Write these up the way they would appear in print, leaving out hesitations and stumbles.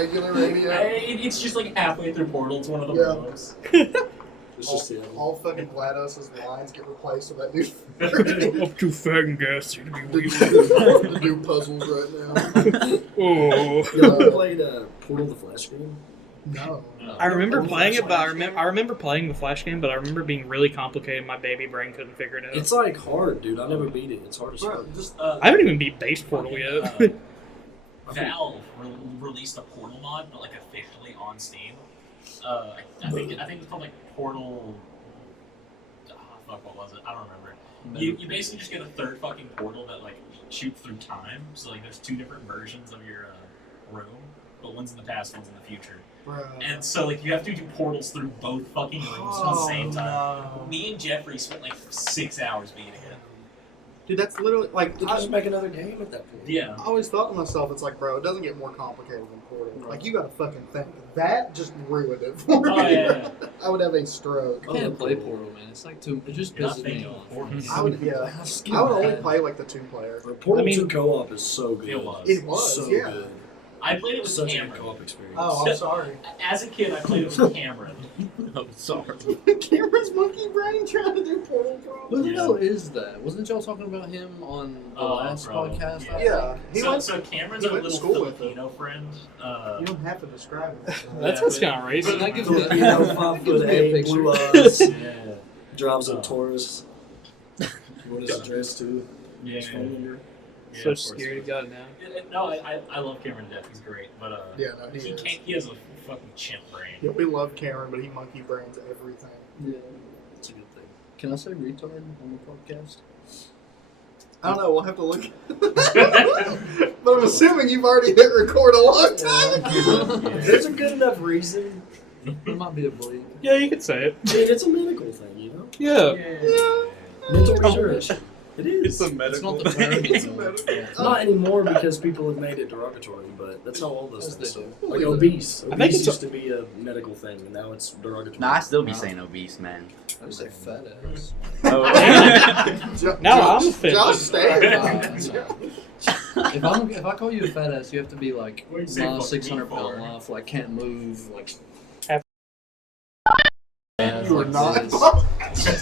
regular radio. It's just like halfway through Portal. It's one of the books. All fucking GLaDOS's lines get replaced with that dude. I'm too fat and gassy to be to do puzzles right now. Oh. You ever played Portal the Flash game? No. I remember playing it, but I remember playing the Flash game, but I remember being really complicated. My baby brain couldn't figure it out. It's like hard, dude. I never beat it. It's hard as fuck. I haven't even beat Base Portal yet. Valve released a Portal mod, but like officially on Steam. I think it's called like Portal. Fuck, what was it? I don't remember. You basically just get a third fucking portal that like shoots through time. So like there's two different versions of your room, but one's in the past, one's in the future. And so like you have to do portals through both fucking rooms at the same time. No. Me and Jeffrey spent like 6 hours beating it. Dude, that's literally like just make another game at that point. Yeah. I always thought to myself, it's like, bro, it doesn't get more complicated than Portal. Like you gotta fucking think. That just ruined it for me. Yeah. I would have a stroke. I can't play Portal, man. It's like too. It just pisses me off. I would only play like the 2-player. Portal 2 co-op is so good. It was. It was, so yeah. good. I played it with Such Cameron. a co-op experience. Oh, I'm sorry. As a kid, I played it with Cameron. I'm sorry. Cameron's monkey brain trying to do Portal Pro. Who the hell is that? Wasn't y'all talking about him on the last podcast? Yeah. So Cameron's a little Filipino friend. You don't have to describe it. That's kind of racist. That gives Filipino, me 5'8", blue eyes. Drives a Taurus. What is his address too? Yeah. His phone number. So scared of God now. No, I love Cameron to death. He's great, but he has a fucking chimp brain. Yeah, we love Cameron, but he monkey brains everything. Yeah, that's a good thing. Can I say retard on the podcast? I don't know. We'll have to look. But I'm assuming you've already hit record a long time ago. There's a good enough reason. It might be a bleep. Yeah, you could say it. I mean, it's a medical thing, you know? Yeah. Mental research. It is. It's a medical. It's not the term. It's a medical. Not anymore because people have made it derogatory, but that's how all those things they are. do. Like obese. I think Obese it's used to be a medical thing, and now it's derogatory. Nah, I still be saying obese, man. I would say fat ass. Now I'm offended. Josh, stay. If I call you a fat ass, you have to be like What do you say, fucking 600 me for? pound off, like can't move, like. You are like not. this.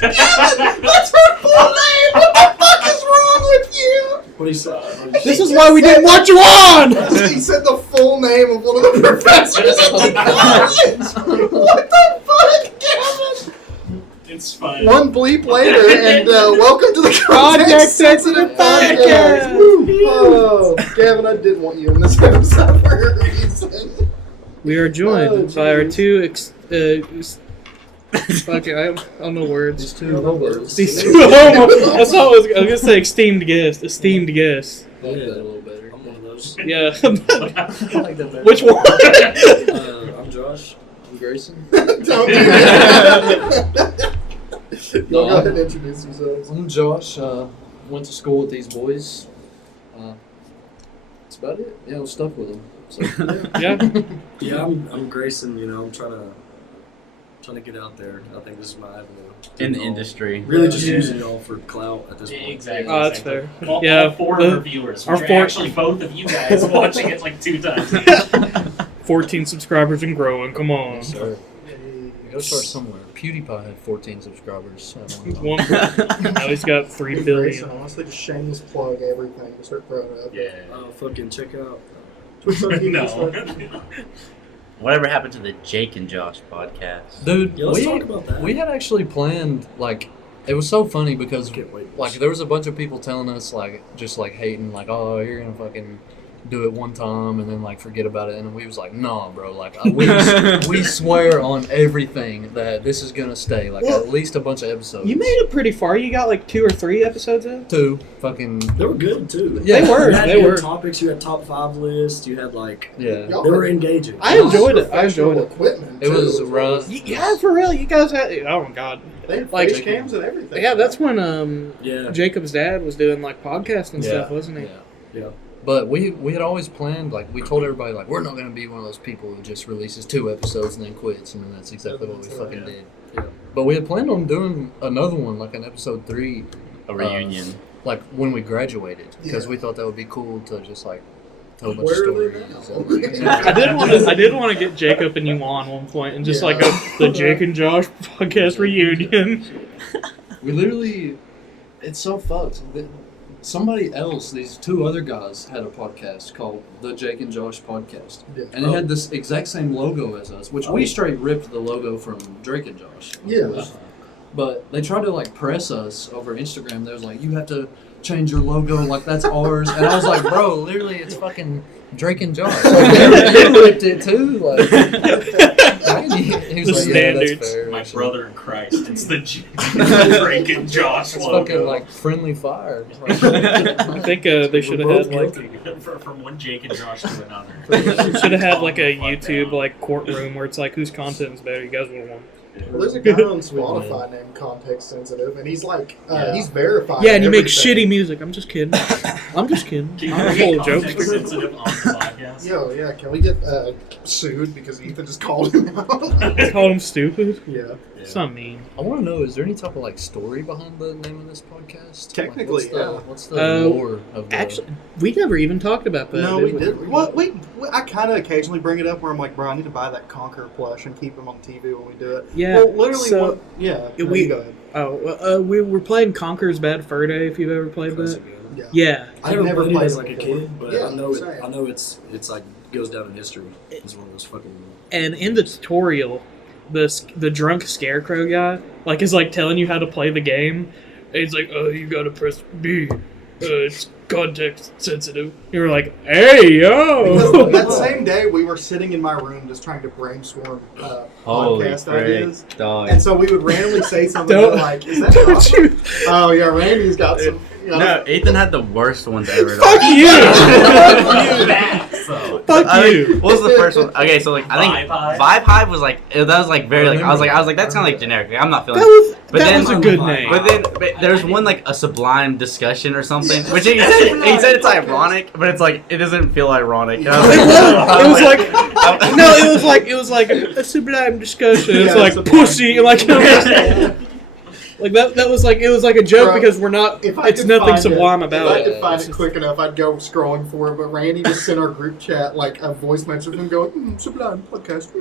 That's her full name! What the fuck is wrong with you? What do you say? This is why we didn't want you on! He said the full name of one of the professors at the college! What the fuck, Kevin? It's fine. One bleep later, and welcome to the Context Sensitive Podcast! Oh, Kevin, I did want you in this episode for a reason. We are joined by our two fuck it, I don't know words. These two hobos. These two homos. That's what I was gonna say. Esteemed guest. Esteemed guest. I like that a little better. I'm one of those. Yeah. I like that better. Which one? I'm Josh. I'm Grayson. Don't do that. Go ahead and introduce yourselves. I'm Josh. Went to school with these boys. That's about it. Yeah, I was stuck with them. So, Yeah. Yeah, I'm Grayson. You know, I'm trying to get out there. I think this is my avenue. In the industry. Really just using y'all for clout at this point. Exactly. Oh, that's fair. All, Yeah. all four of our viewers. Our Which are four- actually both of you guys watching it like 2 times. 14 subscribers and growing. Come on. sir. You gotta start somewhere. PewDiePie had 14 subscribers at one time. One. Now he's got 3 Grayson, billion. honestly, just shameless plug everything. Just start throwing it up. Fucking check out. No. Whatever happened to the Jake and Josh podcast? Dude, Yeah, let's talk about that. we had actually planned, like, it was so funny because, Can't wait. like, there was a bunch of people telling us, like, just, like, hating, like, oh, you're gonna fucking do it one time and then, like, forget about it. And we was like, nah, bro, like, we swear on everything that this is gonna stay, like, Well, at least a bunch of episodes. You made it pretty far. You got like 2 or 3 episodes in? 2 fucking... They were good too. Yeah, They were. You had They good were. topics. You had top 5 lists. You had like. Yeah. Y'all They were had engaging. I enjoyed it. I enjoyed it. Equipment, It was too. rough. Yeah, for real. You guys had... Oh, my God. They had Like- face cams and everything. Yeah, that's when Yeah. Jacob's dad was doing like podcasts and stuff, wasn't he? Yeah. But we had always planned, like, we told everybody, like, we're not going to be one of those people who just releases 2 episodes and then quits, and then that's exactly what we fucking did. Yeah. But we had planned on doing another one, like an episode 3. A reunion. Like, when we graduated, because Yeah. we thought that would be cool to just, like, tell a bunch of Where are stories. they now? I did want to get Jacob and you on one point and just like the Jake and Josh podcast reunion. We literally, it's so fucked. Somebody else, these two other guys, had a podcast called the Jake and Josh Podcast. Yeah. And it had this exact same logo as us, which we straight ripped the logo from Drake and Josh. Yeah. But they tried to like press us over Instagram. They was like, you have to change your logo, like that's ours. And I was like, bro, literally it's fucking Drake and Josh. Like, you ripped it too. Like, he was The like, yeah, standards. that's fair. My So, brother in Christ. It's the Drake and Josh it's logo. fucking like friendly fire. I think they should have had like From one Jake and Josh to another. should have had like a YouTube like courtroom where it's like whose content is better. You guys would have won. Well, there's a guy on Spotify named Context Sensitive, and he's like, he's verified. Yeah, and you make everything. shitty music. I'm just kidding. I'm just kidding. Can you I'm get full of jokes. context sensitive on the podcast? Yo, yeah, can we get sued because Ethan just called him out? I called him stupid. Yeah. It's not mean. I want to know, is there any type of like story behind the name of this podcast? Technically, like, what's the lore of the... Actually, we never even talked about that. No, did we didn't. Well, I kind of occasionally bring it up where I'm like, bro, I need to buy that Conqueror plush and keep him on TV when we do it. Yeah. Well, literally, so, yeah. we- no, you go ahead. Oh, well, we were playing Conqueror's Bad Fur Day. If you've ever played that. Yeah. Yeah. I never played it as like a before. kid, but Yeah, I know same. it's like goes down in history. It's one of those fucking. And in the tutorial, the drunk scarecrow guy like is like telling you how to play the game. And he's like, "Oh, you gotta press B. It's context sensitive." You were like, "Hey, Because yo!" that same day, we were sitting in my room just trying to brainstorm Holy podcast frick, ideas. dog. And so we would randomly say something Don't- like, is that Don't awesome? you? Oh, yeah, Randy's got some. You know, No, Ethan had the worst ones ever. Fuck you! That, so. Fuck I you! mean, what was the first one? Okay, so like I think Vibe Vibe Hive was like that was like very like I was like that sounds like generic. Like, I'm not feeling. That was But that then- was a good name. But there's one like a sublime discussion or something, which he said it's ironic, but it's like it doesn't feel ironic. And I was It was like, like no, it was like a sublime discussion. It's Yeah, like sublime. pussy, like like that was like it was like a joke Bro, because we're not. if I It's could nothing find sublime it, about If I it. could find It's it just- quick enough, I'd go scrolling for it. But Randy just sent our group chat like a voice message of him going, Sublime podcast.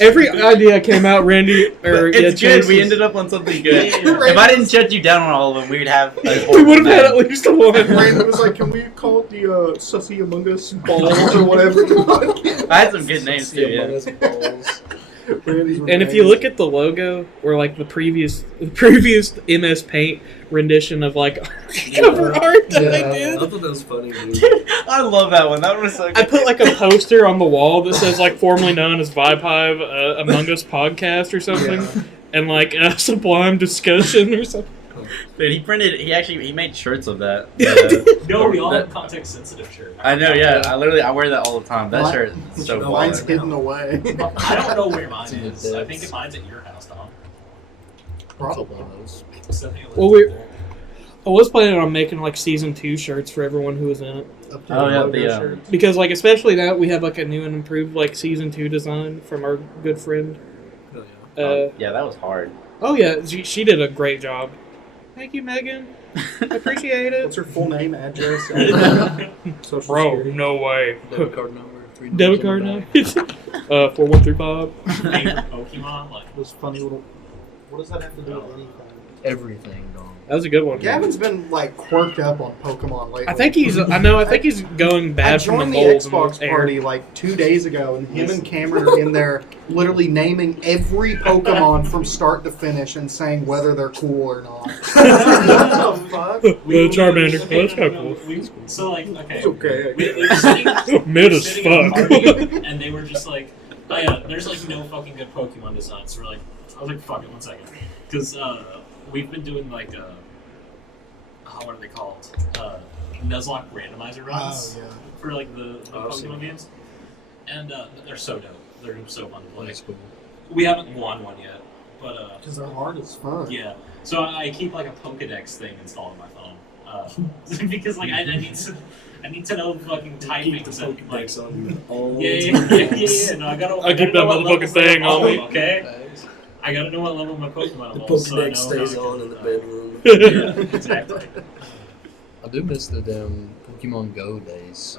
Every idea came out, Randy or it's good. Chase We was- ended up on something good. Yeah. If I didn't shut you down on all of them, we would have. We would have had at least one. Randy was like, can we call it the Sussy Among Us Balls or whatever? I had some good names too. Among Yeah. Us balls. And if you look at the logo or like the previous MS Paint rendition of like cover art that I Yeah. did, I thought that was funny, dude. I love that one. That one was so good. I put like a poster on the wall that says like formerly known as Vibe Hive Among Us podcast or something, and like a sublime discussion or something. Dude, he made shirts of that. No, we all That- have context sensitive shirt. I know, yeah. I wear that all the time. That Mine- shirt is so Mine's baller. hidden away. I don't know where mine It's in the is. I depths. think mine's at your house, Tom. Probably. One of those. So I think it Well, was- I was planning on making like season 2 shirts for everyone who was in it Oh, yeah, Logo the, shirts. because like especially now we have like a new and improved like season 2 design from our good friend. Hell yeah. Yeah, that was hard. Oh yeah, she did a great job. Thank you, Megan. I appreciate What's it. her full name, address, social Bro, security? no way. Debit card number. 3 Debit card numbers now. 4135. favorite Pokemon. Like, Those funny little. What does that have to do with anything? Everything, dog. That was a good one. Gavin's been like quirked up on Pokemon lately. I think he's going I bad from the joined the mold. Xbox and party like 2 days ago, and him and Cameron are in there literally naming every Pokemon from start to finish and saying whether they're cool or not. What the fuck? Charmander. Okay, Well, that's kinda no, cool. so like, okay. It's okay. We were sitting, Mid as sitting at a fuck. party, and they were just like, oh yeah, there's like no fucking good Pokemon designs. So we're like, I was like, fuck it, 1 second. Because we've been doing like, what are they called? Nuzlocke randomizer runs Oh, yeah. for like the Oh, I've seen Pokemon them. games. And they're so dope. They're so fun to play. That's cool. We haven't won one yet, but Because they're hard as fuck. yeah. So I keep like a Pokedex thing installed on my phone because like I need to know fucking Keep the typings and like Pokedex on you all yeah. No, I gotta. I keep that motherfucking thing on me. Okay. I gotta know what level my Pokemon The evolves. Pokedex so I know stays how on in the to- bedroom. Yeah, exactly. I do miss the damn Pokemon Go days.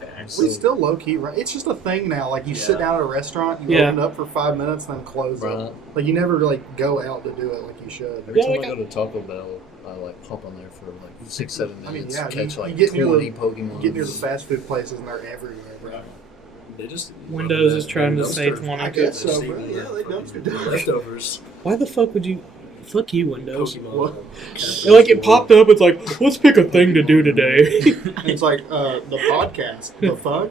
Facts. We still low key, right? It's just a thing now. Like you sit down at a restaurant, you Yeah. open it up for 5 minutes, then close Right. it. Like you never like go out to do it like you should. Every Yeah, time like I go to Taco Bell, I like hop on there for like 6-7 I mean, minutes, yeah, catch you like get near 20 the- Pokemon. You get near the fast food places and they're everywhere. Right? They just Windows is trying to say dumpster. it's one I of guess good. so, bro. Yeah, they dumpster. leftovers. Why the fuck would you? Fuck you, Windows. Pokemon. Like it popped up. It's like, let's pick a thing to do today. It's like the podcast. The fuck?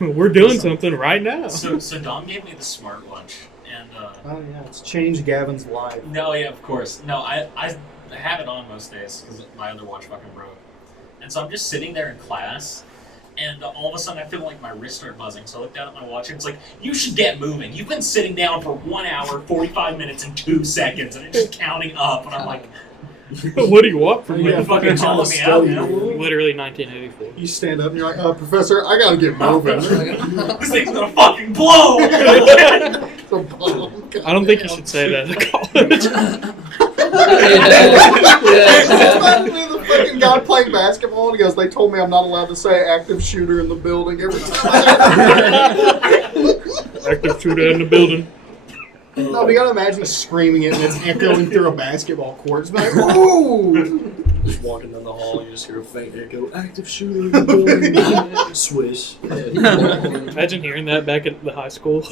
We're doing something right now. So Dom gave me the smart lunch, and Oh yeah, it's changed Gavin's life. no, yeah, of course, no, I have it on most days because my other watch fucking broke, and so I'm just sitting there in class, and all of a sudden I feel like my wrist start buzzing. So I look down at my watch, and it's like, you should get moving. You've been sitting down for 1 hour, 45 minutes, and 2 seconds, and it's just counting up, and I'm like, What do you want from me? Yeah, fucking telling me out, man. Literally 1984. You stand up and you're like, Professor, I gotta get moving. This thing's gonna fucking blow. I don't think you should say that at college. The fucking guy playing basketball and he goes, they told me I'm not allowed to say active shooter in the building every time. Active shooter in the building. No, but you gotta imagine screaming it and it's echoing through a basketball court. It's like, whoa! Just walking down the hall, you just hear a faint echo. Active shooter in the building. Swish. Imagine hearing that back at the high school.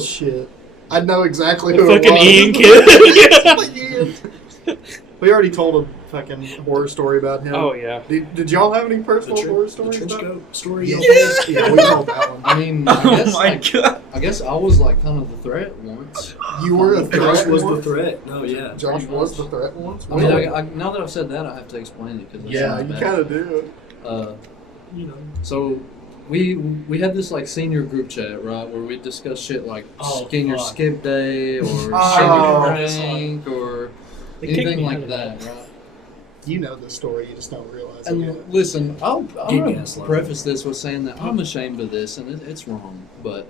Shit. I know exactly The who fucking it was. Ian kid. Ian. We already told a fucking horror story about him. Oh yeah. Did y'all have any personal horror The stories? trench about- coat story. Yeah. y'all told? Yeah, we told that one. I mean, God. I guess I was like kind of the threat once. You were a Josh threat. was the once? threat. No, yeah. Josh was the threat once. I mean, now that I've said that, I have to explain it because Yeah, you kind of do. You know. So we had this like senior group chat, right, where we discuss shit like Oh, senior fuck. skip day or Oh. senior prank or They kicked anything me out like of that, right? You know the story, you just don't realize it And yet. listen, I'm Give going me to a slide. preface this with saying that I'm ashamed of this, and it's wrong. But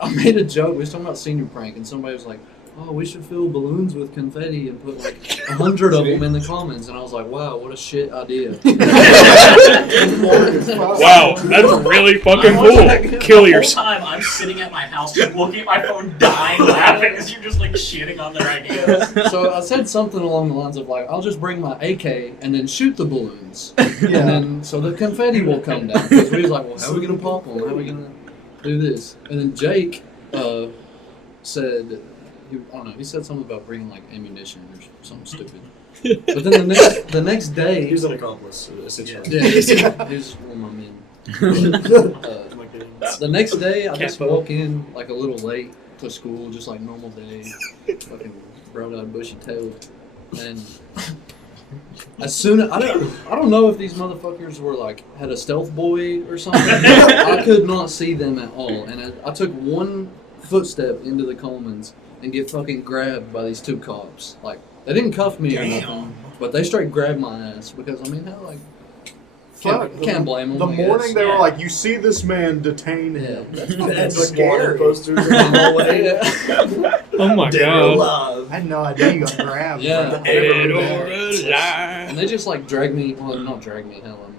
I made a joke. We was talking about senior prank, and somebody was like, "Oh, we should fill balloons with confetti and put like 100 of them in the comments." And I was like, "Wow, what a shit idea!" Wow, that's really fucking cool. Kill The yourself. whole time I'm sitting at my house just looking at my phone, dying laughing because you're just like shitting on their ideas. So I said something along the lines of like, "I'll just bring my AK and then shoot the balloons, Yeah. and then so the confetti will come down." Because we was like, "Well, how are we gonna pop them? How are we gonna do this?" And then Jake said, I don't know, he said something about bringing like ammunition or something stupid. But then the next day, He was an accomplice, essentially. yeah, he was one of my men. Oh my goodness. The next day, I just Capo. walk in like a little late to school, just like normal day, fucking brown-eyed, bushy-tailed, and as soon as I don't know if these motherfuckers were like had a stealth boy or something. I could not see them at all, and I took one footstep into the Colemans and get fucking grabbed by these 2 cops. Like they didn't cuff me or nothing, but they straight grabbed my ass because I mean, how like. Can't blame them. The I guess. morning they were Yeah. like, you see this man, detain him. Yeah. That's Had fucking squatter scary. posters in the hallway. Yeah. Oh my Dead or god. alive. I had no idea you got grabbed. Yeah. bro. Dead Never or knew that. alive. And they just like dragged me, well, not drag me, hell,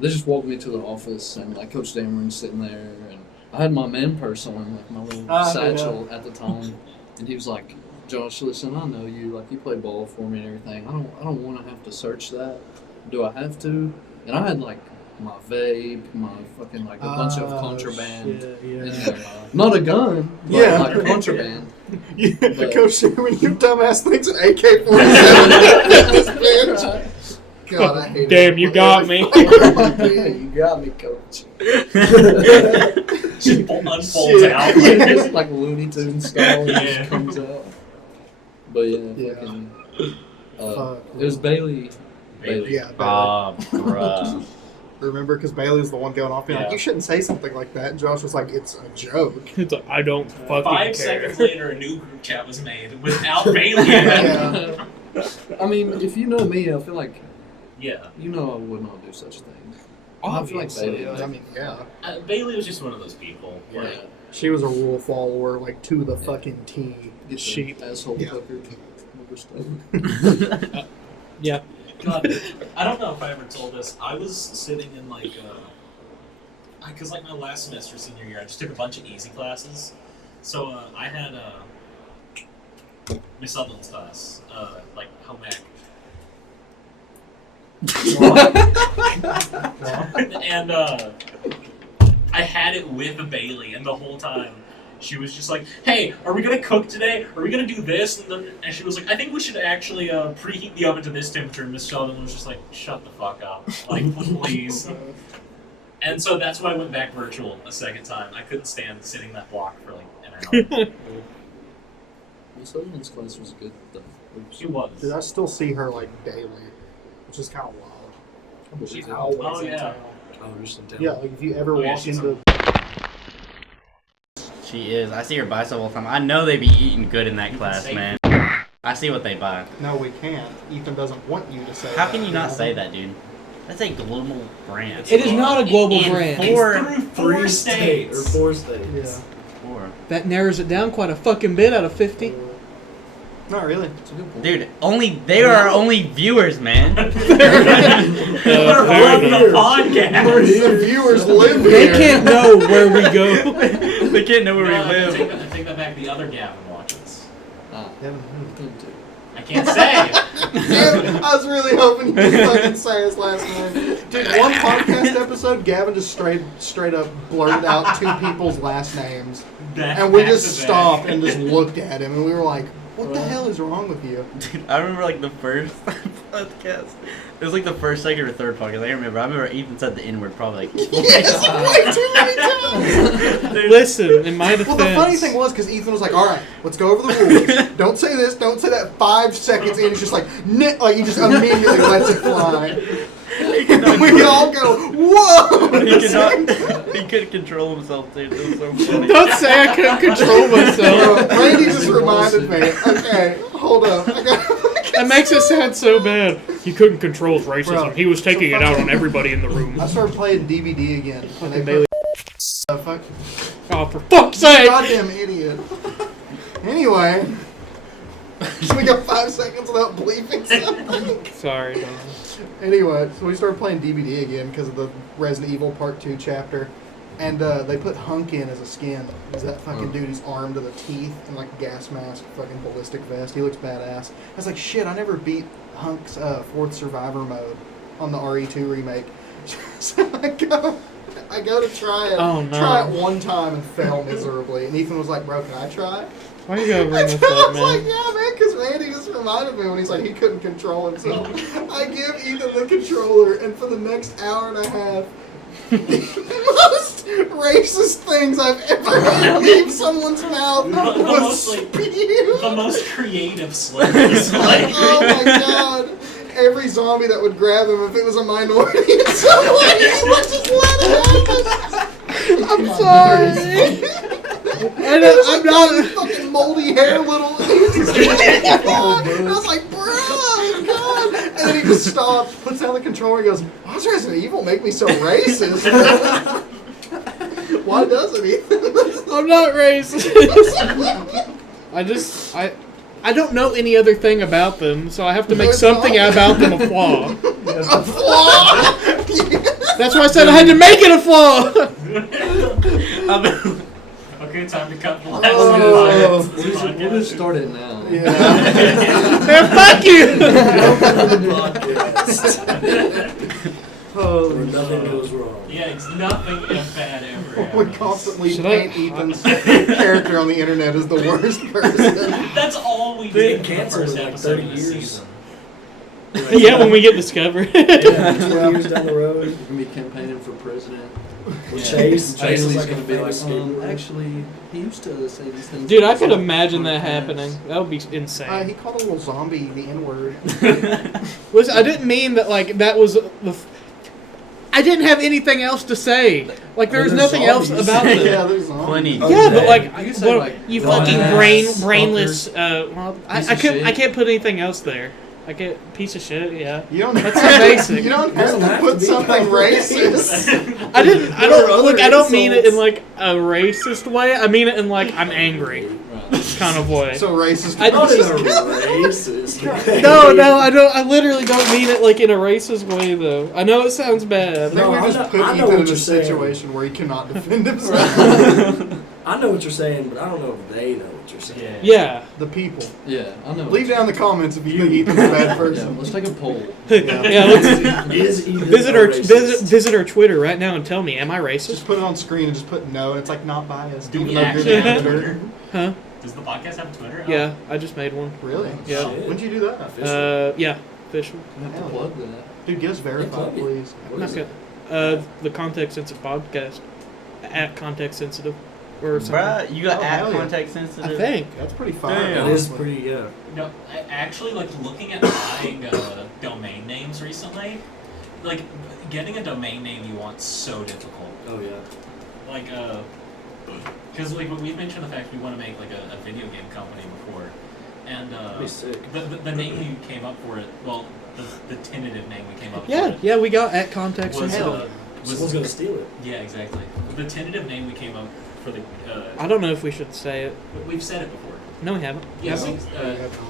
they just walked me to the office and like Coach Dameron's sitting there and I had my man purse on, like my little satchel at the time, and he was like, "Josh, listen, I know you, like you play ball for me and everything. I don't want to have to search that. Do I have to?" And I had like my vape, my fucking like a bunch of contraband. Shit, in yeah. there. Not a gun, but Yeah. like contraband. Yeah, But- Coach Sherman, your dumbass thinks an AK-47 this bitch. God, I hate Damn, it. you got me. You got me, coach. Just unfolds Shit. out. It's like Looney Tunes style, it Yeah. just comes out. But yeah, Yeah. fucking, Fuck. it was Bailey. Bailey. Yeah, Bruh. remember, because Bailey was the one going off being like, Yeah. you shouldn't say something like that. And Josh was like, it's a joke. It's like, I don't fucking 5 care. seconds later, a new group chat was made without Bailey in it. Yeah. I mean, if you know me, I feel like Yeah. you know I would not do such a thing. I feel like Obviously, Bailey. I mean, yeah. Bailey was just one of those people. Yeah. Like, She was a rule follower, like, to the fucking T. Get Sheep. the asshole Yeah. fucker. Yeah. God, I don't know if I ever told this. I was sitting in like, because like my last semester senior year, I just took a bunch of easy classes. So I had Miss Sutherland's class, like home ec. And I had it with Bailey, and the whole time she was just like, "Hey, are we gonna cook today? Are we gonna do this?" And she was like, "I think we should actually preheat the oven to this temperature." And Miss Sheldon was just like, "Shut the fuck up, like please." And so that's why I went back virtual a second time. I couldn't stand sitting in that block for like an hour. Miss Sutherland's class was good though. She was. Dude, I still see her like daily, which is kind of wild. She's Oh, always yeah. in town. Oh, just in town. Yeah, like if you ever Oh, yeah, walk she's into. She is. I see her buy stuff all the time. I know they be eating good in that class, Say- man. I see what they buy. No, we can't. Ethan doesn't want you to say How that. can you not say that, dude? That's a global brand. It is not a global In brand. four- It's through four states. Or 4 states. Yeah. Four. That narrows it down quite a fucking bit out of 50. Not really. It's a good point. Dude, they are our only viewers, man. They're fair on the podcast. The viewers live They here. can't know where we go. They can't know where No, we live. take that back. The other Gavin watches. Ah, Yeah. him too. I can't say. Damn, I was really hoping you could fucking say his last name. Dude, one podcast episode, Gavin just straight up blurted out 2 people's last names. And we just stopped and just looked at him and we were like, what the hell is wrong with you? Dude, I remember like the first podcast. It was like the first, second, or third podcast. I remember Ethan said the N word probably like Yes, way too many times. Listen, in my defense. Well, the funny thing was, because Ethan was like, all right, let's go over the rules. Don't say this, don't say that. 5 seconds in, it's just like, like he just immediately lets it fly. And we all go, whoa! He couldn't control himself, dude. It was so funny. Don't say I couldn't control myself. Randy just reminded me. Okay, hold up. That makes it sound so bad. He couldn't control his racism. Bro, He was taking so it out fucking- on everybody in the room. I started playing DVD again. And they Bailey. fuck. Oh, for fuck's sake! Goddamn idiot. Anyway, we got 5 seconds without bleeping something. Sorry, Don. Anyway, so we started playing DVD again because of the Resident Evil Part 2 chapter. And they put Hunk in as a skin. He's that fucking dude who's armed to the teeth and like gas mask, fucking ballistic vest. He looks badass. I was like, shit, I never beat Hunk's 4th Survivor mode on the RE2 remake. So I go to try it. Oh, no. Try it one time and fail miserably. And Ethan was like, bro, can I try? Why you gotta bring I this was up, like, man? yeah, man, because Randy just reminded me when he's like, he couldn't control himself. I give Ethan the controller, and for the next hour and a half, the most racist things I've ever heard leave someone's mouth The was most, like, spew. The most creative slurs. Like, Like, oh my god. Every zombie that would grab him, if it was a minority in some way, he would just let it happen. I'm sorry. I'm not. Fucking moldy hair, little. And I was like, bro, God. And then he just stops, puts down the controller, and goes, "Why does Resident Evil make me so racist?" Why doesn't he? I'm not racist. I don't know any other thing about them, so I have to make That's something all. about them a flaw. A flaw? That's why I said I had to make it a flaw. okay, time to cut the last Oh. podcast. We'll just start it now. Yeah. Man, fuck you. Oh, Where nothing goes wrong. Yeah, it's nothing if bad ever we happens. constantly Should I- paint Ethan's character on the internet as the worst person. That's all we They did for the canceled first in like episode 30 of this years. season. Yeah, when we get discovered. Yeah, 2 years down the road. We're gonna be campaigning for president. With Chase. Chase is Bailey's like a gonna be like, famous skateboarder. actually, he used to say these things. Dude, I could imagine that happening. That would be insane. He called a little zombie the N-word. Listen, I didn't mean that. Like that was the. I didn't have anything else to say. Like there was There's nothing else zombies. about them. Yeah, there's zombies. Plenty. Yeah, but like, You could say, well, like, you dumbass, fucking brainless. Well, Piece I of can't. shit. I can't put anything else there. I can't. Piece of shit. Yeah. You don't That's so basic. You don't Doesn't have to have put to be something like racist. I didn't. I There are don't other look. I don't mean it in insults. like a racist way. I mean it in like I'm angry. Right. kind of way. So racist. I- Not in a racist. No, I don't. I literally don't mean it like in a racist way, though. I know it sounds I bad. think No, we I just know- put I know Ethan what in a you're saying. situation where he cannot defend himself. I know what you're saying, but I don't know if they know what you're saying. Yeah. The people. Yeah, I know. Leave down in the comments if you think Ethan's a bad Yeah, person. let's take a poll. Yeah. Let's Is Ethan visit a our racist? visit our Twitter right now and tell me, am I racist? Just put it on screen and just put no. And it's like not biased. Do even we though you're actually the have a editor. Twitter? Huh? Does the podcast have a Twitter? Yeah, I just made one. Really? Yeah. Shit. When'd you do that? Yeah, official. You have to plug that. Dude, get us verified, plug it. please. What Not is good. it? The Context Sensitive podcast at Context Sensitive or something. Bruh, you got Oh, at hell yeah. context I sensitive. think. That's pretty fire. Damn. It is honestly. pretty, yeah. No, actually, like looking at buying domain names recently, like getting a domain name you want's so difficult. Oh, yeah. Like, because like we've mentioned the fact we want to make like a video game company before, and That'd be sick. the name we came up for it, well, the tentative name we came up Yeah, for yeah, we got at Context was Sensitive. Someone's gonna steal it. yeah, exactly. The tentative name we came up for the I don't know if we should say it. we've said it before. No, we haven't. Yeah, Have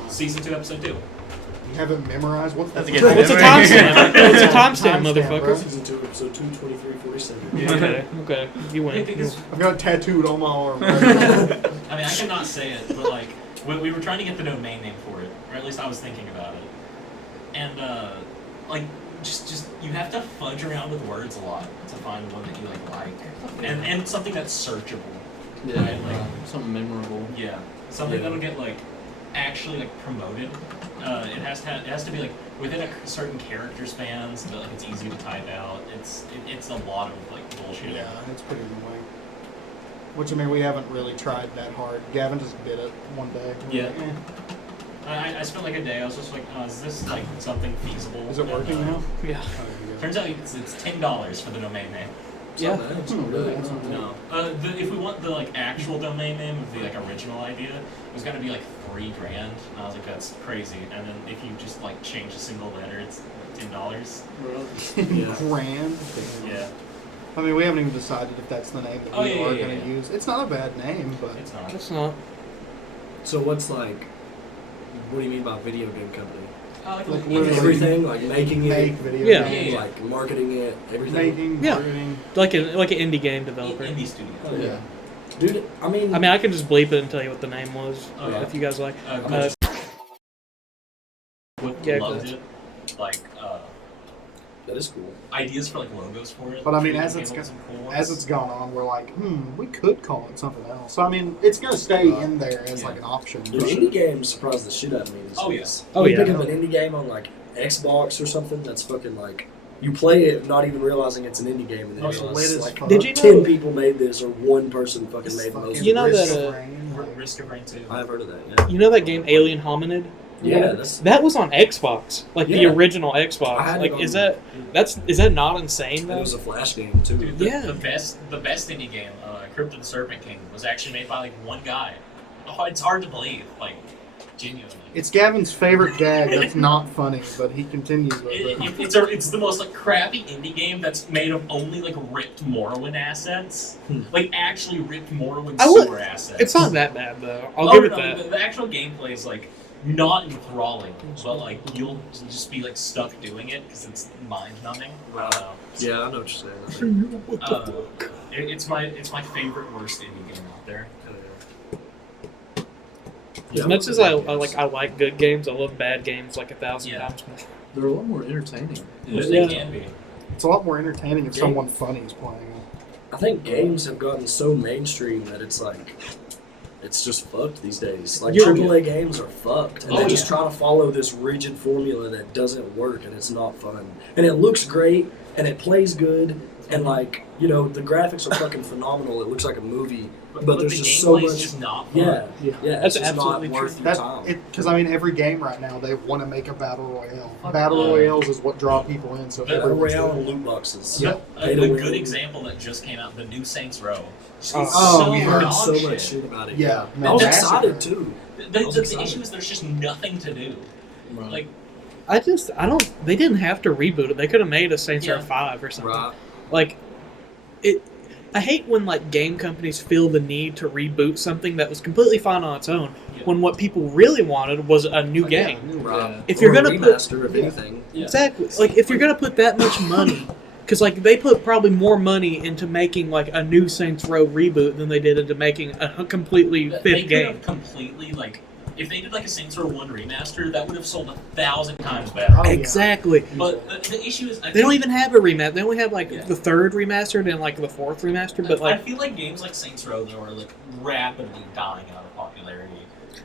we? season 2, episode 2. You haven't memorized? What's That's that? a good What's a memory. timestamp? What's a timestamp, Timestamp, motherfucker? bro. Season 2, episode 2, 23:47. Yeah. Okay, you win. Because I've got it tattooed on my arm. I mean, I cannot say it, but like, we were trying to get the domain name for it, or at least I was thinking about it. And like, just you have to fudge around with words a lot to find one that you like, and something that's searchable. Yeah, Right, like- something memorable. Yeah, something Yeah. that'll get like actually like promoted. It has to be like within a certain character span, so that like it's easy to type out. It's a lot of like bullshit. Yeah, it's pretty annoying. Which, I mean, we haven't really tried that hard. Gavin just did it one day. We're Yeah. like, eh. I spent like a day. I was just like, oh, is this like something feasible? Is it working And, now? Yeah. Oh, there you go. Turns out it's $10 for the domain name. Yeah. Oh, really? That's not bad. No, if we want the like actual domain name of the like original idea, it was gonna be like $3,000. And I was like, that's crazy. And then if you just like change a single letter, it's $10. Yeah. Grand. Yeah, I mean, we haven't even decided if that's the name that Oh, we yeah, are yeah, going to yeah. use. It's not a bad name, but it's not. It's not. So what's like, what do you mean by video game company? Like, Like literally- Everything, like making make it, video Yeah. games. Yeah. like marketing it, everything. Making, Yeah. marketing. Like an indie game developer. indie studio. Oh, Yeah. Dude, I mean, I can just bleep it and tell you what the name was Oh, yeah. if you guys like. Uh, would Yeah, loved go it. Like that is cool. ideas for like logos for it. But I mean, Sure, as we it's came up go- with some cool As ones. it's gone on, we're like, we could call it something else. So, I mean, it's going to stay in there as Yeah. like an option. Dude, but- indie games surprise the shit out of me. These Oh, days. Oh, You yeah. pick up an indie game on like Xbox or something that's fucking like, you play it not even realizing it's an indie game, and then Oh, you it's lit realize as like fuck. Did you know- 10 people made this or one person fucking It's made fucking most. You know of that, this. Risk of Rain 2. I've heard of that. Yeah. You know that game Alien Hominid? Yeah, that's That was on Xbox, like the Yeah. original I Xbox. had Like, it is on- that not insane and though? it was a flash game too. Dude, Yeah. the best indie game, Crypt of the Serpent King, was actually made by like one guy. Oh, it's hard to believe, like genuinely. It's Gavin's favorite gag that's not funny, but he continues with it. It's the most like crappy indie game that's made of only like ripped Morrowind assets, like actually ripped Morrowind I would- sewer assets. It's not that bad though. I'll Oh, give it no, that. The actual gameplay is like not enthralling, but like you'll just be like stuck doing it because it's mind numbing. Yeah, I know what you're saying. It's my favorite worst indie game out there. As much as I like good games, I love bad games like 1,000 Yeah. times more. They're a lot more entertaining. Which Yeah. they can be. It's a lot more entertaining if Yeah. someone funny is playing it. I think games have gotten so mainstream that it's like, it's just fucked these days. Like You're- AAA games are fucked, and Oh, they just yeah. try to follow this rigid formula that doesn't work, and it's not fun. And it looks great, and it plays good, and like the graphics are fucking phenomenal. It looks like a movie, but there's the just so gameplay is much. just not fun. Yeah, Yeah. yeah, That's it's just absolutely not worth true. your That time. because I mean, every game right now they want to make a battle royale. Fuck Battle yeah. royales is what draw people in. So Battle Battle everyone's Royale doing and it. loot boxes. Yep. Pay to The win. good example that just came out, the new Saints Row. Oh, we yeah. heard dog so shit. much shit about it. Yeah, I was massacre. excited too. The was excited. issue is there's just nothing to do. Like, I don't. They didn't have to reboot it. They could have made a Saints Row Yeah. 5 or something. Right. Like, I hate when like game companies feel the need to reboot something that was completely fine on its own, Yeah. when what people really wanted was a new game. Right. If you're Or a gonna put remaster of anything. Yeah. exactly like if you're gonna put that much money, because like they put probably more money into making like a new Saints Row reboot than they did into making a completely They fifth could game. have completely like if they did like a Saints Row 1 remaster, that would have sold 1,000 times better. Oh, yeah. Exactly. But the issue is, They don't even have a remaster. They only have like Yeah. the third remastered and like the fourth remastered. But I like, feel like games like Saints Row though are like rapidly dying out of popularity,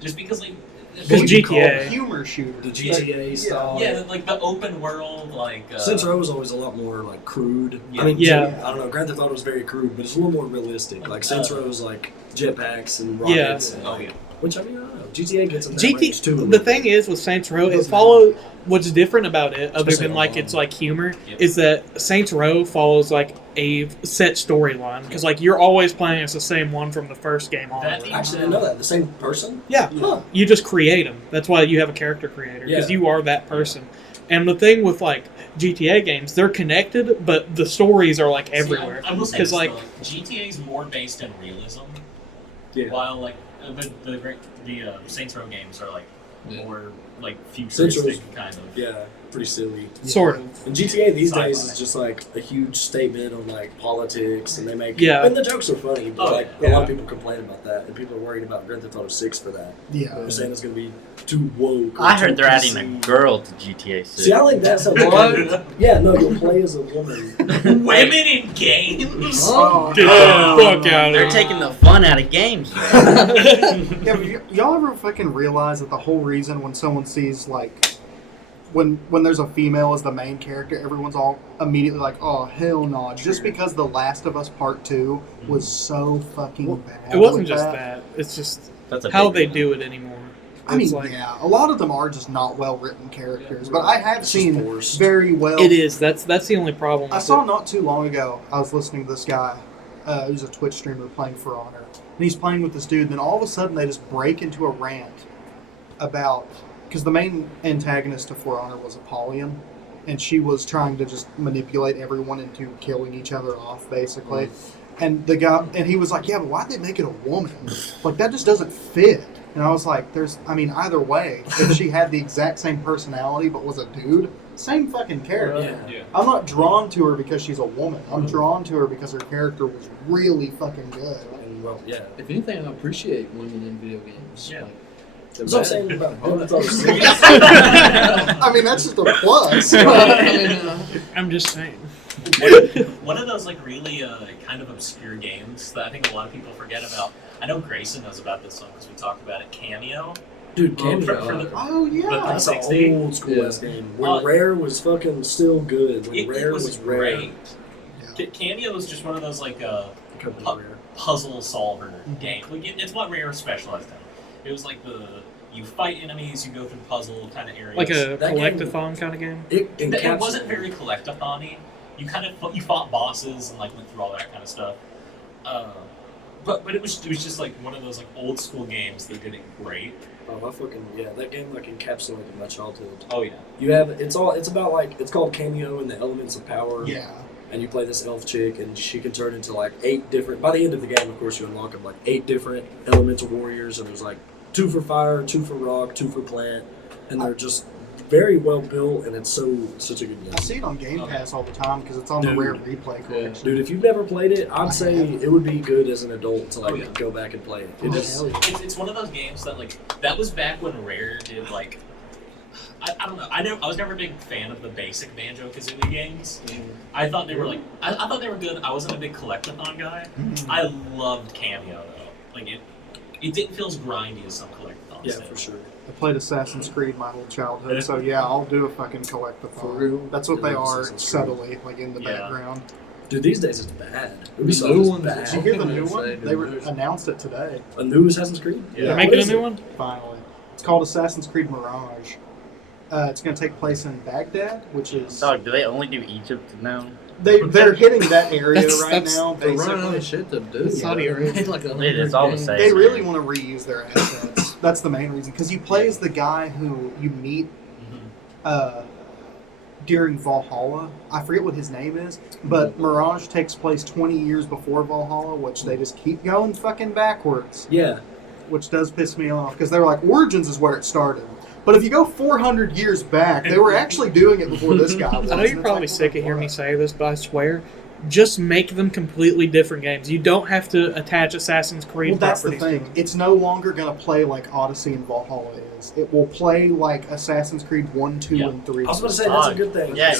just because like because What you call GTA. humor shooter. The GTA style. yeah, like the open world like. Saints Row was always a lot more like crude. Yeah. I mean, Yeah. I don't know. Grand Theft Auto was very crude, but it's a little more realistic. Like Saints Row is like jetpacks and Yeah. rockets. And, Oh like, yeah. which I mean, I don't know. GTA gets in that range too. The thing is with Saints Row, it follows what's different about it, other Especially than like online. it's like humor, Yep. is that Saints Row follows like a set storyline because like you're always playing as the same one from the first game on. That- I actually didn't know that. The same person? Yeah, Huh. you just create them. That's why you have a character creator because Yeah. you are that person. And the thing with like GTA games, they're connected, but the stories are like everywhere. See, I will say Because this, like though, GTA is more based in realism, Yeah. while like the Saints Row games are like Yeah. more like Saints Row's- futuristic kind of. Yeah, pretty silly. sort of. And GTA these Sci-fi. days is just like a huge statement on like politics, and they make Yeah. And the jokes are funny, but Oh, like a lot of people complain about that, and people are worried about Grand Theft Auto 6 for that. Yeah. They're saying it's gonna be too woke. or I too heard they're adding PC. a girl to GTA 6. See, I think that sounds What? Yeah, no, you'll play as a woman. Women in games. Oh, Get no. the fuck out of They're here. taking the fun out of games. Yeah, but y'all ever fucking realize that the whole reason when someone sees like when there's a female as the main character, everyone's all immediately like, "Oh hell no!" Just because The Last of Us Part 2 was so fucking bad. It wasn't with just that. It's just That's a how big they one. do it anymore. I mean, It's like, yeah, a lot of them are just not well written characters, but I have It's just seen forced. very well. it is. That's the only problem. I with saw it. not too long ago. I was listening to this guy, who's a Twitch streamer playing For Honor, and he's playing with this dude. And then all of a sudden, they just break into a rant about because the main antagonist to For Honor was Apollyon, and she was trying to just manipulate everyone into killing each other off, basically. And the guy, and he was like, "Yeah, but why'd they make it a woman? Like that just doesn't fit." And I was like, either way, if she had the exact same personality but was a dude, same fucking character. Yeah. Yeah. I'm not drawn to her because she's a woman. I'm drawn to her because her character was really fucking good. And well, yeah. If anything, I appreciate women in video games. Yeah. Like, That's what I'm saying about Grand Theft Auto 6. I mean, that's just a plus. I'm just saying. One of those like really kind of obscure games that I think a lot of people forget about. I know Grayson knows about this one because we talked about it. Cameo. Dude, For Cameo. the- Oh yeah. That's an 360. old school ass game. When Uh, Rare was fucking still good. When It Rare was Rare. great. Cameo is just one of those like Company Pu- Rare. puzzle solver game. Like it's what Rare specialized in. It was like you fight enemies, you go through puzzle kind of areas. Like a That game- collectathon kind of game. It wasn't very collectathon-y. You fought bosses and like went through all that kind of stuff. But it was just like one of those like old school games that did it great. Oh, I fucking yeah! That game like encapsulated my childhood. Oh yeah. You have it's about like it's called Cameo and the Elements of Power. Yeah. And you play this elf chick, and she can turn into like 8 different. By the end of the game, of course, you unlock them like 8 different elemental warriors, and there's like 2 for fire, 2 for rock, 2 for plant, and they're just very well built, and it's such a good game. I see it on Game Pass all the time because it's on Dude. the Rare Replay collection. Dude, if you've never played it, I'd say it would be good as an adult to like Oh, yeah. go back and play it. Oh, It is. hell yeah. It's one of those games that like that was back when Rare did like I don't know. I was never a big fan of the basic Banjo-Kazooie games. I thought they were like I thought they were good. I wasn't a big collectathon guy. I loved Cameo though. Like it didn't feel as grindy as some collectathons. Yeah, did. for sure. I played Assassin's Creed my whole childhood, so yeah, I'll do a fucking collectathon. For real? That's what they Yeah, are Assassin's Creed. subtly, like in the Yeah. background. Dude, these days it's bad. The Ubisoft new is ones- Did you bad. hear the new Say one? the They newest. announced it today. A new Assassin's Creed? Yeah. They're What making a is new it? one. Finally, it's called Assassin's Creed Mirage. It's going to take place in Baghdad, which is Dog, do they only do Egypt now? they're hitting that area That's- right that's- now. They're running out Basically, of shit to do. That's Saudi They Arabia. made like It's all the 100 same. they really man. want to reuse their assets. That's the main reason because you play as the guy who you meet during Valhalla. I forget what his name is, but Mirage takes place 20 years before Valhalla, which they just keep going fucking backwards, Yeah. which does piss me off because they were like, Origins is where it started. But if you go 400 years back, they were actually doing it before this guy was. I know you're probably sick of hearing me say this, but I swear, just make them completely different games. You don't have to attach Assassin's Creed Well, that's the properties to thing. them. It's no longer going to play like Odyssey and Valhalla is. It will play like Assassin's Creed 1, 2, Yeah. and 3. I was going to say, that's a good thing. Yeah,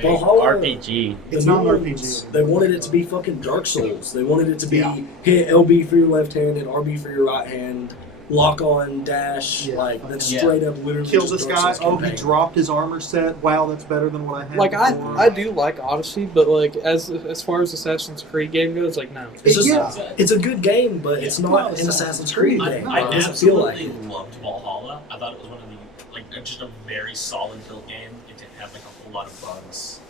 Valhalla, RPG. It's the not new an RPG ones, anymore. They wanted it to be fucking Dark Souls. They wanted it to be Yeah. hit LB for your left hand and RB for your right hand, lock on, dash. Yeah. Like, that's Yeah. straight up literally Kill just this Dark guy. Souls Oh, he campaign. dropped his armor set. Wow, that's better than what I had. Like before. I do like Odyssey, but like as far as Assassin's Creed game goes, like no. It's just, Yeah. it's a good game, but it's Yeah. not No, an Assassin's Creed I, game. I It doesn't feel like absolutely it. loved Valhalla. I thought it was one of the just a very solid built game. It didn't have like a whole lot of bugs,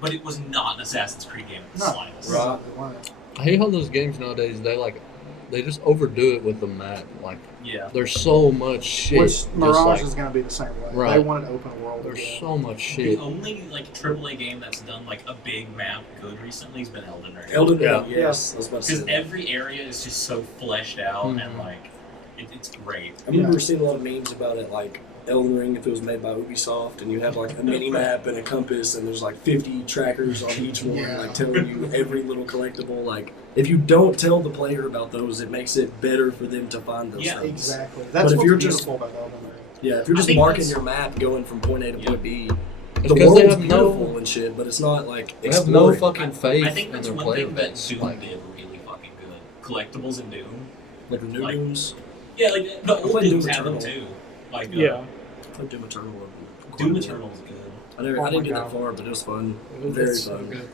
but it was not an Assassin's Creed game in the No. slightest. Right. I hate how those games nowadays they just overdo it with the map. Like Yeah. there's so much shit. Which just, Mirage like, is going to be the same way. They Right. want an open world. there's again. so much shit. The only like AAA game that's done like a big map good recently has been Elden Ring. Elden Ring, Yeah. yes. I was about to say Because that. every area is just so fleshed out and Mhm. like it's great. I remember seeing a lot of memes about it, like Elden Ring, if it was made by Ubisoft, and you have like a mini map and a compass, and there's like 50 trackers on each one, Yeah. like telling you every little collectible. Like, if you don't tell the player about those, it makes it better for them to find those Yeah, things. Exactly. That's if what's you're just- beautiful about Elden Ring. Yeah, if you're I just think marking that's- your map going from point A to point B, It's the 'cause world's they have beautiful no and shit, but it's not like they have no exploring. fucking faith I think in that's their one player thing that base. Doom Like, did really fucking good. Collectibles in Doom. Like the new like- Dooms. Yeah, like the old played Doom Dooms had them Eternal. too. Like Yeah. I played Doom Eternal. Doom Eternal's good. I didn't Oh get my that God. far, but it was fun. Very It's so fun. good.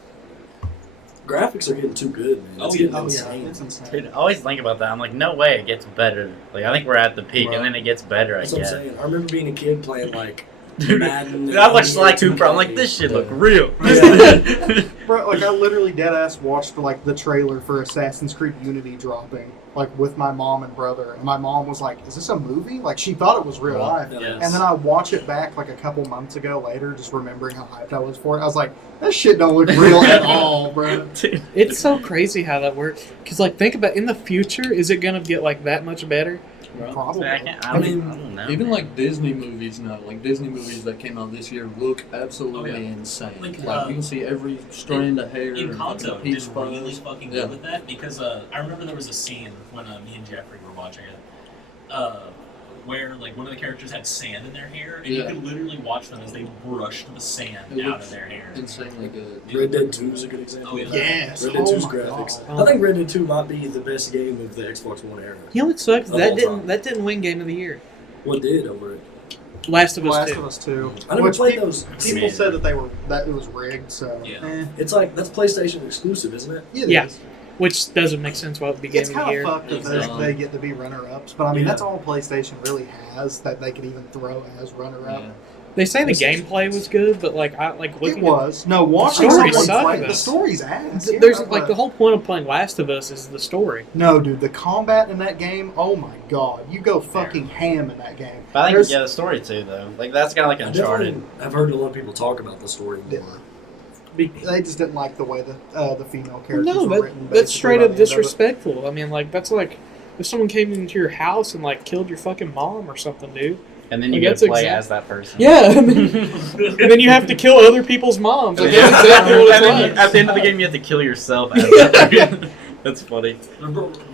Graphics are getting too good, man. Oh, It's yeah. getting Oh, yeah. insane. It's insane. Dude, I always think about that. I'm like, no way it gets better. Like, I think we're at the peak, Right. and then it gets better, I That's what I'm guess. saying. I remember being a kid playing like Dude, Madden. I watched Sly NBA Cooper. I'm like, 2K. this shit look Yeah. real. Yeah. Bro, like I literally dead ass watched like the trailer for Assassin's Creed Unity dropping, like with my mom and brother, and my mom was like, "Is this a movie?" Like she thought it was real Right. life. Yeah. And then I watch it back like a couple months ago later, just remembering how hyped I was for it. I was like, "That shit don't look real at all, bro." Dude, It's so crazy how that works. Because like think about in the future, is it gonna get like that much better? Probably. I mean, don't know. even like Disney movies now, like Disney movies that came out this year look absolutely Oh, yeah. insane. Like, Like, you can see every strand of hair In and Kanto fucking peach did really fuzz. fucking Yeah. good with that because I remember there was a scene when me and Jeffrey were watching it where like one of the characters had sand in their hair and you Yeah. could literally watch them as they brushed the sand It out looks of their hair. Insanely good. Red Dead 2 is a good example. Oh, yeah. of that. Yes. Red Dead Oh 2's my graphics. God. I think Red Dead 2 might be the best game of the Xbox One era. You know what sucks? Of all That time. didn't win Game of the Year. What did over it? Last of Us Last 2. of Us 2. I never Which played people, those. people Man. said that it was rigged, so Yeah. It's like, that's PlayStation exclusive, isn't it? It Yeah. is. Which doesn't make sense why it would be Game It's of the kind Year. of fucked that Exactly. they get to be runner-ups, but I mean Yeah. that's all PlayStation really has that they could even throw as runner-up. Yeah. They say the This is- gameplay was good, but like I like It looking was no watching The story someone sucked, play. though. The story's ass. at Yeah, there's but- like the whole point of playing Last of Us is the story. No, dude, the combat in that game. Oh my god, you go fucking ham in that game. But I think, There's- yeah, the story too, though. Like, that's kind of like I Uncharted. definitely have heard a lot of people talk about the story Yeah. more. They just didn't like the way the female characters No, were written. that's basically, straight by up the end of it. disrespectful. I mean, like that's like if someone came into your house and like killed your fucking mom or something, dude. And then you Like, get that's to play exact- as that person. Yeah, and then you have to kill other people's moms. Like, Yeah. that's exactly what And it's then like. at the end of the game, you have to kill yourself as that person. That's funny.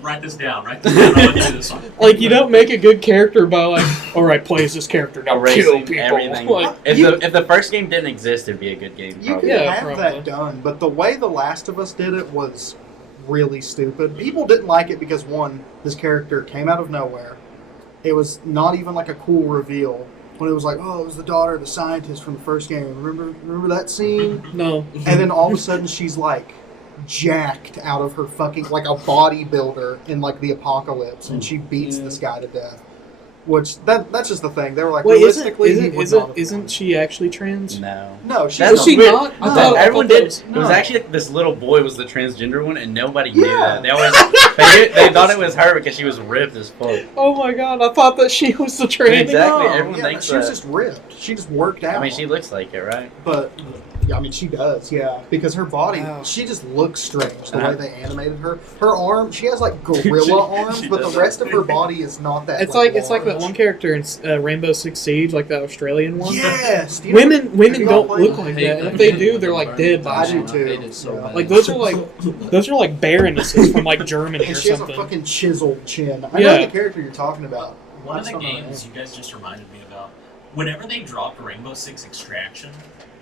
Write this down. Write this down. I want you to do this one. Like you don't make a good character by like, all right, play as this character now, kill Erasing people. everything. Like, If the first game didn't exist, it'd be a good game. You Probably. could Yeah, have probably. that done, but the way The Last of Us did it was really stupid. People didn't like it because one, this character came out of nowhere. It was not even like a cool reveal. When it was like, oh, it was the daughter of the scientist from the first game. Remember that scene? no, And then all of a sudden she's like jacked out of her fucking like a bodybuilder in like the apocalypse, and she beats this guy to death. Which that's just the thing. They were like, Wait, realistically, he would not have isn't won. she actually trans? No. No, she That's Was she weird. not? I No, thought Everyone that did. was- It was no. actually like, this little boy was the transgender one, and nobody knew Yeah. that. They always they thought it was her because she was ripped as fuck. Oh my god! I thought that she was the trans. Exactly. No, Everyone yeah, thinks she was that. just ripped. She just worked out. I mean, she looks like it, right? But yeah, I mean, she does, yeah, because her body, Wow. she just looks strange the Uh-huh. way they animated her. Her arm, she has like gorilla arms, she but the does. rest of her body is not that. It's like that large. one character in Rainbow Six Siege, like that Australian one. Yes, do you know- Women have you all don't played- look like I hate that. that If they game do, with they're the like burning dead I by do now. too. I hate it so Yeah. bad. Like those are like baronesses from like Germany or And she has a something. fucking chiseled chin. I Yeah. know the character you're talking about. One I of the just don't know her games name. you guys just reminded me about, whenever they dropped Rainbow Six Extraction,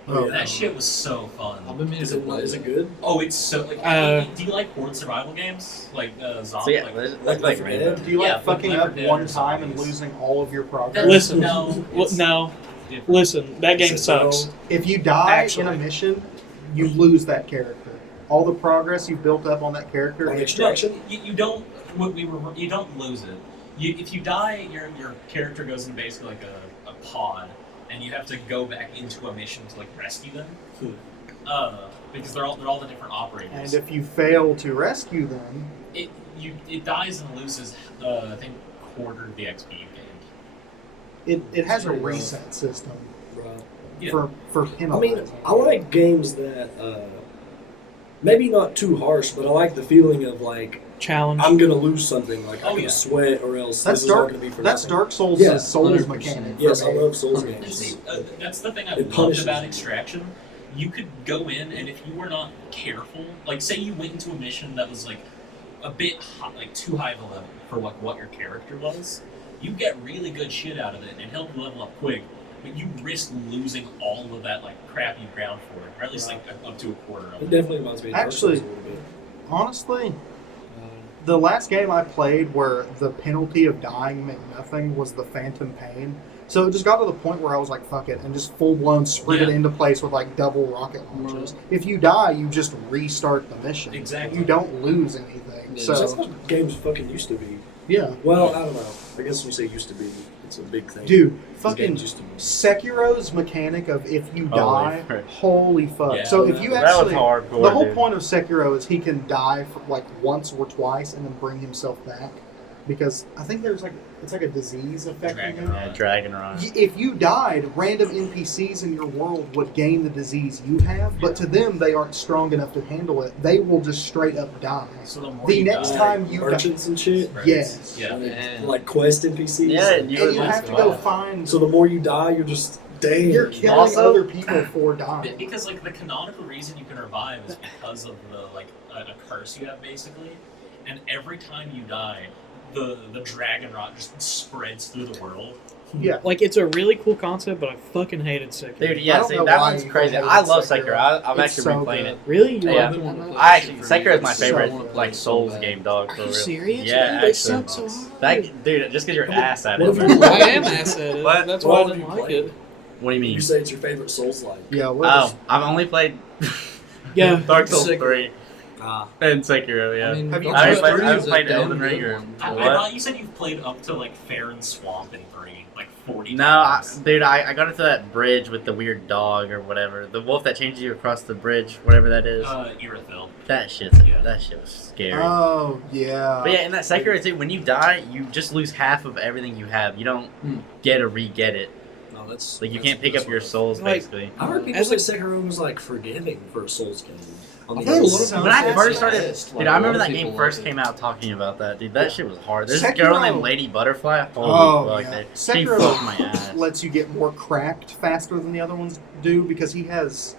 Oh, that shit was so fun. I've been meaning Is to it play is it good? Oh, it's so like. Uh, do you like horde survival games like So zombie? yeah, like, let's like like Left Rainbow. 4 Do you Yeah, like fucking Left 4 up Dead one or time and zombies. losing all of your progress? That's- Listen, no, it's no, different. listen. That game Is it so- sucks. If you die in Actually. a mission, you lose that character. All the progress you built up on that character. On it- Extraction? You don't. What we were. You don't lose it. If you die, your character goes in basically like a pod, and you have to go back into a mission to like rescue them. Because they're all the different operators. And if you fail to rescue them, it dies and loses. I think quarter of the XP you gained. it has a reset system Right. Yeah. for I penalizing. mean, I like games that maybe not too harsh, but I like the feeling of like Challenge. I'm gonna lose something, like Oh, I'm gonna yeah. sweat or else That's this is all dark. gonna be for That's nothing. Dark Souls' Yeah, Souls 100%. mechanic. Yes, for I me. love Souls And games. see, that's the thing I It loved punishes about you. Extraction. You could go in, and if you were not careful, like say you went into a mission that was like a bit high, like too high of a level for like what your character was, you get really good shit out of it, and it helped you level up quick. But you risk losing all of that like crap you ground for it, or at least like up to a quarter of It it. definitely reminds me of Dark Actually- Souls a little bit. Honestly, the last game I played where the penalty of dying meant nothing was the Phantom Pain. So it just got to the point where I was like, fuck it, and just full blown sprinted Yeah. into place with like double rocket launchers. If you die, you just restart the mission. Exactly. You don't lose anything. Yeah. So That's how games fucking used to be. yeah, Well, I don't know. I guess when you say used to be, it's a big thing. dude, 'Cause fucking games used to be. Sekiro's mechanic of if you Holy die, frick. holy fuck. Yeah, so if you that was actually, hardcore. the whole dude. point of Sekiro is he can die for like once or twice and then bring himself back, because I think there's like it's like a disease affecting him. Dragon. Yeah, Dragon Run. If you died, random NPCs in your world would gain the disease you have, but to them they aren't strong enough to handle it. They will just straight up die. So the more The you next die, time you die, Merchants and shit. right? yes. Yeah. Man. Like quest NPCs. Yeah, and you have to go find. So the more you die, you're just damn. You're killing Also- other people for dying. Because like the canonical reason you can revive is because of the like a curse you have basically, and every time you die, the dragon rot just spreads through the world. Yeah. Like it's a really cool concept, but I fucking hated Sekiro. Dude, I yeah, don't see, know that why one's you crazy. hated I love Sekiro. Sekiro. I've It's actually so been playing good. it. Really? You Yeah. love them? I actually, Sekiro is my It's so favorite, good. like, Souls game, dog. Are For you real. serious? Yeah, Dude, they actually. suck so hard. That, dude, just because you're ass at what it. if you- bro. I am ass at it. What? That's What why I have didn't you like played? it. What do you mean? You say it's your favorite Souls like. Yeah. What Oh, is- I've only played Yeah. Dark Souls Sekiro. 3 Ah. and Sekiro, yeah. I mean, Have you Dark I Souls haven't 3 played- I is haven't a played damn Elden good Ring or- one. I What? thought you said you've played up to like Farron Swamp in 3, like 40 No, times. dude, I got into that bridge with the weird dog or whatever. The wolf that changes you across the bridge, whatever that is. Irithyll. That shit, yeah. that shit was scary. Oh yeah. But yeah, in that Sekiro too, when you die, you just lose half of everything you have. You don't get to re-get it. No, that's Like you that's- can't pick that's up your what- souls, Like- basically. I heard people As say a- Sekiro was like forgiving for a Souls game. On I've the heard a other lot of side. When I That's first started, nice. dude, Like, I a remember lot that of game people first like it. came out talking about that, dude. That shit was hard. There's this Sekiro- girl named Lady Butterfly. Holy Oh fuck, yeah. dude. She Sekiro fucked my ass. lets you get more cracked faster than the other ones do because he has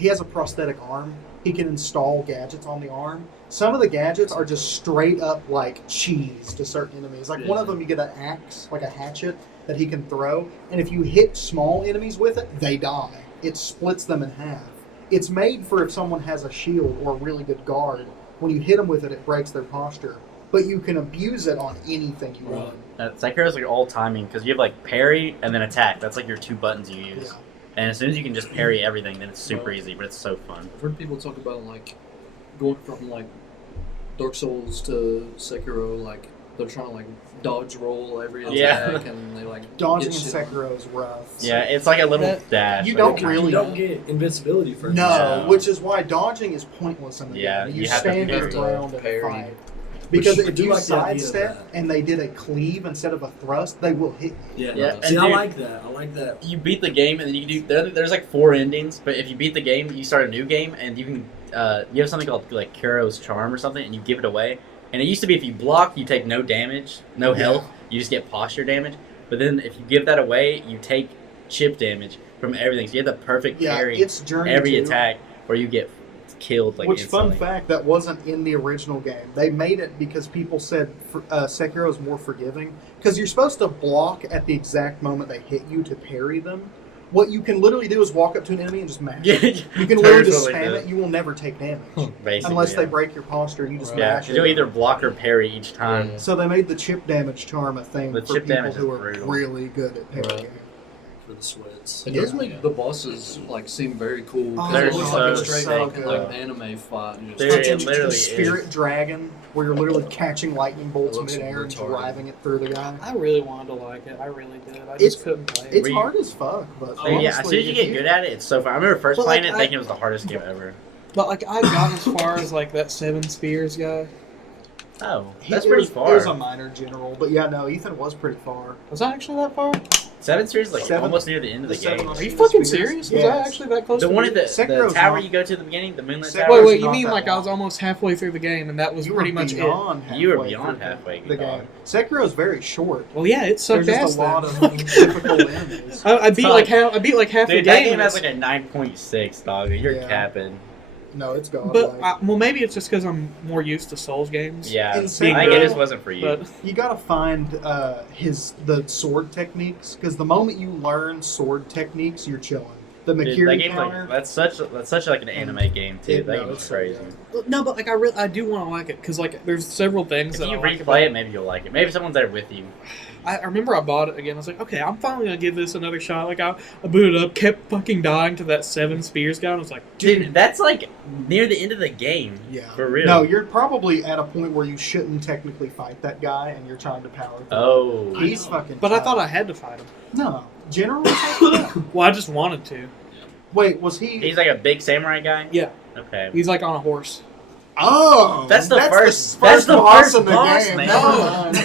a prosthetic arm. He can install gadgets on the arm. Some of the gadgets are just straight up like cheese to certain enemies. Like one of them, you get an axe, like a hatchet that he can throw, and if you hit small enemies with it, they die. It splits them in half. It's made for if someone has a shield or a really good guard. When you hit them with it, it breaks their posture. But you can abuse it on anything you want. Sekiro's like all timing because you have like parry and then attack. That's like your two buttons you use. Yeah. And as soon as you can just parry everything, then it's super easy. But it's so fun. I've heard people talk about like going from like Dark Souls to Sekiro, like they're trying to like dodge roll every attack, Yeah. and they like Dodging in get shit. Sekiro is rough. Yeah, it's like a little That- dash. you but don't it kinda- You really- don't get invincibility for No, No. which is why dodging is pointless in the Yeah, game. you You have to stand your parry. ground and Parry. fight. Because Which I if do you like the idea of sidestep that. and they did a cleave instead of a thrust, they will hit you. Yeah, Yeah, See, and I dude- like that. I like that. You beat the game, and then you can do. There's like 4 endings, but if you beat the game, you start a new game, and you can. You have something called like Kuro's Charm or something, and you give it away. And it used to be if you block, you take no damage, no Yeah. health. You just get posture damage. But then if you give that away, you take chip damage from everything. So you have the perfect Yeah, parry it's Journey every 2. attack, or you get killed like Which instantly. fun fact, that wasn't in the original game. They made it because people said Sekiro is more forgiving because you're supposed to block at the exact moment they hit you to parry them. What you can literally do is walk up to an enemy and just mash Yeah, it. You can literally just totally spam do. it. You will never take damage Basically, unless yeah. they break your posture. You just Right. Yeah, mash it. you'll either block or parry each time. Yeah. So they made the chip damage charm a thing The for chip people damage who is are brutal. really good at parrying. Right. For the sweats. It does Yeah. make the bosses like seem very cool. 'Cause Oh, it They're looks so like a straight so fucking good. like anime fight. And They're- just, it Fucking literally the Spirit is. Dragon, where you're literally catching lightning bolts It looks midair and retarded. driving it through the guy. I really wanted to like it. I really did. I It's- just couldn't play it. It's Were you- hard as fuck, but So, yeah, as honestly, soon as you if get good at it, it's so fun. I remember first But, playing like, it, thinking it was the hardest game ever. But like I got as far as like that 7 Spears guy. Oh, He- that's it pretty was- far. It was a minor general, but yeah, no, Ethan was pretty far. Was I actually that far? 7 series like Seven- almost near the end of the, the seven game. on Are you Spears? fucking serious? Was I Yes. actually that close? The to one the at the Sekiro's tower not- you go to at the beginning, the Moonlit Sekiro's Tower. Wait, you not mean that like I was long. almost halfway through the game and that was You pretty were much it? beyond You were halfway beyond through halfway. the dog. game. Sekiro's very short. Well, yeah, it sucked There's ass. just a lot then. of difficult enemies. I beat Tough. like half. I beat like half Dude, the that game. game has like a 9.6, dog. You're Yeah. capping. No, it's gone. but well, maybe it's just because I'm more used to Souls games. Yeah, In I think it Sekiro- just wasn't for you. But you gotta find the sword techniques because the moment you learn sword techniques, you're chilling. The Dude, that Makiri game's counter. like that's such like an anime game too. That no, game's it's so crazy. good. no, but like I do want to like it because like there's several things If that you I like replay about it, maybe you'll like it. Maybe someone's there with you. I remember I bought it again. I was like, okay, I'm finally gonna give this another shot. Like I booted up, kept fucking dying to that 7 Spears guy. And I was like, Dude, that's like near the end of the game. Yeah. For real. No, you're probably at a point where you shouldn't technically fight that guy, and you're trying to power through. Oh. He's fucking. but I tough. thought I had to fight him. No, generally. no. Well, I just wanted to. Wait, was he? He's like a big samurai guy? Yeah, Okay. he's like on a horse. Oh, That's the first first boss boss in the boss, game. man. Never mind.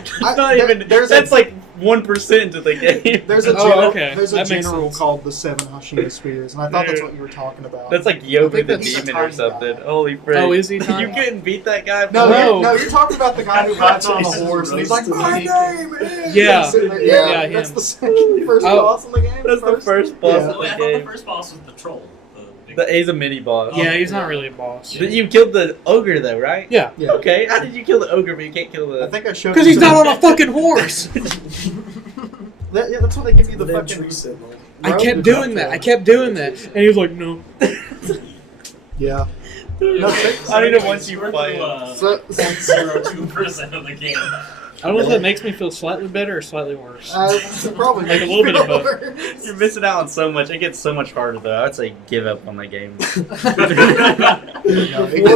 It's not there- even. there's That's a- like 1% into the game. There's a Oh, general, okay. there's a That makes general sense. called the 7 Hashima Spears, and I thought that's Dude. what you were talking about. That's like Yoga I think the that's a Demon or tiny something. guy. Holy frick. Oh, is he You tiny? couldn't beat that guy? no, No. you're talking about the guy who rides on a Jesus horse, and he's like, Christ. "My name is." Yeah. He's sitting there- Yeah, that's him. the second, first Oh. boss in the game. That's the first boss Yeah. of Wait, the I thought the game. first boss was the troll. The big He's a mini boss. Yeah, he's not really a boss. But you killed the ogre though, right? Yeah, Yeah. Okay, how did you kill the ogre but you can't kill I the... think I showed. because you he's not some- on a fucking horse. Yeah, that's what they give you the The damn fucking. tree sentinel. I road kept to doing that. I kept doing that, and he was like, "No." Yeah. No, I need to once you We're play through, it. So- 0.02% of the game. I don't know if that makes me feel slightly better or slightly worse. Probably Like a little bit of both. both. You're missing out on so much. It gets so much harder though. I would say give up on that game. Before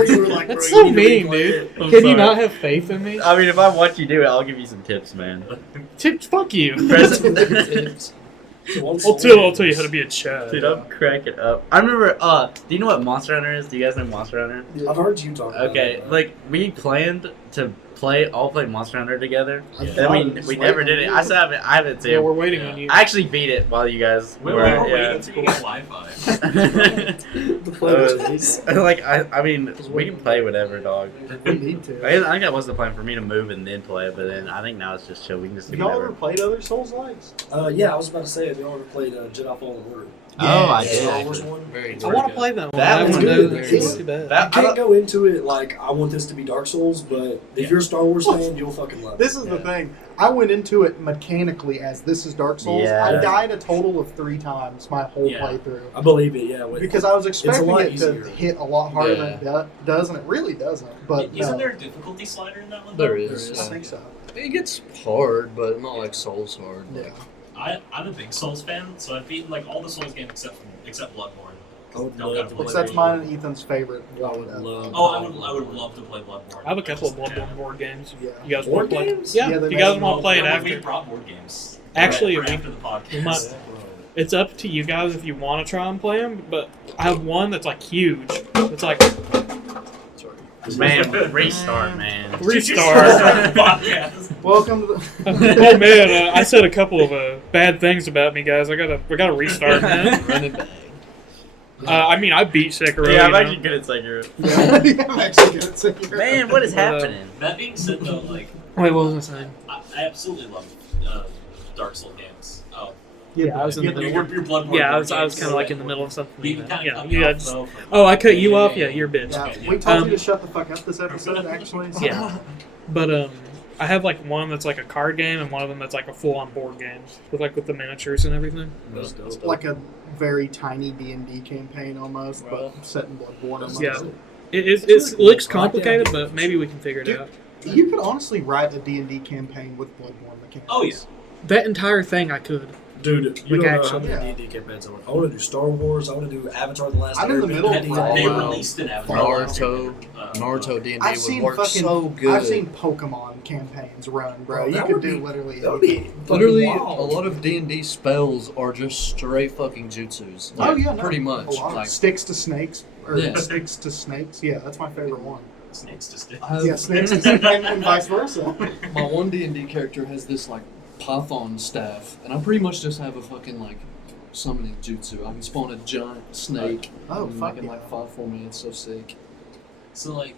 you were like, That's bro, so you need to mean, replay dude. it. I'm Can you sorry. not have faith in me? I mean, if I watch you do it, I'll give you some tips, man. Fuck you. Press- I'll tell you how to be a Chad. Dude, I'm cracking up. I remember, do you know what Monster Hunter is? Do you guys know Monster Hunter? I've heard you talk about Okay, it. like, we planned to all play Monster Hunter together. I And thought we it was never waiting did it. on I you. still haven't too. Yeah, we're waiting on you. I actually beat it while you guys We were, were yeah. waiting until you get Wi-Fi. The players. Like, I mean, we can play whatever, dog. We need to. I think that was the plan for me to move and then play, but then I think now it's just chill. We can just do Have y'all whatever. ever played other Souls likes? Yeah, I was about to say, have you ever played Jedi Fallen Order? Oh, I Yeah. did. Star Wars actually. one? Very I want to play that one. That I one's want to good. know It's- it's too bad. That- You can't go into it like, I want this to be Dark Souls, but if you're a Star Wars fan, you'll fucking love it. This is the thing. I went into it mechanically as this is Dark Souls. Yeah. I died a total of 3 times my whole Yeah. playthrough. I believe it, yeah. Because I was a expecting lot it easier. to hit a lot harder than Yeah. it does, and it really doesn't. But Isn't no, there a difficulty slider in that one? There though? is. I think so. It gets hard, but not like Souls hard. Yeah. I'm a big Souls fan, so I've beaten like all the Souls games except Bloodborne. I would Don't love have to to play Which that's Bloodborne. mine and Ethan's favorite I one. would love. Oh, I would love to play Bloodborne. I have a couple of Yeah. Bloodborne board games. Yeah. You guys Board want to play? games? Yeah, Yeah, if they you guys made want to play it We after. brought board games. Actually, for we- after the podcast. we might- It's up to you guys if you want to try and play them, but I have one that's like huge. It's like Sorry. Man, restart, man. restart. Podcast. Welcome to the. Oh man, I said a couple of bad things about me, guys. We gotta restart, man. Run it back. I mean, I beat Sekiro. Yeah, I'm you know? actually good at Sekiro. Yeah, I'm actually good at Sekiro. Man, what is But, happening? That being said, though, like Wait, what was I saying? I absolutely love Dark Souls games. Oh, Yeah, I was in the your, middle. your Bloodborne. Yeah, I board was kind games. of like in the middle of something. You can kind of Yeah, cut me yeah. off, Just, though. oh, I cut you off. Yeah, you're a bitch. Yeah, we told Um, you to shut the fuck up this episode, actually. So. Yeah. But I have like one that's like a card game and one of them that's like a full-on board game with the miniatures and everything. That's dope. Like a very tiny D&D campaign almost, but set in Bloodborne. almost. Yeah. cool. It looks complicated, but maybe we can figure it Dude. out. You could honestly write a D&D campaign with Bloodborne mechanics. Oh yeah. That entire thing I could. Dude, you Like, don't know how actually, many D&D campaigns I want to do. Star Wars. I want to do Avatar: The Last I'm in the Airbender. middle of They Fallout. released an Avatar. Naruto D&D I've would seen work fucking. so good. I've seen Pokemon campaigns run, bro. Bro, You that could would do be- literally That would be anything. fucking Literally, wild. a lot of D&D spells are just straight fucking jutsus. Oh yeah, no, pretty A much. lot. Like, Sticks to snakes, or Yeah. sticks to snakes. Yeah, that's my favorite one. Snakes to stick. I have- Yeah, snakes to snakes, and vice versa. my one D&D character has this like python staff, and I pretty much just have a fucking like summoning jutsu. I can spawn a giant snake. Oh, in, fuck like in like yeah. 5-4 minutes. So sick. So like,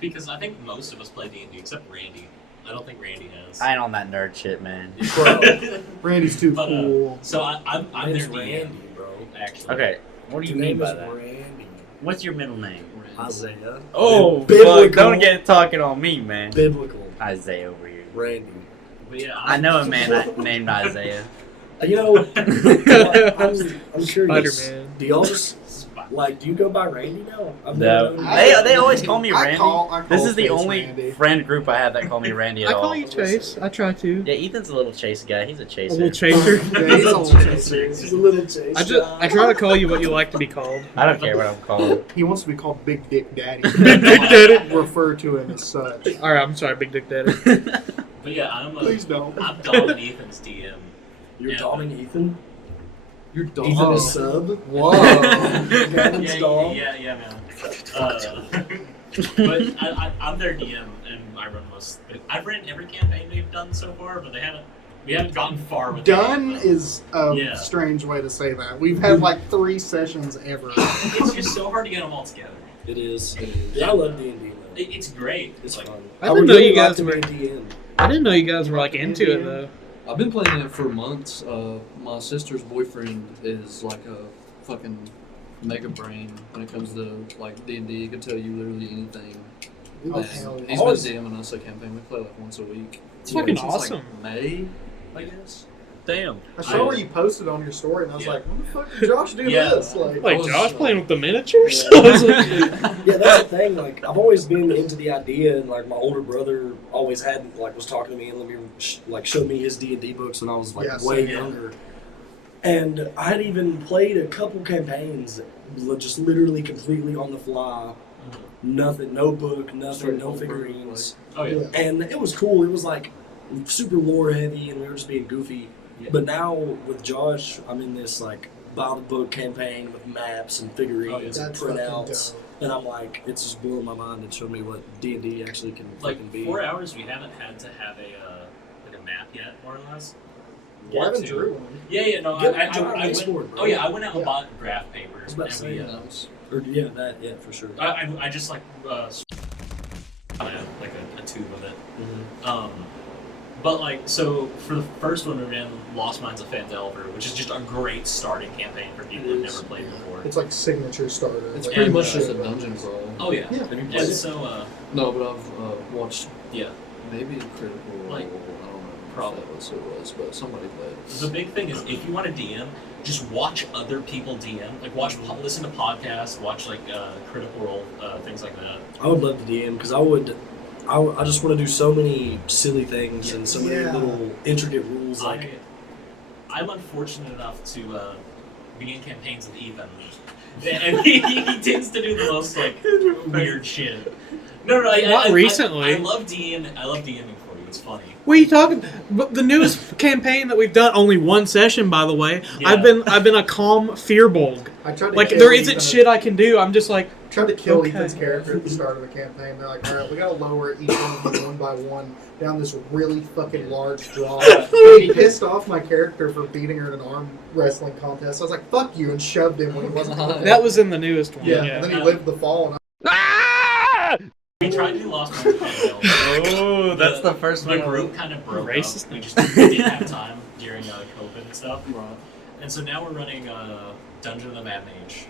because I think most of us play D&D except Randy. I don't think Randy has. I ain't on that nerd shit, man. Randy's too But, cool. So I'm Name's their DM, Randy, bro. actually. Okay, what do you Your mean name by is that? Randy. What's your middle name? Isaiah. Oh, Biblical. fuck, don't get talking on me, man. Biblical. Isaiah over here. Randy. But yeah, I know a man named Isaiah. You know, I'm curious. Spider-Man. Do y'all just like? Do you go by Randy now? I've No, never known they always call me Randy. I call This is the Chase only Randy. friend group I have that call me Randy at I all. call you Chase. I try to. Yeah, Ethan's a little chase guy. He's a A chaser. little chaser. Yeah, he's a little chaser. He's a little chase. I try to call you what you like to be called. I don't care what I'm called. He wants to be called Big Dick Daddy. Big Dick Daddy. Refer to him as such. All right, I'm sorry, Big Dick Daddy. But yeah, I'm Please don't. I'm Dom and Ethan's DM. You're Yeah. doming Ethan. You're dumb. Ethan is sub. Whoa. Gavin's dom. Yeah, man. But I'm their DM, and I run most. I've ran every campaign they've done so far, but we haven't gotten far with Done it. is a Yeah. strange way to say that. We've had like 3 sessions ever. It's just so hard to get them all together. It is. It is. Yeah, I love D&D though. It's great. It's like, fun. I would didn't know really you like guys to were. be a DM. I didn't know you guys were like into it though. I've been playing it for months. My sister's boyfriend is like a fucking mega brain when it comes to like D&D. He could tell you literally anything. Oh, And hell yeah. he's been DMing us a campaign. We play like once a week. It's fucking since, awesome. Like May, I guess. Damn. I saw where you posted on your story, and I was Yeah. like, "When the fuck did Josh do Yeah. this?" Like, Like was, Josh playing with the miniatures. Yeah. I was like, Yeah, that's the thing. Like, I've always been into the idea, and like my older brother always had was talking to me and let me showed me his D&D books when I was like Yeah, way same. younger. And I had even played a couple campaigns, just literally completely on the fly. Nothing, no book, nothing, Straight no from figurines. oh yeah. And it was cool. It was like super lore heavy, and we were just being goofy. Yeah. But now with Josh, I'm in this like buy the book campaign with maps and figurines and that's fucking printouts, dope. and I'm like, it's just blowing my mind and showing me what D&D actually can Like fucking be. 4 hours, we haven't had to have a map yet, more or less. Well, I haven't to- drew one. Yeah, no, Get I John went. Baseboard, bro. Oh yeah, I went out and Yeah. bought graph paper. I was about to say, and we, Nice. Or yeah, that for sure. I just like like a tube of it. But like so for the first one we ran Lost Mines of Phandelver, which is just a great starting campaign for people who've never played before. It's like signature starter. It's Like, pretty And, much uh, just a dungeon crawl. Oh yeah. Yeah. Have you And played it? so No, but I've watched yeah. maybe Critical Role. Like, I don't know probably. if that was who it was, but somebody played it. The big thing is if you want to DM, just watch other people DM. Like listen to podcasts, watch like Critical Role, things like that. I would love to DM because I just want to do so many silly things and so many Yeah. little intricate rules. Like, I'm unfortunate enough to be in campaigns with Ethan, and he tends to do the most like weird shit. No, Not recently. I love DMing for you. It's funny. What are you talking? But the newest campaign that we've done, only one session, by the way. Yeah. I've been a calm fearbolg. I tried to Like kill there isn't Ethan shit I can do. I'm just like Tried to kill Okay. Ethan's character at the start of the campaign. They're like, all right, we gotta lower each one of them one by one down this really fucking large draw. He pissed off my character for beating her in an arm wrestling contest. I was like, fuck you, and shoved him when he wasn't. that was in the newest one. Yeah, and then he lived the fall. And We tried to do Lost Mines of Darnell. Oh, that's the first The one. group kind of broke Racist. up. We just didn't have time during COVID and stuff. And so now we're running Dungeon of the Mad Mage.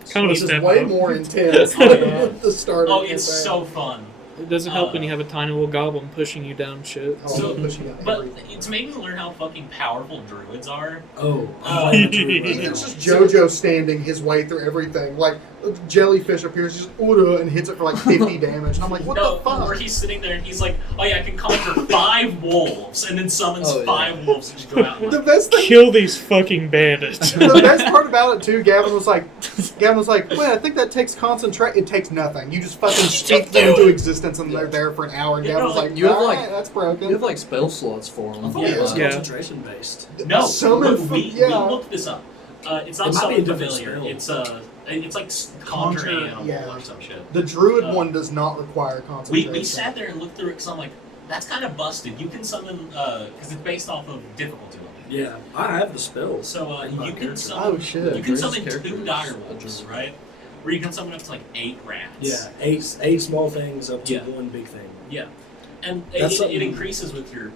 It's kind of a which is step way up. more intense Oh, than yeah. the start of Oh, the it's campaign. so fun. It doesn't help when you have a tiny little goblin pushing you down shit. Oh, So- pushing out But everything. it's made me learn how fucking powerful druids are. Oh, It's just JoJo standing his way through everything. Like, a jellyfish appears, just Ura, and hits it for like 50 damage. And I'm like, what No, the fuck? where he's sitting there and he's like, oh yeah, I can conquer 5 wolves, and then summons Oh, yeah. 5 wolves and just go out and The like, best thing, Kill these fucking bandits. the best part about it too, Gavin was like, wait, I think that takes concentration. It takes nothing. You just fucking speak them into existence, and they're there for an hour. And Yeah, Gavin was no, like, you have, "All like- right, that's broken. You have like spell slots for them. I thought Yeah. it was Yeah. concentration based. No, Summon look, from- we yeah. looked this up. It's not It might be a summon different familiar. spell. It's like conjure Conjure, animal yeah. or some shit. The druid Uh, one does not require concentration. We sat there and looked through it because I'm like, that's kind of busted. You can summon because it's based off of difficulty level. Yeah, I have the spells. So in my you can character. summon Oh shit! you can Grace's summon character 2 is dire a wolves, druid. right? Where you can summon up to like 8 rats. Yeah, eight small things up to Yeah. one big thing. Yeah. And That's it something- increases with your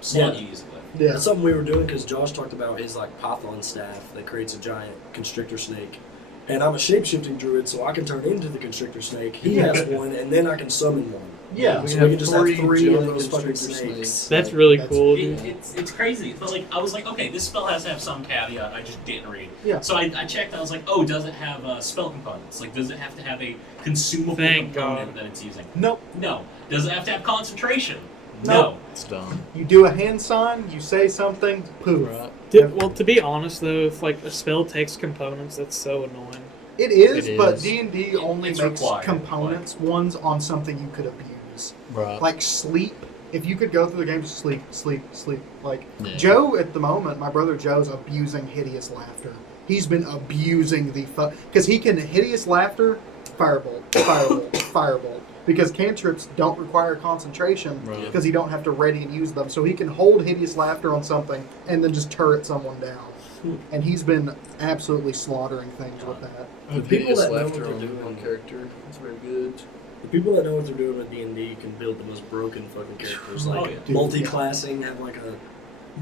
slot Yeah. you use it with. Yeah. That's something we were doing because Josh talked about his like Python staff that creates a giant constrictor snake. And I'm a shape-shifting druid, so I can turn into the constrictor snake. He has one, and then I can summon one. Yeah, So we can just have 3 of those fucking giant snakes. That's really That's- cool, dude. It's crazy. But like I was like, okay, this spell has to have some caveat I just didn't read. Yeah. So I checked. I was like, oh, does it have spell components? Like, does it have to have a consumable Thank component God. that it's using? Nope. No. Does it have to have concentration? Nope. It's dumb. You do a hand sign, you say something, poof. Right. Well, to be honest though, if like a spell takes components, that's so annoying. It is, It but is. D&D only It's makes required, components ones on something you could abuse. Right. Like sleep. If you could go through the game, just sleep, sleep, sleep. Like Yeah. Joe at the moment, my brother Joe's abusing hideous laughter. He's been abusing the because he can hideous laughter, firebolt, firebolt, firebolt. Because cantrips don't require concentration Right. because he don't have to ready and use them. So he can hold hideous laughter on something and then just turret someone down. And he's been absolutely slaughtering things with that. The With people hideous that know what laughter they're on doing. one character. It's very good. The people that know what they're doing with D&D can build the most broken fucking characters. Like Oh, yeah. multi-classing, have like a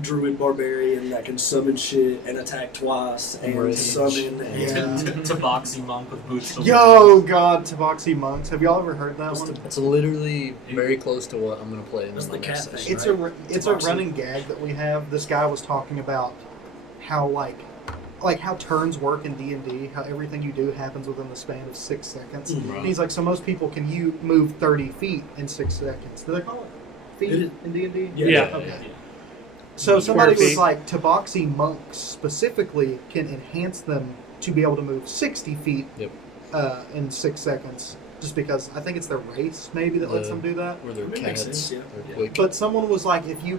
druid barbarian that can summon shit and attack twice and Rage. summon and Yeah. Tabaxi monk with boots. to Yo, God, Tabaxi monks. Have y'all ever heard that What's one? the- It's literally very close to what I'm gonna play in That's my the next cat session. thing. It's a Tabaxi. running gag that we have. This guy was talking about how like how turns work in D&D, how everything you do happens within the span of 6 seconds. Mhm. And he's like, so most people can you move 30 feet in 6 seconds. Do they call it feet It is- in D&D? Yeah. Okay. So somebody Square was feet. like, Tabaxi monks specifically can enhance them to be able to move 60 feet Yep. in 6 seconds. Just because I think it's their race maybe that lets The- them do that. Where they're That makes cats. sense, yeah. They're Yeah. quick. But someone was like, if you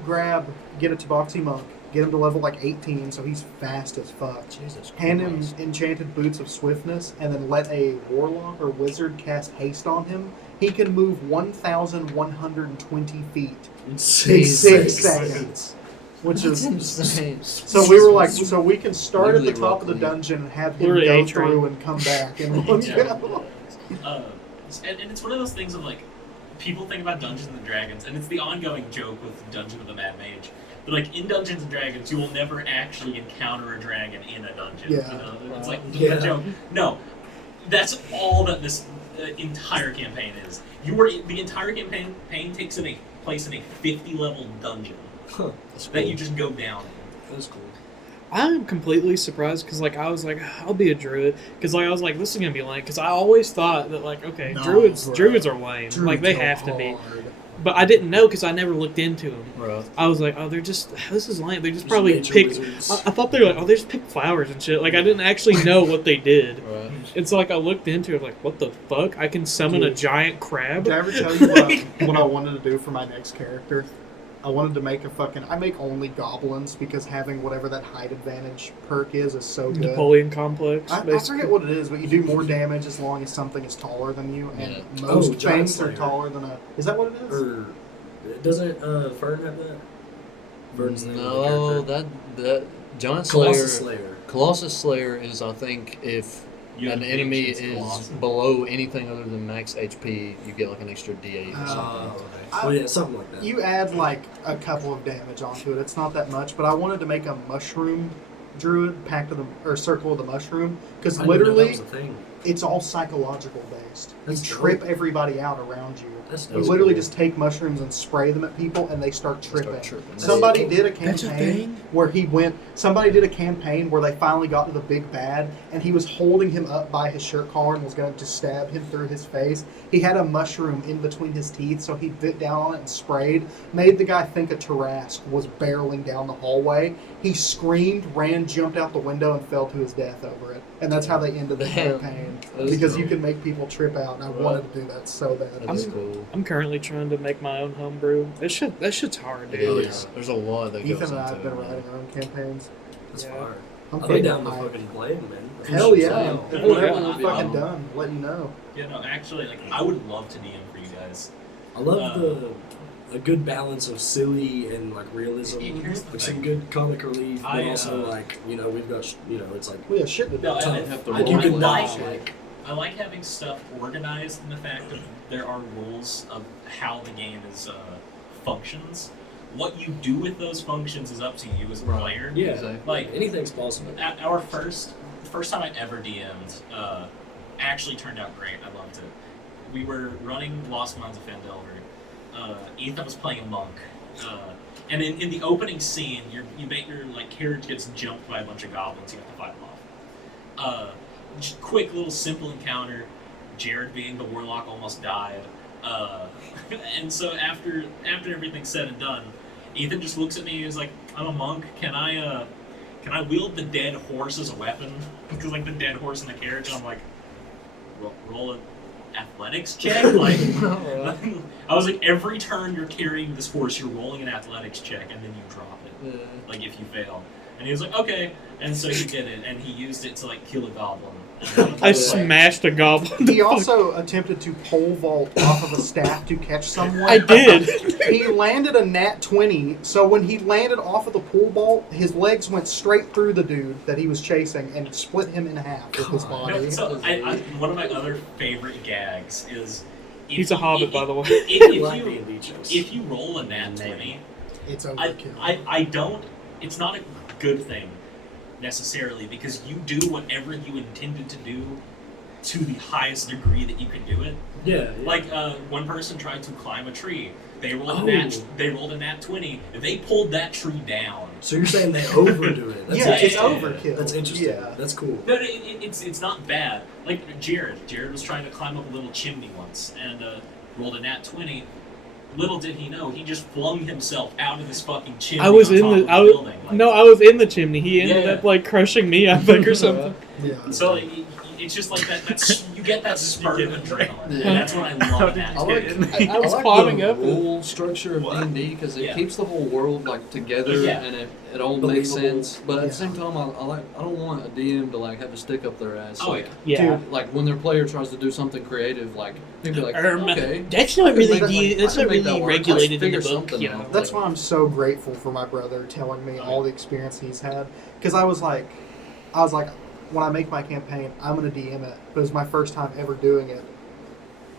get a Tabaxi monk, get him to level like 18, so he's fast as fuck. Jesus Hand him Christ. enchanted boots of swiftness, and then let a warlock or wizard cast haste on him. He can move 1,120 feet in Jesus. 6 seconds, which That's is insane. so. We were like, so we can start at the Literally top of the Rocket League. dungeon and have him Literally go A-Train. through and come back in one Yeah. go. And it's one of those things of like, people think about Dungeons and Dragons, and it's the ongoing joke with Dungeon of the Mad Mage. But like in Dungeons and Dragons, you will never actually encounter a dragon in a dungeon. Yeah. You know? It's like Yeah. a joke. No, that's all that this entire campaign is. The entire campaign takes place in a 50 level dungeon That's that cool. you just go down in. That's cool. I'm completely surprised because like I was like I'll be a druid because like I was like this is gonna be lame because I always thought that like okay No, druids bro. druids are lame like they Druids have go to be hard. but I didn't know because I never looked into them. Right. I was like, oh, they're just this is lame. They just Just probably nature pick. wizards. I thought they were like, oh, they just pick flowers and shit. Like I didn't actually know what they did. Right. It's like I looked into it, like, what the fuck? I can summon a Dude. giant crab. Did I ever tell you what I wanted to do for my next character? I wanted to make I make only goblins because having whatever that height advantage perk is so good. Napoleon complex. I basically. forget what it is, but you do more damage as long as something is taller than you, and Yeah. most Oh, Giant things are Slayer. taller than a. Is that what it is? Or doesn't Fern have that? Fern's the name of the No, character. that Giant Slayer. Colossus Slayer. Colossus Slayer is, I think, if You have an enemy patience, is Colossus. below anything other than max HP, you get like an extra D8 or something. Oh, okay. Well, yeah, something like that. You add like a couple of damage onto it. It's not that much, but I wanted to make a mushroom druid, Pact of the or Circle of the Mushroom, because I didn't know that literally was a thing. it's all psychological based. That's You trip dope. everybody out around you. That's You dope. literally just take mushrooms and spray them at people, and they start They tripping. start tripping. Somebody did a That's a campaign thing? where he went. Somebody did a campaign where they finally got to the big bad, and he was holding him up by his shirt collar and was going to stab him through his face. He had a mushroom in between his teeth, so he bit down on it and sprayed. Made the guy think a Tarrasque was barreling down the hallway. He screamed, ran, jumped out the window, and fell to his death over it. And that's how they ended the Damn. campaign That's because cool. you can make people trip out. And I wanted to do that so bad. That's cool. I'm currently trying to make my own homebrew. That shit's hard, It dude. is. There's a lot that goes Ethan into and I have been it, man. writing our own campaigns. That's Yeah. fire. I'm I'll be feeling down to hyped. fucking play, man. Hell yeah! Wow. If Oh, whenever yeah. we're fucking Um, done, let you know. Yeah, no, actually, like I would love to DM for you guys. I love a good balance of silly and like realism, Here's the like thing. some good comic relief, but I, also like we've got it's like We have shit to do. No, tough. I have to Like, roll you can it. not Like- like I like having stuff organized in the fact that there are rules of how the game is functions. What you do with those functions is up to you as a Right. player. yeah, Exactly. Like anything's possible. at our first time I ever DM'd, actually turned out great. I loved it. We were running Lost Mines of Phandelver. Ethan was playing a monk. And in the opening scene, your like character gets jumped by a bunch of goblins. You have to fight them off. Just quick little simple encounter. Jared, being the warlock, almost died. And so after everything's said and done, Ethan just looks at me and is like, "I'm a monk. Can I wield the dead horse as a weapon?" Because like the dead horse in the carriage, and I'm like, roll an athletics check. Like, I was like, every turn you're carrying this horse, you're rolling an athletics check, and then you drop it. Yeah. Like if you fail. And he was like, okay. And so he did it, and he used it to like kill a goblin. I smashed a goblin. He also attempted to pole vault off of a staff to catch someone. I did. He landed a nat 20, so when he landed off of the pole vault, his legs went straight through the dude that he was chasing and split him in half with his God. body. No, so one of my other favorite gags is if He's a you- hobbit, by the way. Black If D&D jokes. you roll a nat 20, It's I overkill. don't. It's not a good thing necessarily because you do whatever you intended to do to the highest degree that you can do it. yeah. Like one person tried to climb a tree. They rolled Oh. a nat 20. They pulled that tree down. So you're saying they overdo it? That's Yeah, it's yeah, overkill. That's interesting. Yeah. That's cool. No, it's not bad. Like Jared was trying to climb up a little chimney once and rolled a nat 20. Little did he know, he just flung himself out of this fucking chimney. I was on in top the. of I building. was, Like, no, I was in the chimney. He ended Yeah. up like crushing me, I think, or something. Yeah. So like, it's just like that. That's you get that spurt of adrenaline. Yeah. And that's what I love. I like, I was like climbing the up it. rule structure of What? D&D because it Yeah. keeps the whole world like together Yeah. and it all makes Believable. sense. But at Yeah. the same time, I don't want a DM to like have to stick up their ass. Oh, like, Yeah. like when their player tries to do something creative, like they'd be like, okay, That's not really really. de- That's I can not make that really work. regulated Let's in the figure book. something You know. out. That's why I'm so grateful for my brother telling me all the experience he's had. Because I was like, when I make my campaign, I'm going to DM it. But it was my first time ever doing it.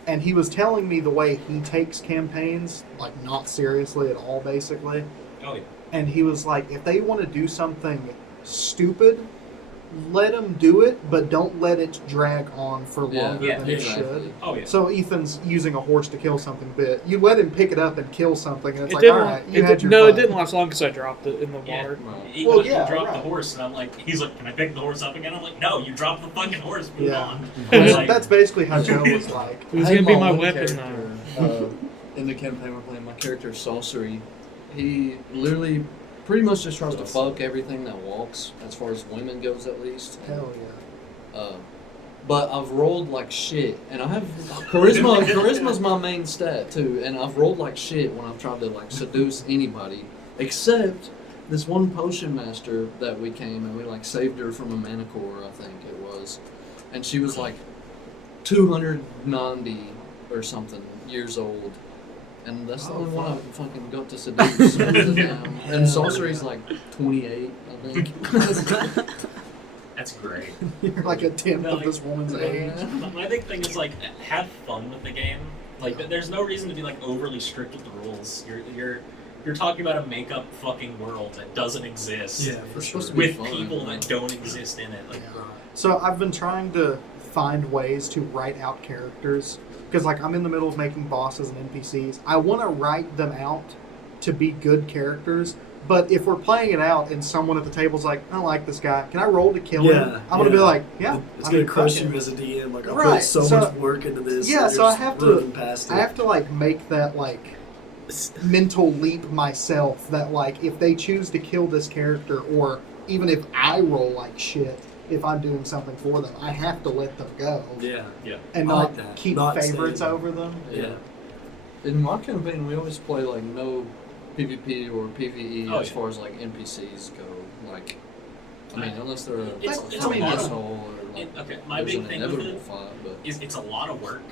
And he was telling me the way he takes campaigns, like not seriously at all, basically. Oh yeah. And he was like, if they want to do something stupid, let them do it, but don't let it drag on for longer Yeah, than it exactly. should. Oh yeah. So Ethan's using a horse to kill something bit. You let him pick it up and kill something, and it's It like, didn't. all right, you It had did, your no, fun. it didn't last long because I dropped it in the Yeah. water. Right. He, Well, he yeah, dropped right. the horse, and I'm like, he's like, can I pick the horse up again? I'm like, no, you dropped the fucking horse. Move Yeah. on. That's, Like- that's basically how Joe was like. It was I had gonna be my one weapon character, now. in the campaign we're playing, my character Sorcery, he literally pretty much just tries to fuck everything that walks, as far as women goes at least. Hell yeah. But I've rolled like shit, and I have charisma. Charisma's my main stat too, and I've rolled like shit when I've tried to like seduce anybody, except this one potion master that we came and we like saved her from a manicore, I think it was, and she was like 290 or something years old, and that's the only one I fucking got to seduce. And Sorcery's like 28, I think. That's great. You're like a tenth No, of like- this woman's age. My big thing is like have fun with the game. Like there's no reason to be like overly strict with the rules. You're talking about a make-up fucking world that doesn't exist. Yeah, for It's sure. supposed to be With fun, people man. that don't exist in it. Like So I've been trying to find ways to write out characters because like I'm in the middle of making bosses and NPCs. I want to write them out to be good characters. But if we're playing it out and someone at the table's like, I don't like this guy, can I roll to kill him? I'm gonna be like, yeah. It's I gonna mean, crush fuck you it. as a DM. Like I Right, put so so- much work into this. Yeah, and so you're I just have to- running past it. I have to like make that like mental leap myself that like if they choose to kill this character or even if I roll like shit, if I'm doing something for them, I have to let them go Yeah, and I not like that. keep Not favorites staying. over them. yeah. In my campaign, we always play like no PvP or PvE Oh, as yeah. far as like NPCs go. Like, I mean, unless they're It's a an lot of- asshole or like okay, my there's big an thing with inevitable it fight, but is it's a lot of work,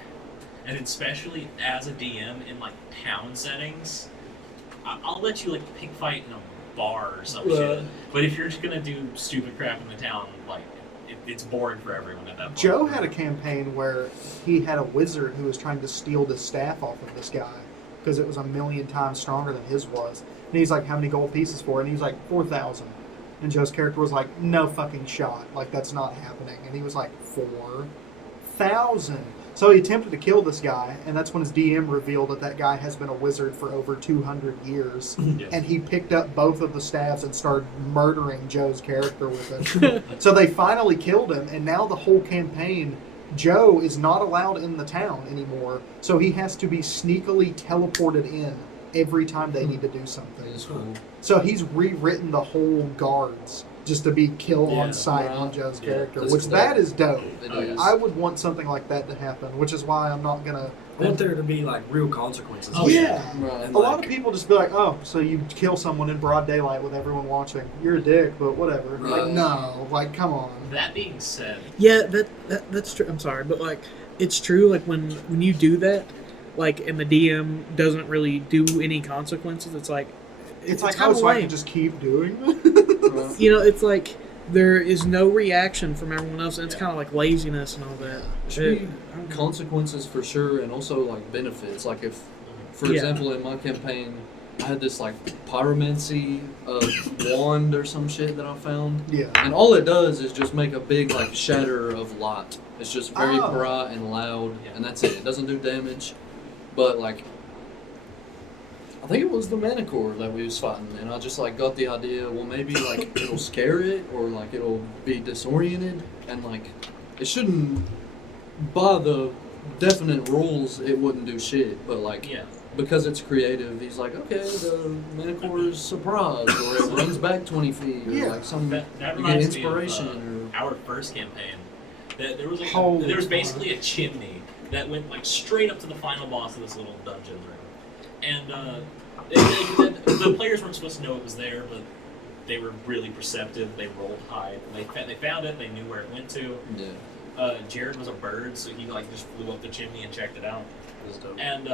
and especially as a DM in like town settings, I'll let you like pick fight in a bar or some shit. But if you're just gonna do stupid crap in the town, like it's boring for everyone at that point. Joe had a campaign where he had a wizard who was trying to steal the staff off of this guy because it was a million times stronger than his was. And he's like, how many gold pieces for it? And he was like, 4,000. And Joe's character was like, no fucking shot. Like, that's not happening. And he was like, 4,000. So he attempted to kill this guy, and that's when his DM revealed that that guy has been a wizard for over 200 years. Yeah. And he picked up both of the staffs and started murdering Joe's character with it. So they finally killed him, and now the whole campaign, Joe is not allowed in the town anymore, so he has to be sneakily teleported in every time they need to do something. it's cool. So he's rewritten the whole guards just to be kill Yeah, on sight right. on Joe's Yeah, character, that's which dope. that is dope. It Oh, yeah. is. I would want something like that to happen, which is why I'm not gonna. I want there to be like real consequences. Oh, yeah. Right. And, A lot like, of people just be like, "Oh, so you kill someone in broad daylight with everyone watching? You're a dick, but whatever." Like, Right. no, like, come on. That being said, Yeah, that's true. I'm sorry, but like it's true. Like when you do that, like and the DM doesn't really do any consequences. It's like It's like, kind oh, of so I lame. can just keep doing it. Right. You know, it's like there is no reaction from everyone else, and it's Yeah. kind of like laziness and all that. There should be consequences for sure, and also like benefits. Like if, for Yeah. example, in my campaign, I had this like pyromancy wand or some shit that I found, Yeah. and all it does is just make a big like shatter of light. It's just very Oh. bright and loud, Yeah. and that's it. It doesn't do damage, but like. I think it was the manicore that we was fighting, and I just like got the idea. Well, maybe like it'll scare it, or like it'll be disoriented, and like it shouldn't. By the definite rules, it wouldn't do shit. But like yeah. because it's creative, he's like, okay, the manicore is surprised, or it runs back 20 feet, or Yeah. like some That you get reminds me of inspiration, our first campaign. There was like Holy there was fuck. basically a chimney that went like straight up to the final boss of this little dungeon room, and the players weren't supposed to know it was there, but they were really perceptive. They rolled high. They found it. They knew where it went to. or yeah. Jared was a bird, so he like just flew up the chimney and checked it out. That's dope. And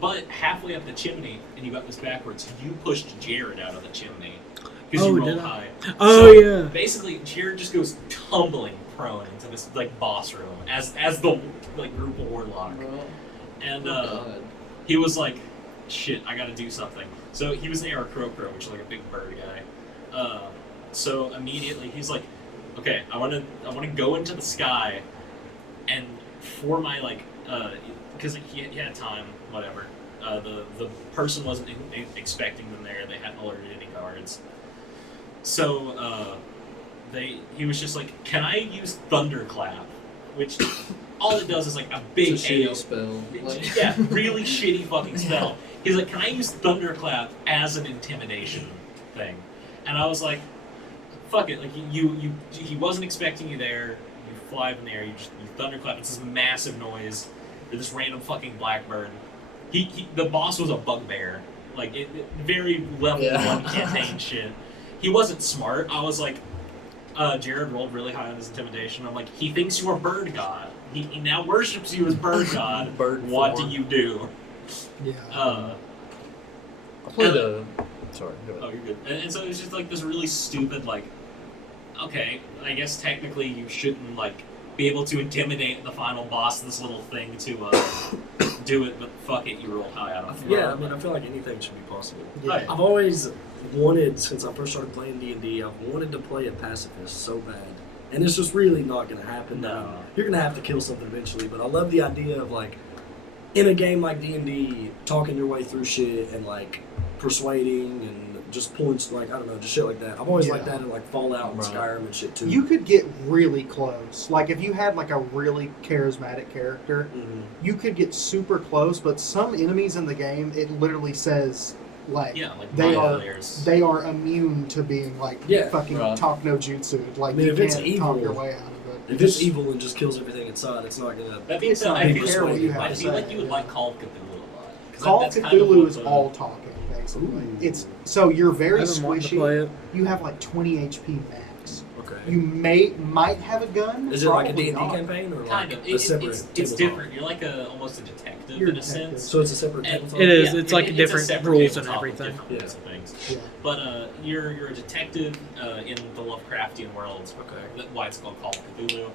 but halfway up the chimney, and you got this backwards, you pushed Jared out of the chimney because Oh, you did rolled I? high. Oh So, yeah. Basically, Jared just goes tumbling prone into this like boss room as the like group warlock, and God. he was like, "Shit, I got to do something." So he was an Aarakocra, which is like a big bird guy. So immediately he's like, "Okay, I want to go into the sky, and for my like, because he had time, whatever. The person wasn't expecting them there. They hadn't alerted any guards. So he was just like, "Can I use thunderclap?" Which all it does is like a big It's a shitty AO. spell. Like, Yeah, really shitty fucking spell. He's like, can I use Thunderclap as an intimidation thing? And I was like, fuck it. Like he wasn't expecting you there. You fly up in the air. You Thunderclap. It's this massive noise. You're this random fucking blackbird. The boss was a bugbear. Like very level Yeah. 1 campaign shit. He wasn't smart. I was like, Jared rolled really high on his intimidation. I'm like, he thinks you're a bird god. He now worships you as bird god. Bird What form. do you do? Yeah. I played a. Sorry. Go Oh, ahead. you're good. And so it's just like this really stupid, like, okay, I guess technically you shouldn't, like, be able to intimidate the final boss of this little thing to do it, but fuck it, you roll high out of it. Yeah, I mean, I feel like anything should be possible. Yeah. I've always wanted, since I first started playing D&D, I've wanted to play a pacifist so bad. And it's just really not going to happen. No. You're going to have to kill something eventually, but I love the idea of, like, in a game like D&D, talking your way through shit and, like, persuading and just pulling, like, I don't know, just shit like that. I've always liked Yeah. that in, like, Fallout and Right. Skyrim and shit, too. You could get really close. Like if you had like a really charismatic character, Mhm. you could get super close. But some enemies in the game, it literally says like Yeah, like they mind are flayers. they are immune to being like Yeah, fucking right. talk no jutsu. Like I mean, you if it's can't evil- talk your way out of it. If it's evil and just kills everything inside, it's not going to... That being It's said, not I gonna feel, care what you have I to feel say, like you would yeah. like Call of Cthulhu a lot. 'Cause Call of that's kind of Cthulhu what is the- all talking basically. Ooh. It's so you're I very haven't wanted to play squishy. it. You have like 20 HP max. Okay. You might have a gun. Is it like a probably D&D not. campaign or Kind like of. a separate It's tabletop? different. You're like almost a detective You're in a a detective. sense. So it's a separate And- tabletop? It is. Yeah, It's like a different separate rules and tabletop with everything. different rules and things. Yeah. But you're a detective in the Lovecraftian world. Okay. That's why it's called Call of Cthulhu.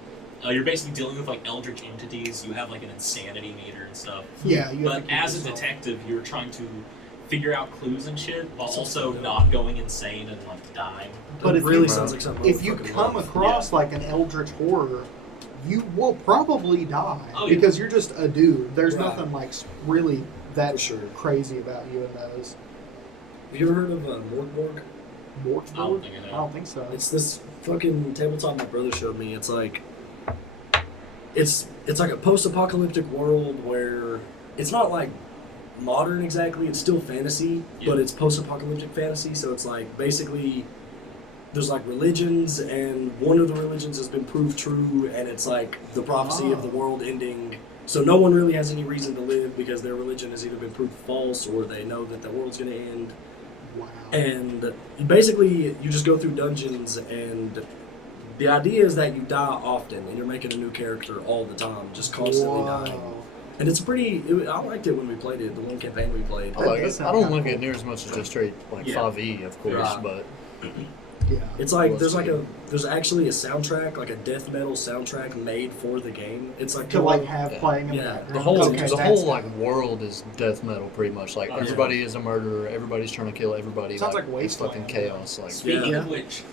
You're basically dealing with like eldritch entities. You have like an insanity meter and stuff. Yeah, you have But to keep as a yourself- detective, you're trying to figure out clues and shit while Sounds also good. not going insane and like dying. But It if really you- sounds like something I if would you fucking come love. across like an eldritch horror, you will probably die Oh, yeah. because you're just a dude. There's Right. nothing like really that For sure. crazy about you in those. Have you ever heard of Morgborg? Mort's I don't board? think I I know. don't think so. It's this fucking tabletop my brother showed me. It's like it's like a post-apocalyptic world where it's not like modern exactly. It's still fantasy, Yeah. but it's post-apocalyptic fantasy. So it's like basically there's like religions, and one of the religions has been proved true, and it's like the prophecy of the world ending. So no one really has any reason to live because their religion has either been proved false or they know that the world's going to end. Wow. And basically, you just go through dungeons, and the idea is that you die often, and you're making a new character all the time, just constantly dying. Whoa. And it's I liked it when we played it, the one campaign we played. I like does it. sound I don't kinda like it cool. near as much as just straight like Yeah. 5e, of course, Right. but Yeah. It's like Well, there's actually a soundtrack, like a death metal soundtrack made for the game. It's like To like have Yeah. playing in Yeah. the background. the whole Okay, the that's whole like kinda- world is death metal pretty much. Like Oh, yeah. everybody is a murderer, everybody's trying to kill everybody. Sounds like it's fucking Wasteland. chaos. Like Speaking Yeah. of which,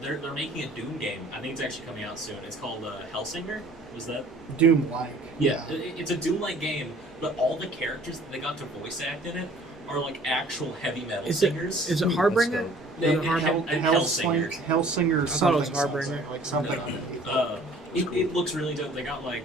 they're making a Doom game. I think it's actually coming out soon. It's called Hellsinger. Was that? Doom-like. It's a Doom-like game, but all the characters that they got to voice act in it are like actual heavy metal Is it singers. is it that's Harbinger? dope. They- Is it and Harbinger? Hellsinger. Hellsinger. I thought it was something, Harbinger. something, like something. No. It looks really dope. They got like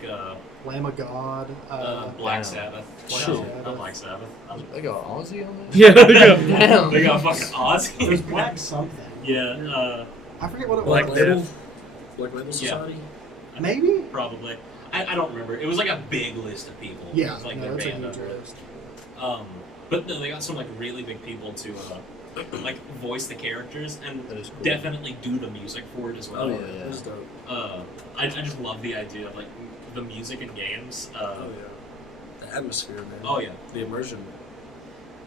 Lamb of God. Black Wow. Sabbath. Black No, Sabbath. not Black Sabbath. They got Ozzy on there. Yeah, yeah. Damn. They got fucking Ozzy. There's Black something. Yeah, I forget what it Black was. Label, Black Label Yeah. Society. Maybe. probably. I don't remember. It was like a big list of people. It Yeah. was like no, their it's a band huge under it. list. But no, they got some like really big people to like voice the characters and That is cool. definitely do the music for it as well. Oh yeah, yeah. it was dope. I just love the idea of like the music in games. Oh yeah, the atmosphere, man. Oh yeah, The immersion.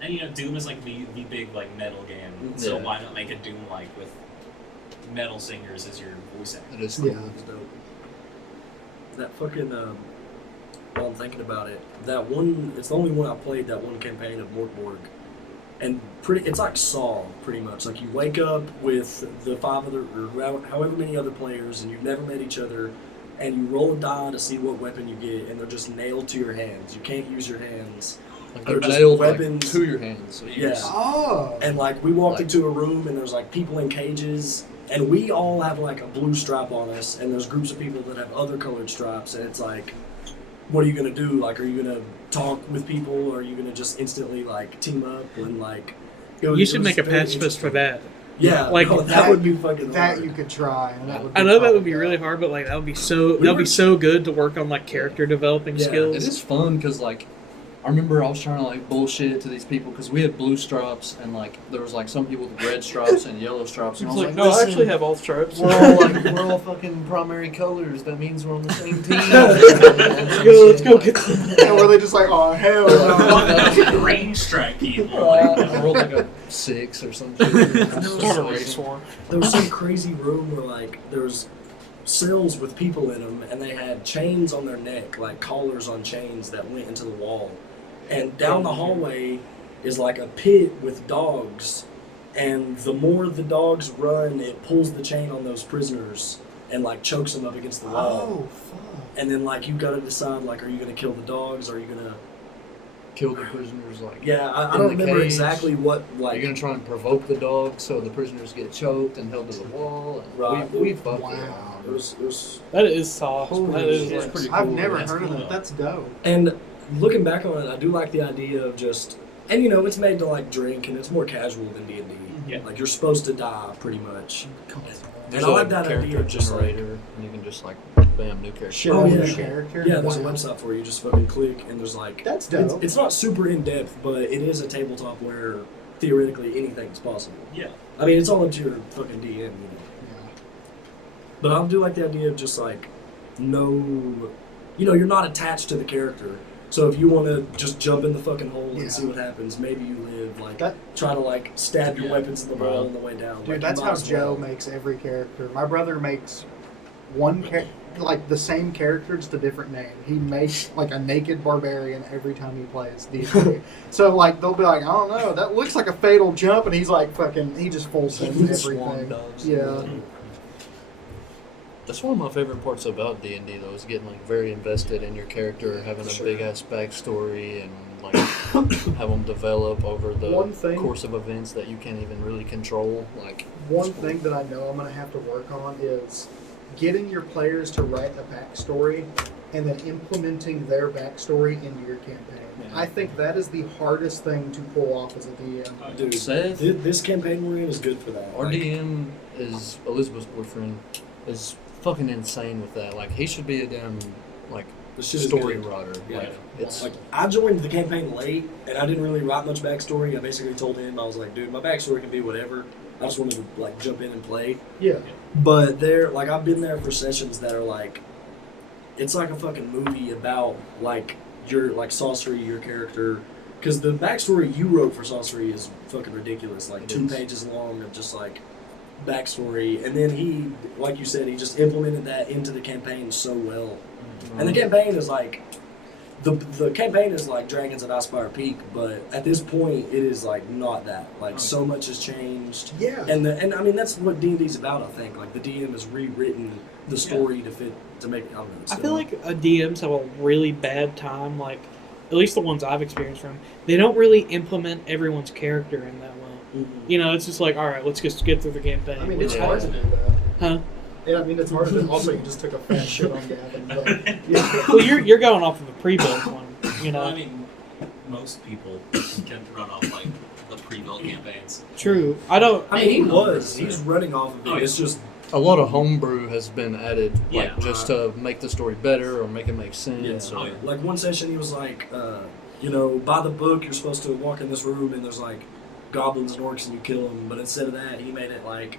and you know Doom is like the big like metal game, so Yeah. why not make a Doom like with metal singers as your voice actor? It is Yeah. cool. It was dope. That fucking while I'm thinking about it, that one, it's the only one I played, that one campaign of Morkborg. And it's like Saw, pretty much. Like you wake up with the five other, or however many other players, and you've never met each other, and you roll a die to see what weapon you get, and they're just nailed to your hands. You can't use your hands. Like They're they're just nailed like, weapons. to your hands. So you Yeah. just- Oh. And like we walked Like- into a room, and there's like people in cages, and we all have like a blue stripe on us, and there's groups of people that have other colored stripes, and it's like what are you gonna do? Like, are you gonna talk with people? Or are you gonna just instantly like team up and like? You should make a pacifist for that. Yeah, Like, no, that would be fucking That hard. you could try. And that would be I know that would probably be really hard, but like that would be so were- so good to work on like character developing Yeah, skills. It is fun because like I remember I was trying to like bullshit to these people because we had blue stripes and like there was like some people with red stripes and yellow stripes and I It's was like, like, no, I "Listen, actually have all stripes. we're all fucking primary colors. That means we're on the same team. Let's go get them. And were they just like, oh hell no. Range strike people. I rolled like a 6 or something. Start a race war. There was some crazy room where like there was cells with people in them, and they had chains on their neck, like collars on chains that went into the wall. And down the hallway is like a pit with dogs, and the more the dogs run, it pulls the chain on those prisoners and like chokes them up against the wall. Oh fuck. And then like you got to decide like, are you gonna kill the dogs? Or are you gonna? Kill the prisoners like. Yeah, I In don't the remember cage. exactly what Are like. you gonna try and provoke the dogs so the prisoners get choked and held to the wall? And Right. we fucked it. Wow. It was That is soft. Holy That is shit. like, pretty I've cool. never That's heard of cool, that. though. That's dope. And looking back on it, I do like the idea of just, and you know, it's made to like drink, and it's more casual than D&D. Yeah. Like you're supposed to die pretty much. There's And I like a that character idea of just like, generator, and you can just like bam, new character. Shit Oh, on yeah. your character. yeah, there's a Wow. website for you. Just fucking click, and there's like, That's it's, dope. it's not super in depth, but it is a tabletop where theoretically anything's possible. Yeah. I mean, it's all up to your fucking DM, you know. Yeah. But I do like the idea of just like, no, you know, you're not attached to the character. So if you want to just jump in the fucking hole Yeah. and see what happens, maybe you live. Like, That- try to like stab your Yeah. weapons in the wall Right. on the way down. Dude, Like, that's you how might as Joe well. makes every character. My brother makes like the same character, just a different name. He makes like a naked barbarian every time he plays D&D. So like they'll be like, I don't know, that looks like a fatal jump, and he's like fucking, he just full sends Swan everything. does. Yeah. That's one of my favorite parts about D&D though, is getting like very invested in your character, having a Sure. big ass backstory, and like have them develop over the One thing- course of events that you can't even really control. Like One thing that I know I'm gonna have to work on is getting your players to write a backstory and then implementing their backstory into your campaign. Yeah. I think that is the hardest thing to pull off as a DM. Dude, Seth, this campaign we're in is good for that. our Like, DM is Elizabeth's boyfriend, is fucking insane with that. Like he should be a damn like this shit is story good. writer. Yeah. Like it's Like, I joined the campaign late, and I didn't really write much backstory. I basically told him, I was like, dude, my backstory can be whatever. I just wanted to like jump in and play. Yeah. But there, like, I've been there for sessions that are like, it's like a fucking movie about like your like sorcery, your character. Because the backstory you wrote for sorcery is fucking ridiculous. Like It 2 is. pages long of just like backstory, and then he, like you said, he just implemented that into the campaign so well. And the campaign is like, the campaign is like Dragons of Icefire Peak, but at this point it is like not that. Like so much has changed. Yeah. And I mean that's what D&D's about. I think like the DM has rewritten the story to fit to make. I don't know. I feel like DMs have a really bad time. Like, at least the ones I've experienced from, they don't really implement everyone's character in that well. Mhm. You know, it's just like, all right, let's just get through the campaign. I mean, it's Yeah. hard to do that. Huh? Yeah, I mean, it's hard to do. Also, you just took a fat shit on Gavin. But, yeah. Well, you're going off of a pre-built one. You Well, I know, mean, most people can run off like the pre-built campaigns. true. I don't. I mean, he's running off of it. Oh, yeah. It's just a lot of homebrew has been added, like Yeah. just to make the story better or make it make sense. yeah. Or, Like one session, he was like, you know, by the book, you're supposed to walk in this room and there's like goblins and orcs and you kill them. But instead of that, he made it like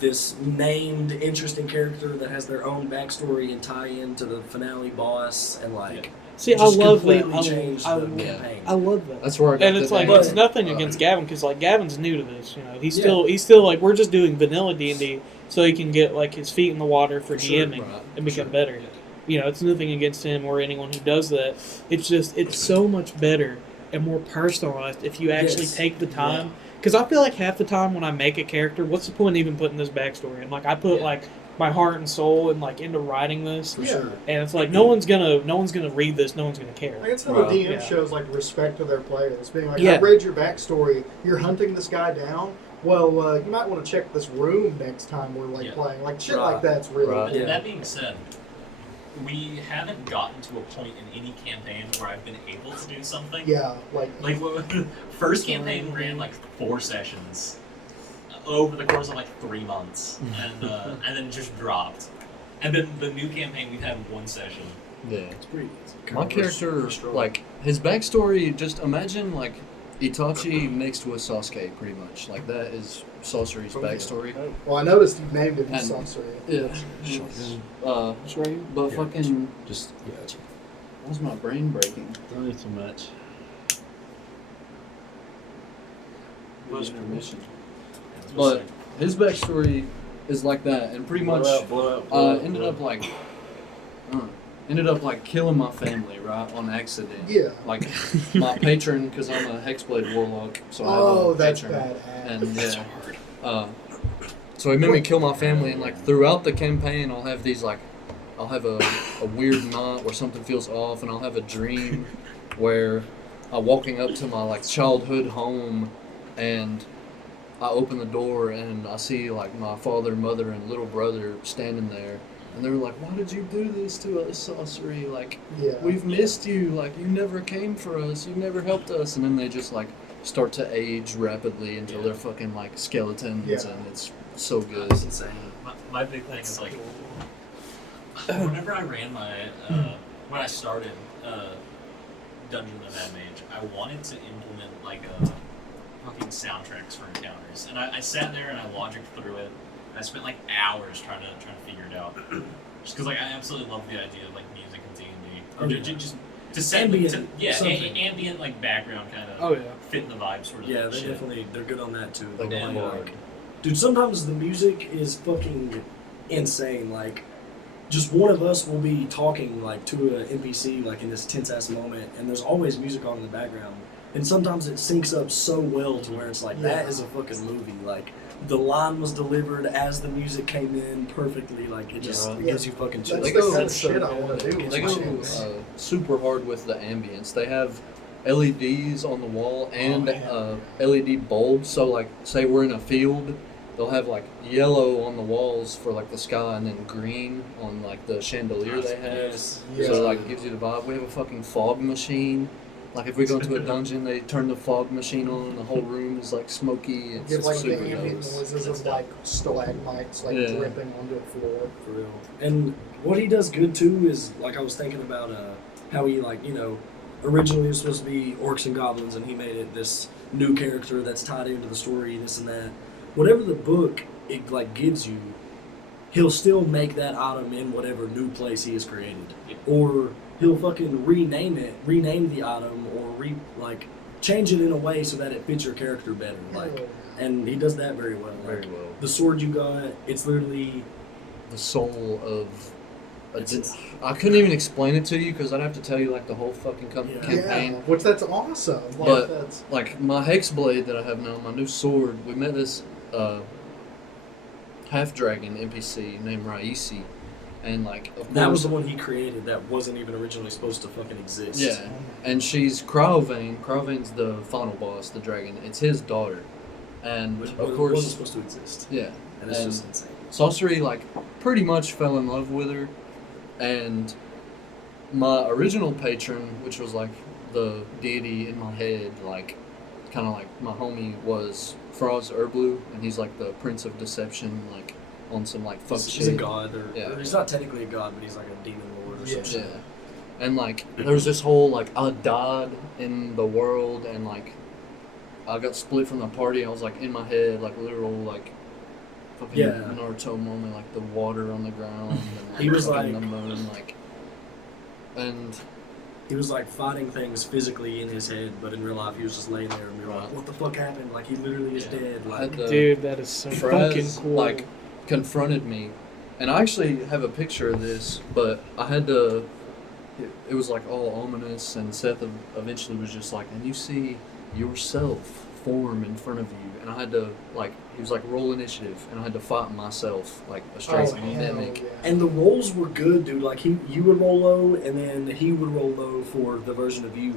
this named, interesting character that has their own backstory and tie in to the finale boss and like. See, I just love that. completely changed I, the I, campaign. I love that. That's where I got And it's the like name. it's nothing Uh, against Gavin because like Gavin's new to this. You know, he's Yeah. still like we're just doing vanilla D&D so he can get like his feet in the water for Sure, DMing right, and become sure. better. You know, it's nothing against him or anyone who does that. It's just it's so much better and more personalized if you actually Yes. take the time. Because I feel like half the time when I make a character, what's the point of even putting this backstory in? Like I put like my heart and soul and like into writing this, For Yeah. sure. and it's like no one's gonna read this, no one's gonna care. I guess how Right. the DM Yeah. shows like respect to their players, being like, Yeah. I read your backstory. You're hunting this guy down. Well, you might want to check this room next time we're like Yeah. playing. Like shit Right. like that's really Right. cool. Yeah. That being said, we haven't gotten to a point in any campaign where I've been able to do something. Yeah, like First campaign ran like 4 sessions over the course of like 3 months, and then just dropped. And then the new campaign we've had 1 session. Yeah. It's pretty. My character, like, his backstory, just imagine, like, Itachi mixed with Sasuke, pretty much. Like, that is Sorcery's backstory. Well, I noticed you named it And- Sorcery. Yeah. But Yeah. fucking, Just yeah. why's my brain breaking? Don't eat too much. Where's permission? But his backstory is like that, and pretty much ended up like killing my family, right, on accident. Yeah. Like my patron, because I'm a Hexblade warlock, so I have Oh, a that's patron. badass. And yeah, so he made me kill my family, and like throughout the campaign, I'll have these like, I'll have a weird night where something feels off, and I'll have a dream where I'm walking up to my like childhood home, and I open the door and I see like my father, mother, and little brother standing there, and they were like, "Why did you do this to us, Sorcery? Like, Yeah. we've missed you. Like, you never came for us. You never helped us." And then they just like start to age rapidly until they're fucking like skeletons, Yeah. and it's so good. It's insane. My big thing is like, whenever I ran my when I started Dungeon of the Mad Mage, I wanted to implement like a fucking soundtracks for encounters, and I sat there and I logicked through it. And I spent like hours trying to figure it out, just because like I absolutely love the idea of like music and D&D, just to set Ambient something. Ambient like background kind of Oh yeah. fit in the vibe sort of Yeah, shit. they're good on that too. Like, Yeah. hard. Dude, sometimes the music is fucking insane. Like, just one of us will be talking like to an NPC like in this tense ass moment, and there's always music on in the background. And sometimes it syncs up so well to where it's like that is a fucking movie. Like the line was delivered as the music came in perfectly. Like it just Yeah. it gives you fucking chills. That's They the go- kind of shit I want to do. They go super hard with the ambience. They have LEDs on the wall and LED bulbs. So like, say we're in a field, they'll have like yellow on the walls for like the sky, and then green on like the chandelier they have. Yes. Yeah. So like, it gives you the vibe. We have a fucking fog machine. Like if we go into a dungeon, they turn the fog machine on, and the whole room is like smoky. It's Give like the super ambient dope. noises of like stalagmites like Yeah. dripping onto the floor. For real. And what he does good too is like I was thinking about how he like originally it was supposed to be orcs and goblins, and he made it this new character that's tied into the story, this and that. Whatever the book it like gives you, he'll still make that item in whatever new place he has created, or he'll fucking rename the item, or change it in a way so that it fits your character better. Like, and he does that very well. Like, Very well. the sword you got, it's literally The soul of. It's- I couldn't even explain it to you because I'd have to tell you like the whole fucking Yeah. campaign. Yeah, which that's awesome. Like, But- that's, Like my hex blade that I have now, my new sword. We met this half dragon NPC named Raisi, and like of that was course, the one he created that wasn't even originally supposed to fucking exist. yeah. And she's Cryovane. Cryovane's the final boss, the dragon. It's his daughter, and Which of wasn't course, supposed to exist. yeah. And it's And- just insane. Sorcery like pretty much fell in love with her, and my original patron, which was like the deity in my head, like kind of like my homie, was Froz Urblu, and he's like the Prince of Deception, like on some like fuck He's a shit. god, or Yeah. he's not technically a god, but he's like a demon lord or Yeah. some shit. Yeah, and like there was this whole like I died in the world, and like I got split from the party. I was like in my head, like literal like fucking Yeah. Naruto moment, like the water on the ground. And, like, He was fucking like- the moon, like, and He was like fighting things physically in his head, but in real life he was just laying there and you're like, Right. what the fuck happened? Like he literally is Yeah. dead. I Like had the Dude, that is so fucking Fraz, cool. like confronted me, and I actually have a picture of this, but I had to. It was like all ominous, and Seth eventually was just like, and you see yourself form in front of you, and I had to like. He was like, roll initiative, and I had to fight myself, like a straight hell mimic. yeah. and the rolls were good, dude. Like you would roll low, and then he would roll low for the version of you.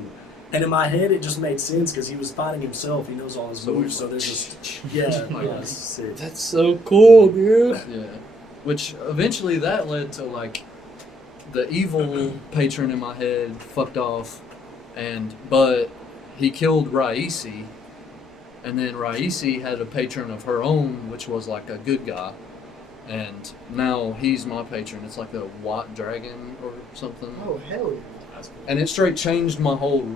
And in my head, it just made sense because he was fighting himself. He knows all his So moves, we- so there's just yeah, Like, yeah, it's sick. That's so cool, dude. Yeah, which eventually that led to like the evil patron in my head fucked off, but he killed Raisi, and then Raisi had a patron of her own, which was like a good guy, and now he's my patron. It's like a white dragon or something. Oh hell yeah! That's cool. And it straight changed my whole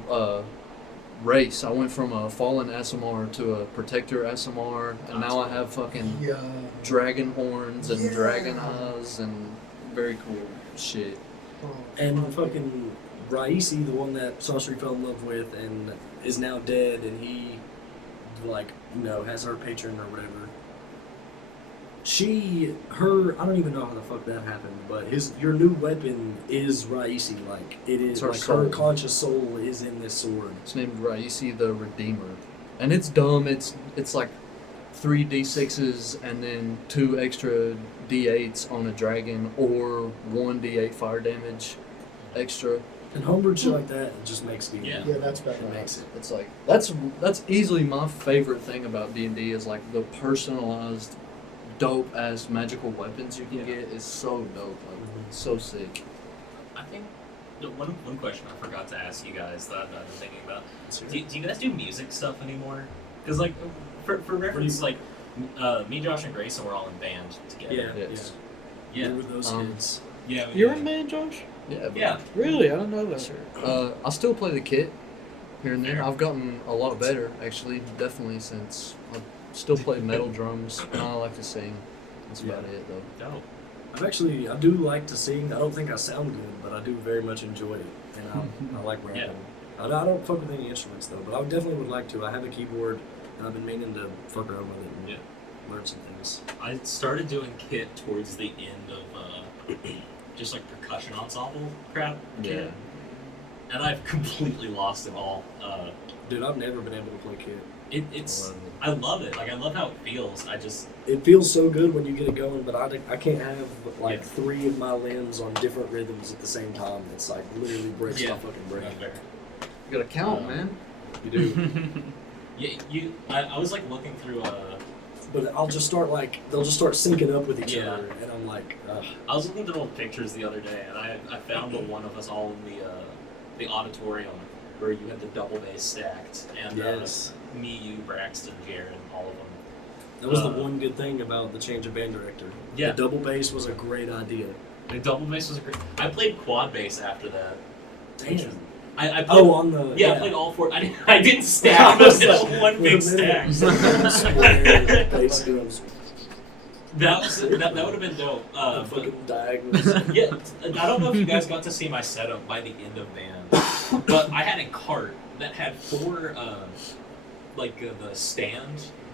race. I went from a fallen SMR to a protector SMR, and now I have fucking Yeah. dragon horns and Yeah. dragon eyes and very cool shit. And fucking Raisi, the one that Sorcery fell in love with and is now dead, and he, like, has her patron or whatever. I don't even know how the fuck that happened, but your new weapon is Raisi. Like, it is, It's her like, soul. her conscious soul is in this sword. It's named Raisi the Redeemer, and it's dumb. It's like 3 d6s and then 2 extra d8s on a dragon, or 1 d8 fire damage extra. And homebrew shit like that, it just makes me. Yeah. Yeah, that's It better. makes it. It's like that's easily my favorite thing about D&D is like the personalized, dope ass magical weapons you can Yeah. get is so dope. Like, it's so sick. I think the one question I forgot to ask you guys that I've been thinking about. Do you guys do music stuff anymore? Because like for reference, like me, Josh, and Grayson were all in band together. Yeah, Yes. Yeah. We were those kids. Yeah. You're in band, Josh? Yeah. But, Yeah. Really? I don't know that. I still play the kit here and then. Fair. I've gotten a lot better actually. Definitely since I still play metal drums and I like to sing. That's about it though. Dope. I do like to sing. I don't think I sound good, but I do very much enjoy it, and I like rapping. Yeah. I don't fuck with any instruments though, but I definitely would like to. I have a keyboard, and I've been meaning to fuck around with it and Yeah. learn some things. I started doing kit towards the end of just like percussion ensemble crap. Yeah. And I've completely lost it all. Dude, I've never been able to play kit. It's I love it. Like I love how it feels. It feels so good when you get it going, but I can't have like Yeah. 3 of my limbs on different rhythms at the same time. It's like literally breaks Yeah. my fucking brain. Not fair. You gotta count, man. You do. Yeah, I was like looking through But they'll just start syncing up with each Yeah. other, and I'm like, ugh. I was looking through old pictures the other day, and I found the one of us all in the auditorium where you had the double bass stacked, and Yes. me, you, Braxton, Jared, all of them. That was the one good thing about the change of band director. Yeah. The double bass was a great idea. The double bass was great. I played quad bass after that. Damn. I played, Oh, on the yeah, I played all 4. I didn't stack them in one big stack. Square bass drums. That would have been dope. But Fucking diagonals. yeah, I don't know if you guys got to see my setup by the end of band, but I had a cart that had 4 the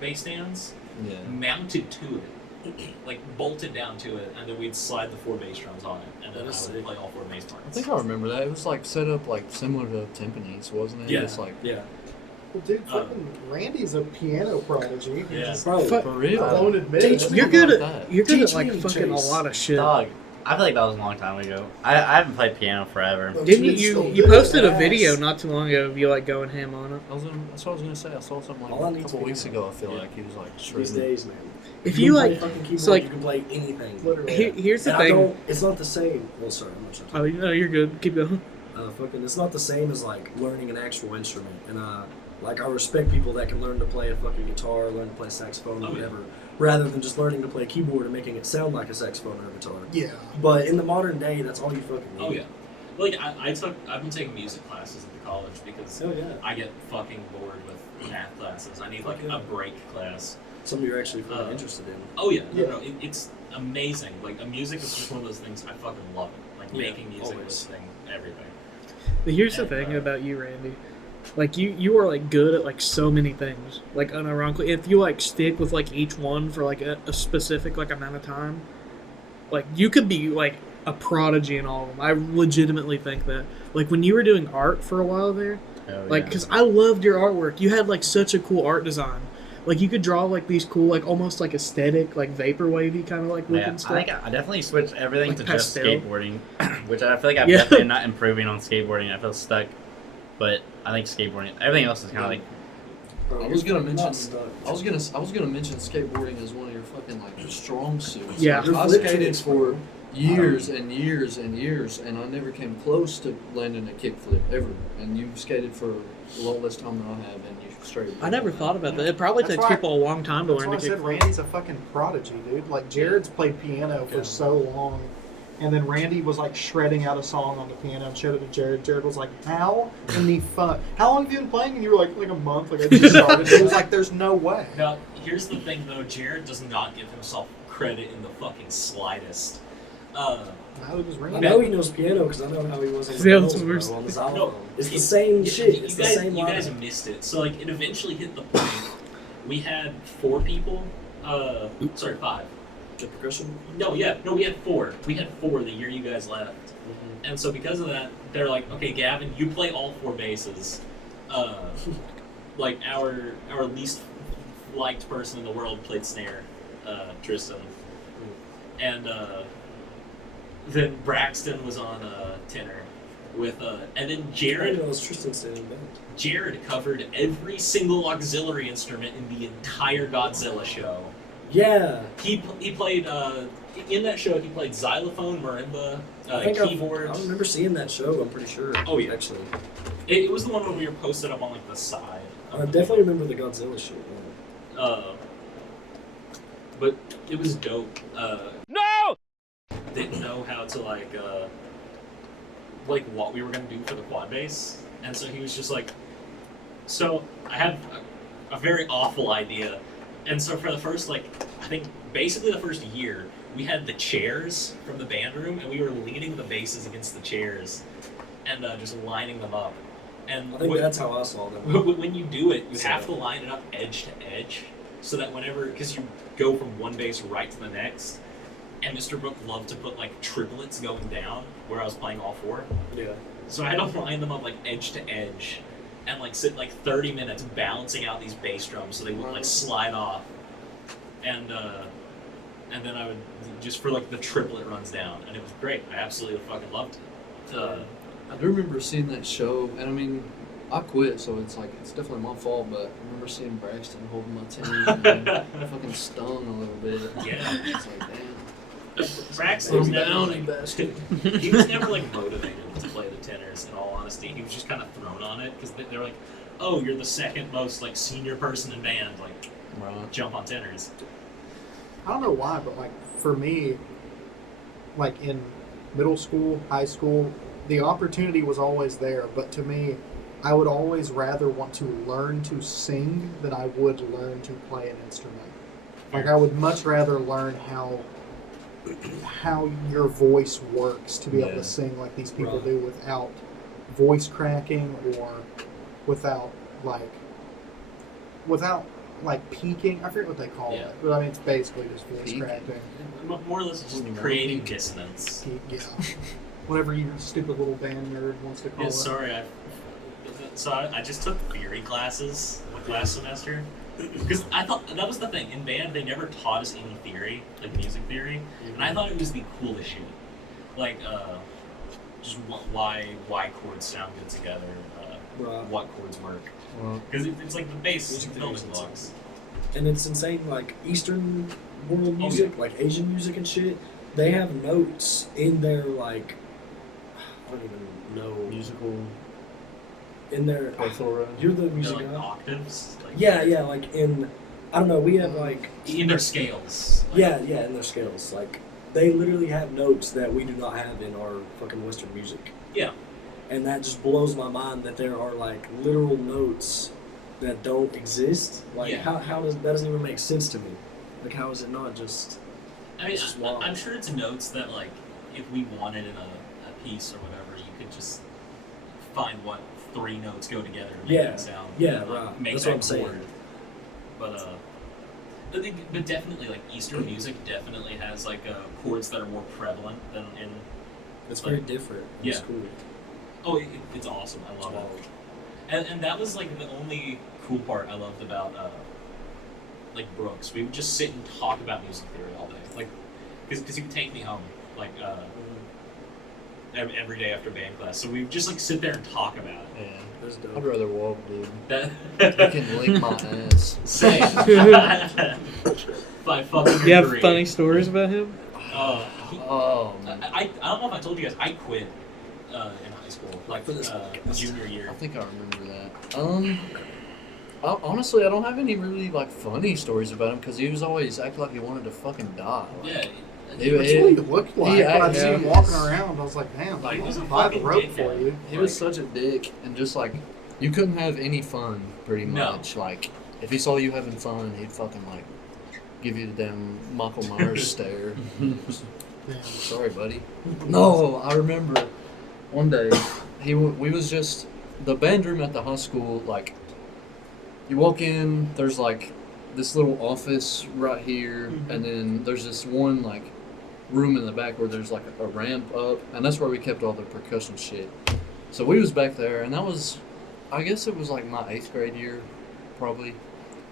bass stands Yeah. mounted to it, like bolted down to it, and then we'd slide the 4 bass drums on it, and then I That is would sick. play all 4 bass parts. I think I remember that. It was like set up like similar to timpanis, wasn't it? Yeah. It's like Yeah. Well, dude, fucking Randy's a piano prodigy. Yeah. Just Probably. Fuck. for real. I won't admit Teach it. me. You're good about at that. you're good at Teach like me, fucking Chase. a lot of shit. Dog, I feel like that was a long time ago. I haven't played piano forever. Oh, Didn't dude, you? so You good posted at a video ass. not too long ago of you like going ham on it. That's what I was gonna say. I saw something like All I a need couple to be weeks done. ago. I feel Yeah. like he was like These shredding. days, man. If You you can play like, fucking keyboard, so, like- you can play anything. Literally. here's the And I thing. don't. It's not the same. Well, sorry, I'm not trying to. Oh, you know, you're good. Keep going. Fucking, it's not the same as like learning an actual instrument. And like I respect people that can learn to play a fucking guitar, learn to play saxophone, or Oh, yeah. whatever, rather than just learning to play keyboard and making it sound like a saxophone or a guitar. Yeah. But in the modern day, that's all you fucking need. Oh yeah, like I've been taking music classes at the college because Oh yeah. I get fucking bored with math classes. I need like Yeah. a break class. Something you're actually fucking Uh, interested in. Oh yeah, Yeah. no, it's amazing. Like music is just one of those things I fucking love. Like Yeah, making music, always. listening, everything. But here's the And, thing uh, about you, Randy. Like you are like good at like so many things. Like unironically, if you like stick with like each one for like a specific like amount of time, like you could be like a prodigy in all of them. I legitimately think that. Like when you were doing art for a while there, Hell like yeah. because I loved your artwork. You had like such a cool art design. Like you could draw like these cool like almost like aesthetic like vaporwavy kind of like looking Yeah, stuff. I think I definitely switched everything Like to pastel. just skateboarding, which I feel like I'm Yeah. definitely not improving on skateboarding. I feel stuck, but I think skateboarding, everything else is kind of like, Bro, I was you're gonna fucking not mention. stuck. I was gonna mention skateboarding as one of your fucking like strong suits. Yeah. Like, Your I flip skated kicks, for bro. years and years and years, and I never came close to landing a kickflip ever. And you've skated for a lot less time than I have, and you straight. I never thought about that. It probably That's takes why- people a long time to That's learn why I to said kick. Randy's a fucking prodigy, dude. Like Jared's played piano for so long, and then Randy was like shredding out a song on the piano and showed it to Jared. Jared was like, "How in the fuck? How long have you been playing?" And you were like a month. Like I just started. He was like, "There's no way." Now, here's the thing, though. Jared does not give himself credit in the fucking slightest. Neither does I Randy. know he knows piano because I know how he was on Yeah, the that's Bills, worse. bro, on the No, xylophone. It's the you- same shit. It's the same You line. guys missed it. So, like, it eventually hit the point. We had 4 people. Sorry, 5. The percussion. No, we had 4. We had 4 the year you guys left. And so because of that, they're like, okay, Gavin, you play all 4 basses. Like our least liked person in the world played snare, Tristan, and then Braxton was on tenor with and then I didn't Jared. know it was Tristan standing back. Jared covered every single auxiliary instrument in the entire Godzilla show. Yeah. He played in that show. He played xylophone, marimba, I think keyboard. I remember seeing that show. I'm pretty sure. Oh, yeah. Actually, It was the one where we were posted up on like the side. I definitely remember the Godzilla shit. But it was dope. No. Didn't know how to like what we were gonna do for the quad base, and so he was just like, "So I have a very awful idea." And so for the first I think basically the first year, we had the chairs from the band room, and we were leaning the basses against the chairs, and just lining them up. And I think that's how I saw them. when you do it, you have to line it up edge to edge, so that because you go from one bass right to the next, and Mr. Brook loved to put like triplets going down where I was playing all 4. Yeah. So I had to line them up like edge to edge, and like sit like 30 minutes balancing out these bass drums so they wouldn't like slide off, and then I would just for like the triplet runs down, and it was great. I absolutely fucking loved it. I do remember seeing that show, and I mean, I quit, so it's definitely my fault. But I remember seeing Braxton holding my tenors and fucking stung a little bit. Yeah. It's like, damn. Braxton was I'm never down, like, you bastard. he was never like motivated to play the tenors. In all honesty, he was just kind of thrown on it because they're like, "Oh, you're the second most like senior person in band. Like, Right. jump on tenors." I don't know why, but like for me, like in middle school, high school, the opportunity was always there. But to me, I would always rather want to learn to sing than I would learn to play an instrument. Like I would much rather learn how your voice works to be able Yeah. to sing like these people Right. do without voice cracking or without peaking. I forget what they call Yeah. it, but I mean it's basically just voice Peaking. cracking. More or less just creating dissonance. Yeah. Whatever your stupid little band nerd wants to call Yeah, it. sorry. I just took theory classes like last semester because I thought that was the thing in band. They never taught us any theory, like music theory, and I thought it was the coolest shit. Like, just why chords sound good together, Right. what chords work, Well, because it's like the base Music building theory is blocks. And it's insane, like Eastern world music, like Asian music and shit. They have notes in their like, I don't even know, musical in their. plethora. You're the You know, music like guy. octaves. Like, Yeah, like in, I don't know. We have like, in their scales. Like, yeah, in their scales. Like they literally have notes that we do not have in our fucking Western music. Yeah. And that just blows my mind that there are like literal notes that don't exist. Like Yeah. how does that doesn't even make sense to me? Like how is it not just? I mean, It's just wild. I'm sure it's notes that, like, if we wanted in a piece or whatever, you could just find what 3 notes go together and make Yeah. that sound. Yeah, and, like, right. Make That's that what I'm saying. chord. But definitely, like, Eastern music definitely has, like, chords that are more prevalent than in. It's very different. It's Yeah. cool. Oh, it's awesome. I love it. And that was, like, the only cool part I loved about, like, Brooks. We would just sit and talk about music theory all day. Like, because he would take me home, like, every day after band class. So we would just, like, sit there and talk about it. Yeah. That's I'd dope. rather walk, dude. That I can lick my ass. Same. By fucking You have degree. funny stories about him? Oh man. I don't know if I told you guys, I quit in high school, like For this junior year. I think I remember that. Honestly, I don't have any really like funny stories about him because he was always acting like he wanted to fucking die. Like, Yeah. He- That's what he looked like. Yeah, When I see him yeah. walking around, I was like, damn, Like, he he's a doesn't buy the fucking rope dickhead. for you. He was such a dick, and just like you couldn't have any fun, pretty No. much. Like if he saw you having fun, he'd fucking like give you the damn Michael Myers stare. Damn. Sorry, buddy. No, I remember one day we was just the band room at the high school. Like you walk in, there's like this little office right here, and then there's this one like room in the back where there's like a ramp up, and that's where we kept all the percussion shit. So we was back there, and that was, I guess it was like my 8th grade year, probably.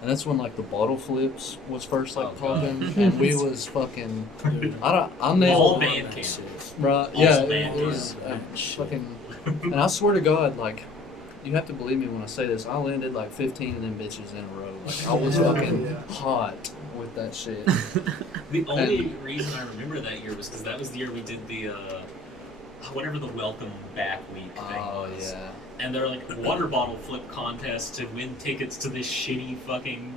And that's when like the bottle flips was first like Oh, God. popping, and we was fucking. I All nailed band camp. right. all Yeah, band it was camp. fucking. And I swear to God, like, you have to believe me when I say this. I landed like 15 of them bitches in a row. Like I was fucking Yeah. hot with that shit. The only reason I remember that year was because that was the year we did the whatever the welcome back week thing Oh was. yeah. And they're like water bottle flip contest to win tickets to this shitty fucking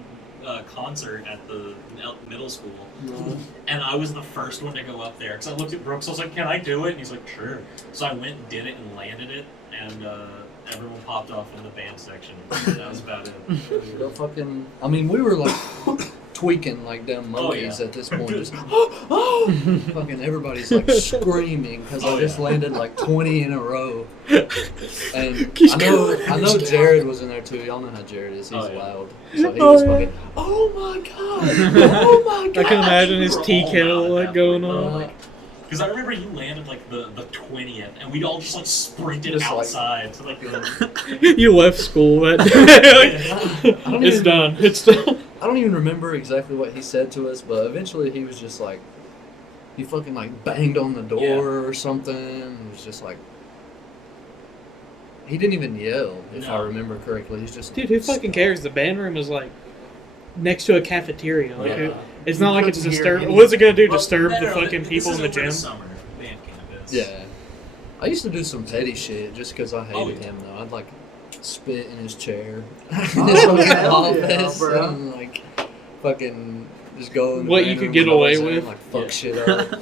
concert at the middle school. And I was the first one to go up there because I looked at Brooks. I was like, "Can I do it?" And he's like, "Sure." So I went and did it and landed it, and everyone popped off in the band section. That was about it. The fucking. I mean, we were like tweaking like damn Oh, monkeys yeah. at this point. Just fucking everybody's like screaming because I just landed like 20 in a row. And I know Jared was in there too. Y'all know how Jared is. He's Oh, yeah. loud. So he was fucking. Oh my god! Oh my god! I can imagine we his were tea all kettle loud at like that going point, on. though. Because I remember you landed like the 20th, and we'd all just like sprinted Just, like- outside to like the. You left school that day. I don't It's even- done. It's done. I don't even remember exactly what he said to us, but eventually he was just like, he fucking like banged on the door or something. It was just like, he didn't even yell, if I No. remember correctly. He's just Dude, who fucking cares? The band room is like next to a cafeteria. Like, Yeah. it's not like it's couldn't hear disturb. anything. What's it gonna do? Well, Disturb no, the no, fucking this people is in the over gym? Summer band camp is. Yeah. I used to do some petty shit just because I hated Oh, yeah. him, though. I'd like spit in his chair. Oh, in his fucking hell yeah, office bro. and like fucking just go in the What band you could room get when I away was there and, with. like fuck Yeah. shit up.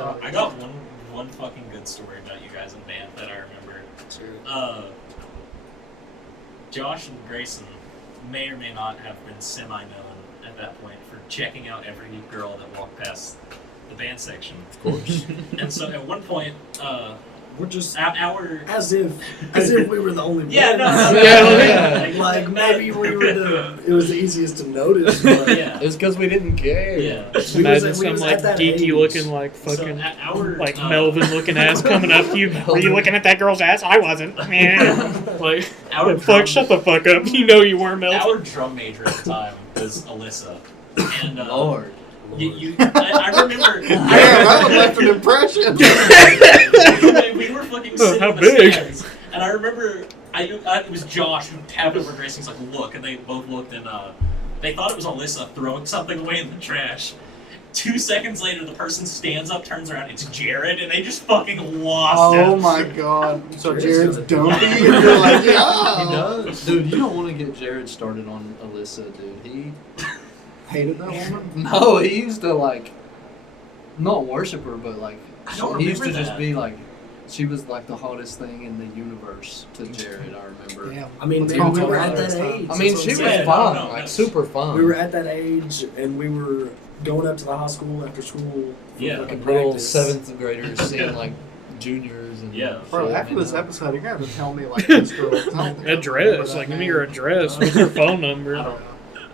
Like, I got one fucking good story about you guys in band that I remember. Josh and Grayson may or may not have been semi-known at that point for checking out every girl that walked past the band section. of course. And so at one point, We're just our as if we were the only yeah, one. no, no, Yeah, no, Like maybe we were it was the easiest to notice. But yeah, It's because we didn't care. yeah. Imagine we some was like at that geeky age. looking like So fucking at our like Melvin looking ass coming up to you. Were you looking at that girl's ass? I wasn't. Man. Like, Our the fuck, shut the fuck up. You know you were Melvin. Our drum major at the time was Alyssa, and Lord. I remember. Damn, that one left an impression. we were fucking Oh, sitting how in the big? stands, and I remember it was Josh who tapped over Grace. He's like, "Look," and they both looked, and they thought it was Alyssa throwing something away in the trash. 2 seconds later, the person stands up, turns around, it's Jared, and they just fucking lost Oh it. my god. So Jared's Jared's gonna do dumpy, and you're like, He yeah. does. Dude, you don't want to get Jared started on Alyssa, dude. He Hated that woman. No, he used to like not worship her, but like I don't he used to remember just that. be like she was like the hottest thing in the universe to Jared. I remember. Damn. I mean, Let's man, call we her were out at next that time. age. I mean, That's she what was I'm saying. fine, No, no, like no. super fine. We were at that age, and we were going up to the high school after school. For Yeah. fucking little practice. 7th graders seeing like juniors and Yeah. Bro, shit, after you this know? episode, you're gonna have to tell me like this girl. 'cause I don't think I remember Address. that Like, give me name. your address. What's your phone I number? don't know.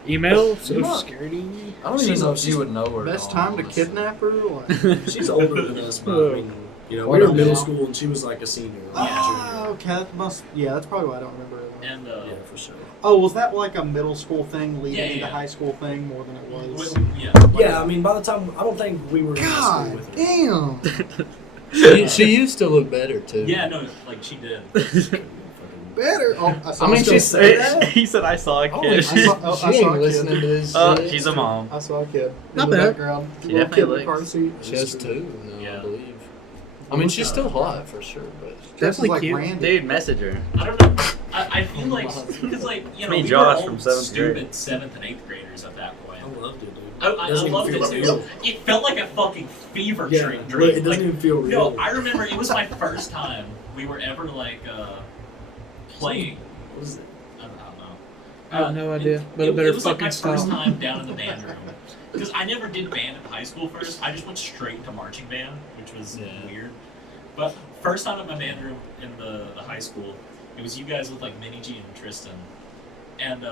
Email? You Social know- security? I don't even She's- know if she's you would know her. Best at all, time to honestly. kidnap her? Like, She's older than us, but I mean, we What were in middle now? school, and she was like a senior. oh, okay. That must. Yeah, that's probably why I don't remember it. And Junior. Yeah, for sure. Oh, was that like a middle school thing leading Yeah, into yeah. high school thing more than it was? yeah. Yeah, I mean, by the time I don't think we were in high school God with her. damn. She used to look better too. Yeah, no, like she did. Fucking better. Oh, I saw I mean, a she kid. said- He said, "I saw a Oh, kid." I saw She a ain't kid. listening to this Oh, shit. she's a mom. I saw a kid Not in the bad. background. She Little kid in definitely the car seat. She has two now, Yeah. I believe. I mean, she's still hot for sure, but Dresses Definitely like cute. Randy. Dude, message her. I don't know. I feel like because like you know Me and we Josh were all from 7th stupid grade. 7th and 8th graders at that point. I loved it, dude. I Doesn't even loved feel it too. real. It felt like a fucking fever Yeah, dream. but it doesn't Like, even feel real. no, I remember it was my first time we were ever like playing. What is it? I don't know. I have no idea, but it, it better was like fucking my first stop. time down in the band room because I never did band in high school. First, I just went straight into marching band, which was Yeah. weird. But first time at my band room in the high school, it was you guys with like Minnie G and Tristan, and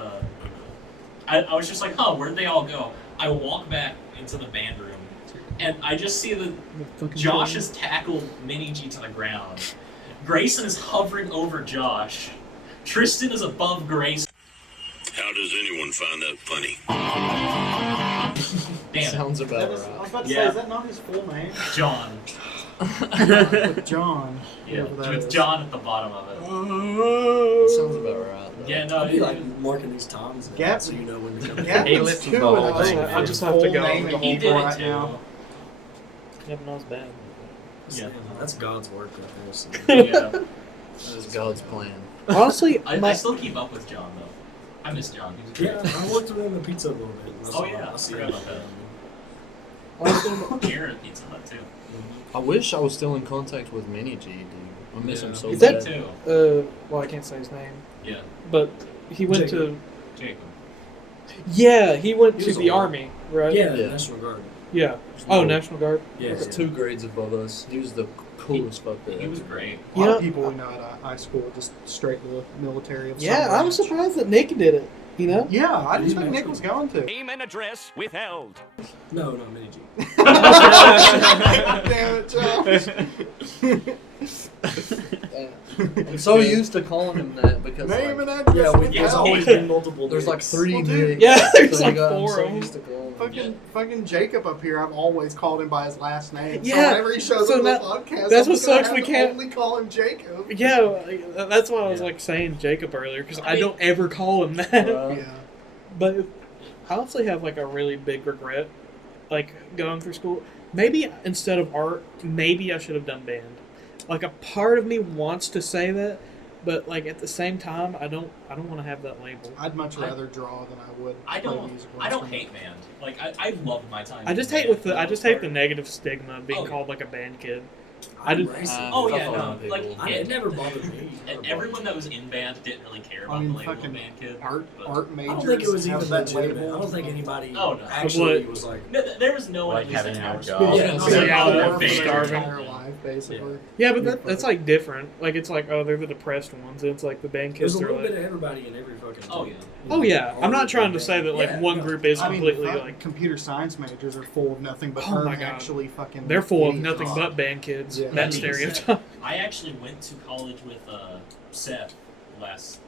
I was just like, huh, where'd they all go? I walk back into the band room, and I just see that Fucking Josh has tackled Minnie G to the ground. Grayson is hovering over Josh. Tristan is above Grayson. How does anyone find that funny? Damn it. sounds That about is, I was right. about to Yeah. say, is that not his full name? John. With John. Yeah, whoever that with is. John at the bottom of it. Sounds about right. though. Yeah, no, I'd be it- like marking these times in, Gap- so you know when to come. Gavin He was listens two, to the whole and I thing. just- I just have to go. Name the he whole did it right too. now. Yeah, but that was bad. Yeah. That's God's work right there. So. Yeah. That was God's plan. Honestly, I still keep up with John though. I miss John. He was great. Yeah, I worked around the pizza a little bit. Oh, yeah, I see I it. forgot about honestly, Here at Pizza Hut too. I wish I was still in contact with Minnie G, dude. I miss him Yeah. so Is bad. that- too. well, I can't say his name, Yeah. but he went Jacob. Jacob. he went He to was the old. army, right? Yeah, Yeah. National Guard. Yeah. Oh, National Guard. Yeah, He was yeah. 2 grades above us. He was the coolest fuck there. He was great. A lot Yeah. of people we know at high school just straight to the military. Of some Yeah, I was branch. surprised that Nick did it. You know? Yeah, I didn't He's think Nick natural. was going to. Name and address withheld. No, Mini G. Damn it, Josh. I'm so used to calling him that because Name like, and address. Yeah, with there's Al. always been multiple. there's like Nicks. 3 Well, dude. Nicks. Yeah, there's so like you got- I'm 4 so of 'em. used to calling him. Fucking Jacob up here, I've always called him by his last name. Yeah, So whenever he shows so up on the that- podcast, that's I'm what just gonna sucks, have we to can't- only call him Jacob. Yeah, like, that's why I was Yeah. like saying Jacob earlier because I I mean- don't ever call him that. Right. Yeah. But I honestly have like a really big regret, like going through school. Maybe instead of art, maybe I should have done band. Like a part of me wants to say that, but like at the same time, I don't want to have that label. I'd much rather draw than I would I play a don't. musical I don't instrument. hate band. Like I love my time. I just in hate band with for the I most just hate the part. negative stigma of being Oh, yeah. called like a band kid. I'm did- racist. Oh yeah, Fuck no. on Like people. It never bothered me. and everyone that was in band didn't really care about I mean, the label fucking band kid. Art but- majors. I don't think it was have even that legitimate. label. I don't think anybody Oh, no. actually What? was like. No, there was no one Like at least having in no our job. school. Yeah, that no, was yeah, out yeah, there they're figuring it starving. out. Entire life, basically. Yeah, but that's like different. Like it's like they're the depressed ones. It's like the band There's kids a are little like. bit of everybody in every fucking. Oh, team. Oh yeah, I'm not trying to Yeah, say that like one no. group is I mean, completely fuck, like computer science majors are full of nothing but Oh earn my God. actually fucking. they're full of idiots. nothing but band kids. Yeah. That That being stereotype. I actually went to college with Seth last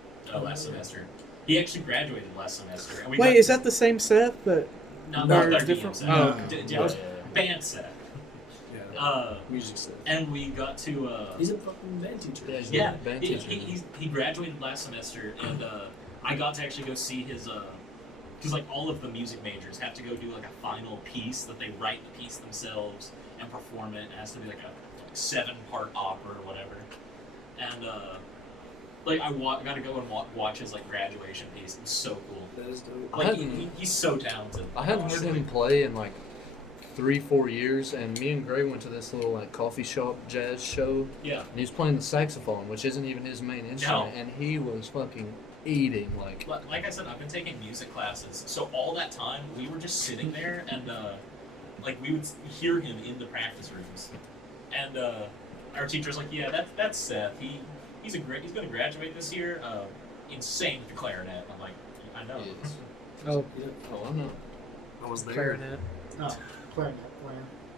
semester. He actually graduated last semester. And we Wait, got is that the same Seth that? no, no, no, it's they're different? Seth. Oh, okay. Yeah, band Seth. Yeah. Music stuff. And we got to. He's a fucking band teacher. Yeah, he's Yeah, a band he, teacher. he graduated last semester, and I got to actually go see his. Because like all of the music majors have to go do like a final piece that they write the piece themselves and perform it. It has to be like a 7-part opera or whatever. And like I got to go and watch his like graduation piece. It's so cool. That is dope. I Like hadn't- he's so talented. I hadn't heard honestly. him play in like 3-4 years, and me and Gray went to this little like coffee shop jazz show, Yeah. and he was playing the saxophone, which isn't even his main instrument, and he was fucking eating like. Like I said, I've been taking music classes, so all that time we were just sitting there, and like we would hear him in the practice rooms, and our teacher's like, "Yeah, that's Seth. He's going to graduate this year. Insane with the clarinet." I'm like, "I know." He is. Oh, Oh, I know. I was there. clarinet. No, clarinet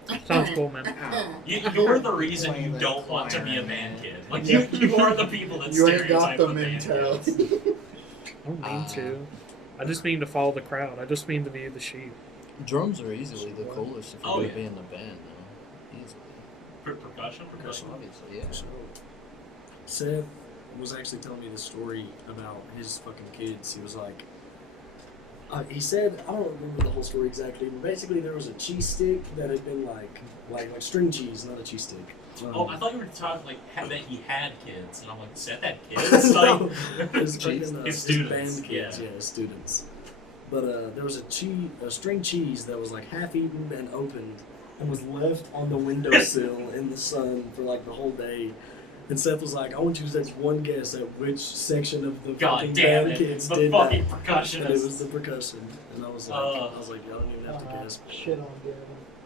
player. Sounds cool, man. You're the reason you Playing don't the want to be a band clarinet. kid. Like you are the people that You ain't got stereotype the the band kids. mentality. I don't mean to. I just mean to follow the crowd. I just mean to be the sheep. Drums are easily the coolest if you're Oh, gonna yeah. be in the band, though. Easily. Percussion. Obviously, yeah. Seth, was actually telling me this story about his fucking kids. He was like, he said, I don't remember the whole story exactly, but basically there was a cheese stick that had been like string cheese, not a cheese stick. Oh, I thought you were talking like that he had kids, and I'm like, Seth had kids? Like, his students. band kids, yeah, his students. But there was a string cheese that was like half eaten and opened, and was left on the windowsill in the sun for like the whole day. And Seth was like, I want you to take one guess at which section of the God fucking damn band it, kids the did fucking that. percussionist. And it was the percussion. And I was like, y'all don't even have to guess. Shit on Gavin.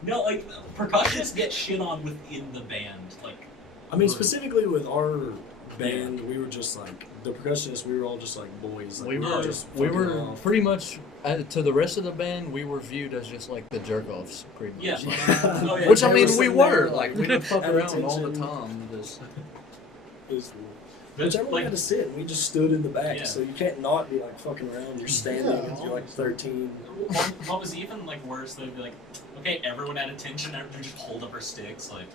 No, like percussionists get shit on within the band. Like, I mean, specifically with our band, we were just like, the percussionists, we were all just like boys. Like, We were just we fucking were off. pretty much to the rest of the band. We were viewed as just like the jerk offs, pretty much. yeah, Yeah. oh, yeah. Which I They mean, were we sitting were there, like we would fuck at around all the attention. time. Just It was cool. But, Which everyone like, had to sit, and we just stood in the back, Yeah. so you can't not be like fucking around. You're standing Yeah. because you're like 13. what was even like worse? They'd be like, okay, everyone at attention, everyone just hold up our sticks. Like,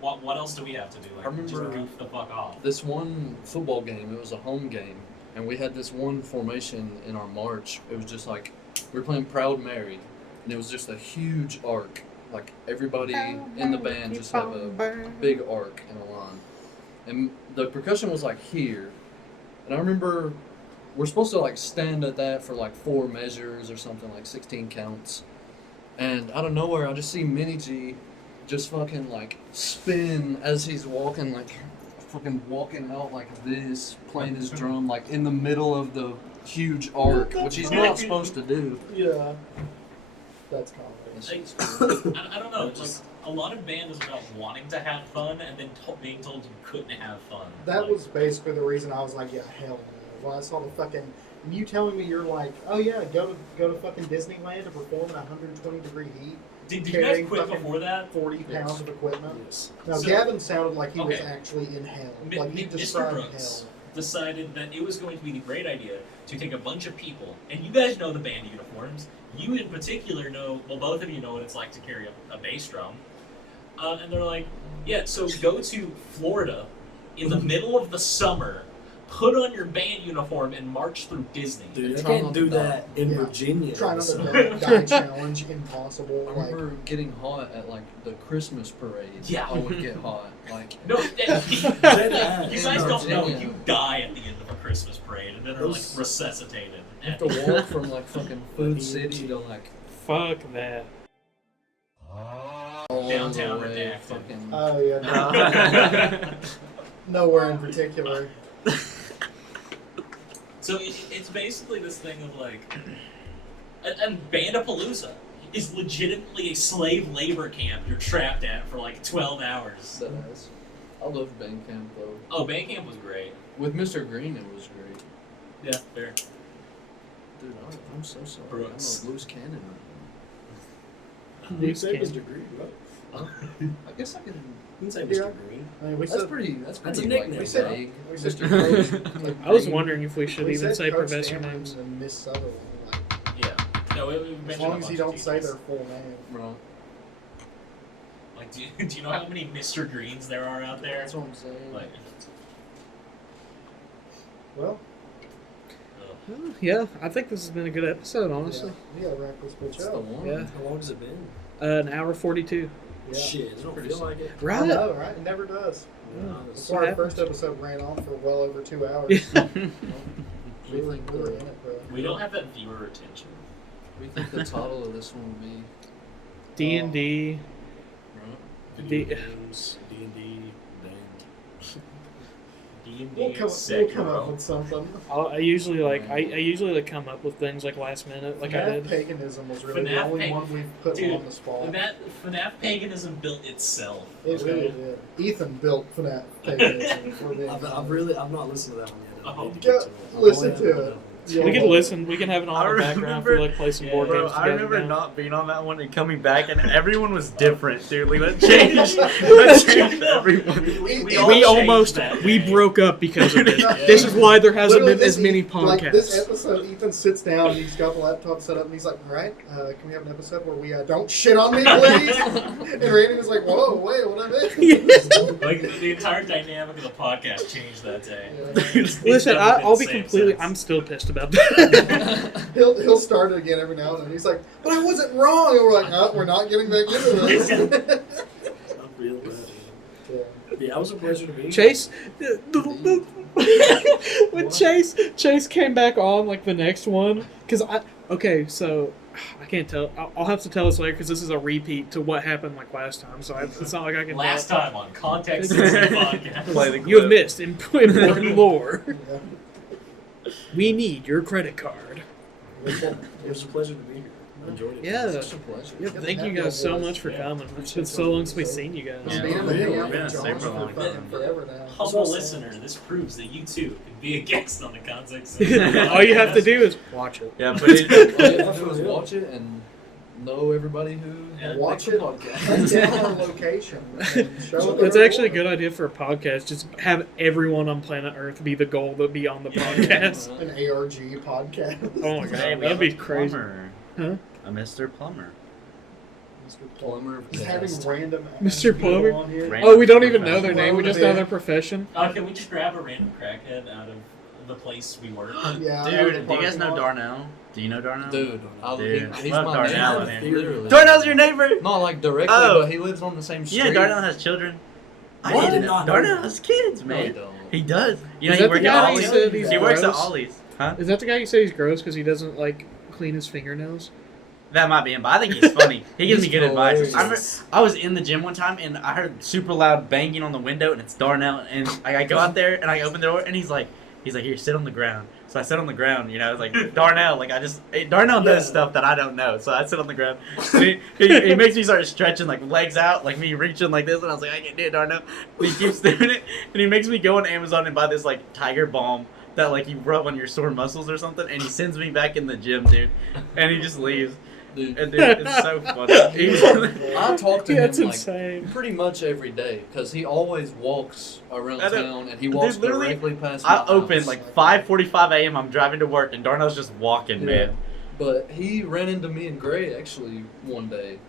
what else do we have to do? Like, I remember- just goof the fuck off. this one football game, it was a home game, and we had this one formation in our march. It was just like we were playing Proud Mary, and it was just a huge arc. Like everybody in the band just have a big arc in a line, and the percussion was like here. And I remember we're supposed to like stand at that for like 4 measures or something, like 16 counts. And out of nowhere, I just see Mini G just fucking like spin as he's walking, like fucking walking out like this, playing his drum like in the middle of the huge arc, which he's not supposed to do. Yeah. That's comedy. I don't know. Like, a lot of band is about wanting to have fun and then being told you couldn't have fun. That Like, was basically the reason I was like, yeah, hell no. When I saw the fucking, you telling me you're like, oh yeah, go to fucking Disneyland to perform in 120-degree heat, Did you carrying guys quit fucking before that? 40 pounds of equipment. Yes. No, So- Gavin sounded like he was Okay. actually in hell. Mi- Like he Mr. described Brooks hell. decided that it was going to be the great idea to take a bunch of people, and you guys know the band uniforms. You in particular know, well, both of you know what it's like to carry a bass drum. And they're like, yeah, so go to Florida in the middle of the summer, put on your band uniform, and march through Disney. Dude, I Try can't not do to die. that in Yeah. Virginia. Trying so- to die challenge, impossible. I Like, remember getting hot at like the Christmas parade. Yeah. I would get hot. Like No, you guys don't know. Virginia. You die at the end of a Christmas parade, and then are like Those- resuscitated. you have to walk from like fucking Food City to like Fuck that. all Downtown the way redacted. fucking. oh yeah, no, nowhere in particular. So it's basically this thing of like, and Bandapalooza is legitimately a slave labor camp you're trapped at for like 12 hours. Deadass. I love band camp though. Oh, band camp was great. With Mr. Green, it was great. Yeah, fair. Dude, I'm so sorry. Brooks. I'm a loose cannon. You say Mr. Green, bro. I guess I can. You can say Yeah. Mr. Green. I mean, we That's said pretty. That's That's a pretty. nickname. Like, We said- vague. we said Mr. Coach- Green. I was wondering if we should we even said say Coach professor Dameron names. and Miss Sutherland. Like, Yeah. No, we as mentioned long a as bunch you of don't say teachers. their full name. Right. Like, do you know how many Mr. Greens there are out there? That's what I'm saying. Like, Well, ugh. Yeah, I think this has been a good episode, honestly. yeah, we gotta wrap this bitch That's the up. one. Yeah. How long has it been? An hour 42. Yeah. Shit, it don't Pretty feel soon. like it. I Right? know, right? It never does. Yeah. That's What why our happened? first episode ran on for well over 2 hours. We think we were in the, it, bro. We don't have that viewer retention. we think the title of this one will be D&D. right. D- Video games, D&D, band. D&D, We'll come Sekiro. up with something. I usually usually come up with things like last minute, like I FNAF did. paganism was really the FNAF only pag- one we've put Dude, on the spot. FNAF paganism built itself. It really did. Ethan built FNAF paganism for the I've not listened to that one yet. I Oh. need to get to it. Listen I've to only it. Yeah. We can listen. We can have it on I in the background if we like play some board Bro, games I together. remember now. not being on that one and coming back, and everyone was different, dude. Like, that changed everyone. We broke up because of this. This is why there hasn't Literally, been as many Like this podcasts. episode, Ethan sits down and he's got the laptop set up and he's like, "All right, can we have an episode where we don't shit on me, please?" And Randy was like, "Whoa, wait, what I mean?" Like the entire dynamic of the podcast changed that day. Listen, I'll be Same completely. sense. I'm still pissed about that. He'll start it again every now and then. He's like, "But I wasn't wrong," and we're like, "Oh, we're not getting back into this." I feel bad. Yeah, it was a pleasure to meet you. Chase, when Chase came back on like the next one, because so I can't tell. I'll have to tell this later because this is a repeat to what happened like last time. So it's not like I can. Last time on Context Sensitive Podcast. Play the You have clip. missed important lore. Yeah. We need your credit card. It was a pleasure to be here. I enjoyed it. Yeah. Such a pleasure. Yeah, thank you guys so much for coming. It's been so long since we've seen you guys. Yeah. Being able to hang out Yeah, with Josh super for long fucking time. forever now. Humble listener, this proves that you too can be a guest on the Context. All you have to do is watch it. Yeah, but All you have to do is watch it and know everybody who Watch makes a it. Hunt down our location. and show it That's to actually a good everyone. idea for a podcast. Just have everyone on planet Earth be the goal to be on the podcast. An ARG podcast. Oh my god, Hey, we that'd have be a crazy. plumber. Huh? A Mr. Plumber. plumber. Just having random Mr. people Plumber? on here. Random Oh, we don't even know their professional. name. We just know their profession. Can we just grab a random crackhead out of the place we work? Yeah, Dude, do you guys know Darnell? Do you know Darnell? Dude, Dude, he's love my Darnell in neighbor. here. Literally. Darnell's your neighbor? Not like directly, Oh. but he lives on the same street. Yeah, Darnell has children. I did not know Darnell that. has kids, No, he man. don't. He does. You know, Is he that the works guy at that you Ollie's. said he's He works at gross? Ollie's. Huh? Is that the guy you say he's gross because he doesn't like clean his fingernails? That might be him, but I think he's funny. He gives me He's good advice. hilarious. I was in the gym one time and I heard super loud banging on the window, and it's Darnell. And I go out there and I open the door and he's like, here, sit on the ground. So I sit on the ground, you know. I was like, Darnell, like Darnell knows stuff that I don't know. So I sit on the ground. And he makes me start stretching, like legs out, like me reaching like this, and I was like, I can't do it, Darnell. And he keeps doing it, and he makes me go on Amazon and buy this like tiger balm that like you rub on your sore muscles or something, and he sends me back in the gym, dude. And he just leaves. Dude, And dude, it's so funny. I talk to That's him like insane. pretty much every day because he always walks around I know. town and he walks Dude, literally, directly past I my open house. like 5:45 a.m. I'm driving to work, and Darnell's just walking, Yeah. man. But he ran into me and Gray actually one day,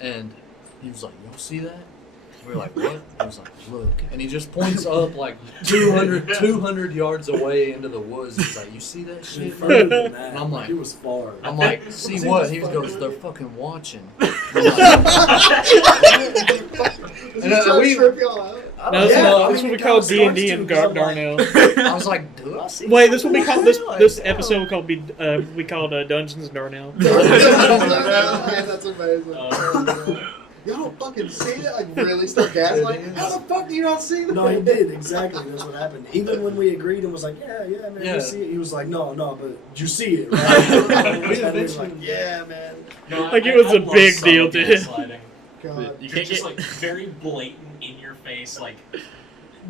and he was like, "Y'all see that?" We were like, "What?" He was like, "Look," and he just points up like 200 yards away into the woods. He's like, "You see that Shit, shit?" further than that. And I'm like- it was far. I'm like, "See what?" He goes, "They're fucking watching." I'm like, Is And, he trying we- to trip y'all out? No, this, Yeah, is, this is what we call D&D and Darnell. I was like, "Do I see?" Wait, this will be called this Like, episode will called be we called Dungeons and Darnell. That's amazing. Y'all don't fucking see it? Like, really start gaslighting? How the fuck do you not see that? No, he did exactly. That's what happened. Even when we agreed and was like, "Yeah, man, Yeah. you see it," he was like, "No, but you see it, right?" We And he was like, eventually- "Yeah, man." No, Like, it was a love big subtle deal to him. gaslighting. God. You You're can't just get like very blatant in your face, like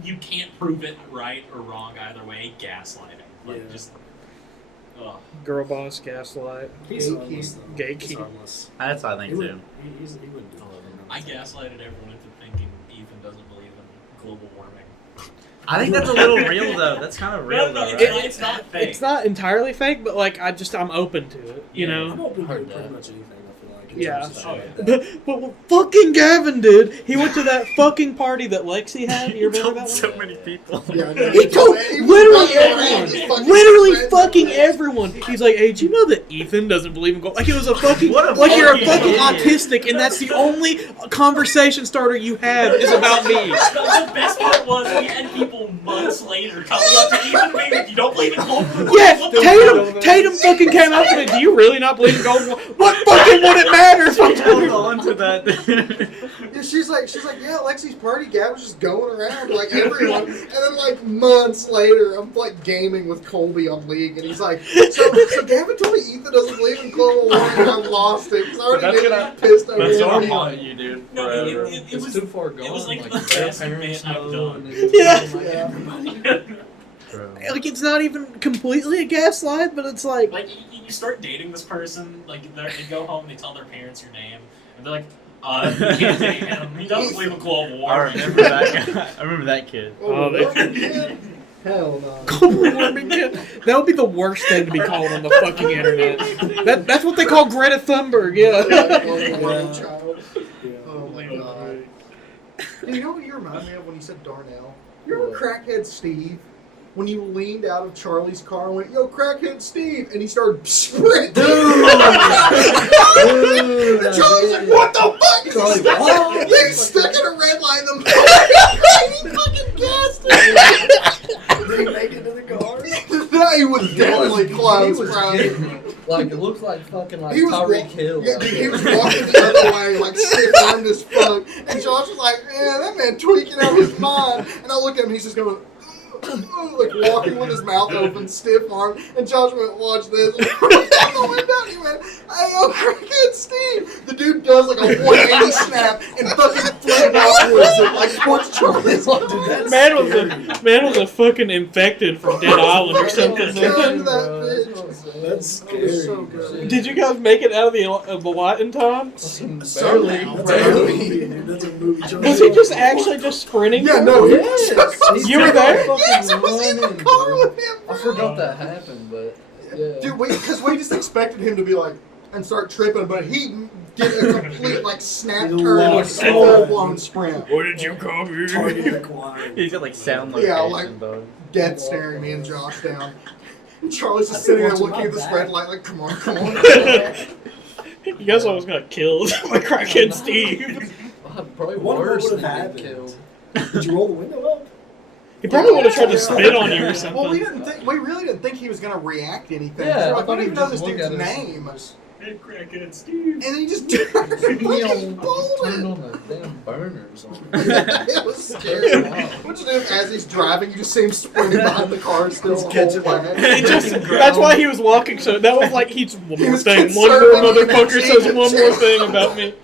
you can't prove it right or wrong either way. Gaslighting, like Yeah. just. Ugh. Girl boss, gaslight. He's Gatekeep. harmless, though. Gatekeep. He's harmless. That's what I He think too. wouldn't, he wouldn't do I gaslighted everyone into thinking Ethan doesn't believe in global warming. I think that's a little real though. That's kind of real No, though, it's, right? it's not fake. It's not entirely fake, but like I'm open to it. You Yeah. know. I'm open to Heard pretty that. much anything. I feel like. In Yeah. terms of Oh, shit like yeah. that. But what fucking Gavin did, he went to that fucking party that Lexi had. You remember that one? So many people. Yeah, I know. He told literally everyone, Fucking literally friends. fucking everyone. He's like, "Hey, do you know that Ethan doesn't believe in gold?" Like it was a fucking, What a like you're a fucking fucking idiot. autistic, and that's the only conversation starter you have is about me. The best part was we had people months later coming up to Ethan being like, "You don't believe in global warming?" Yeah, What the Tatum fucking came up to me. Do you really not believe in gold? What fucking would it matter? Hold on to that. Yeah, she's like, yeah, Lexi's party, Gab was just going around like everyone, and then like months later, I'm like gaming with Colby on League, and he's like, so Gavin told me Ethan doesn't believe in global warming, and I lost it because I already That's been gonna- pissed over That's it. gonna haunt you, dude. No, Forever. it It's was too far gone. it was like the their best parents bit I've know, done. and it's Yeah. like Yeah. everybody. Like, it's not even completely a gaslight, but it's like, Like, you start dating this person, like, they go home, they tell their parents your name, and they're like, you can't date him. He doesn't believe in global I warming. remember that guy. I remember that kid. oh, Hell no. global warming kid. That would be the worst thing to be called on the fucking internet. That's what they call Greta Thunberg, yeah. Child. Oh my god. Dude, you know what you remind me of when you said Darnell? You remember Crackhead Steve? When you leaned out of Charlie's car and went, "Yo, Crackhead Steve," and he started sprinting. And Charlie's like, "What the fuck?" He's stuck in a red light in the middle. He fucking gassed it. Did he make it to the car? No, he was definitely close, He was bro. getting, like, it looked like fucking like He was Tyreek wa- Hill. Yeah, out dude, he there. was walking the other way, like stiff-armed as fuck. And Josh was like, "Man, that man tweaking out his mind." And I look at him, he's just going, like walking with his mouth open, stiff-armed. And Josh went, "Watch this." And he went out the window, and he went, "Hey, yo, Crackhead Steve." The dude does like a 180 snap and fucking flipped backwards and like towards Charlie's like, dude, that's Man was a fucking infected from Dead Island or something. Turned that Bro, bitch. That's That was scary. so good. Did you guys make it out of the light in time? Barely. That's a movie, dude. That's a movie. Was he just actually just sprinting? Yeah, no, he Yes. was. You were there? Yes, I was in the Running, car bro. with him, bro. I forgot that happened, but yeah. Dude, because we just expected him to be like, and start tripping, but he did a complete, like, snap He turn, like, lost it. full-blown sprint. What did you call me? Target acquired. He's got like sound Yeah, location, like- dog. Death staring me and Josh down. And Charlie's just sitting there looking at this red light like, come on, come on. You guys almost got killed by Crackhead Steve. Probably What worse would've than happened? getting killed. Did you roll the window up? He probably would have tried to spit on you or something. Well, we really didn't think he was going to react to anything. Yeah, So, I like, thought we he didn't even know would this just dude's look at us. name. Hey, Crackhead Steve. And then he just turned and fucking Turned bolted. on the damn burners on. It was scary. What you do as he's driving, you just see him sprinting behind the car still. He's the catching whole like- way. He just, that's why he was walking. So that was like he's one He more was thing. One more conservative motherfucker and says one more cheap. thing about me.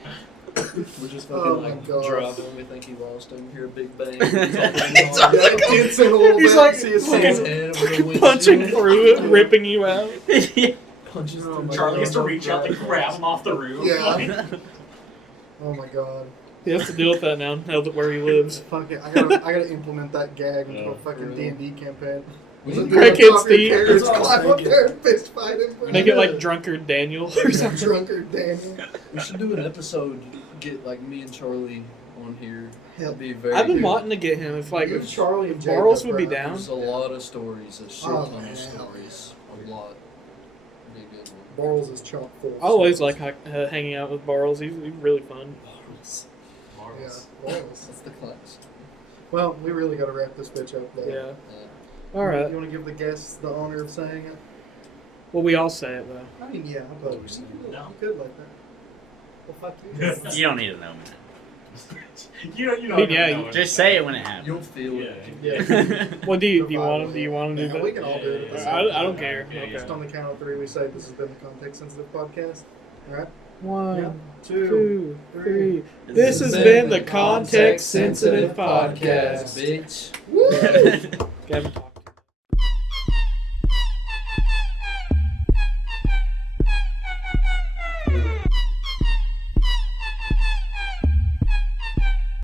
We're just fucking Oh my like God. driving. We think he lost him. Hear a big bang. It's like dancing a little He's bit. like see his fucking- hands. Punching through it, ripping you out. Punches Oh through my Charlie has to God. reach out to grab him off the roof. Yeah. Oh my god. He has to deal with that now that where he lives. Fuck it. I gotta implement that gag into a fucking D&D campaign. Crackhead Steve. Characters That's what I was climb up thinking. there and fist fight him. Make it like Drunkard Daniel or something. Drunkard Daniel. We should do an episode. Get like me and Charlie on here. That'd be very. I've been good. wanting to get him. If like If Charlie and if Jacob, Barles would be bro. down. There's a lot of stories. A shit Oh, ton man. of stories. A lot. Be a good one. Barles is chock full. I always like hanging out with Barles. He's really fun. Yeah, Barles. That's the class. Well, we really gotta wrap this bitch up though. Yeah. Yeah. All right. You wanna give the guests the honor of saying it? Well, we all say it though. I mean, yeah, but Oh, so No. you could like that. Well, fuck you. You don't need to know, man. You know. Yeah, Just say it when it happens. You'll feel it. Yeah. Well, do you want to? Do you want to do Yeah, we that? can all do it at the same I time. don't care. Okay. Just on the count of three, we say this has been the Context Sensitive Podcast. Alright? One, Yeah. Two. two, three. three. This has been the Context Sensitive Podcast. bitch. Woo! Gavin, talk.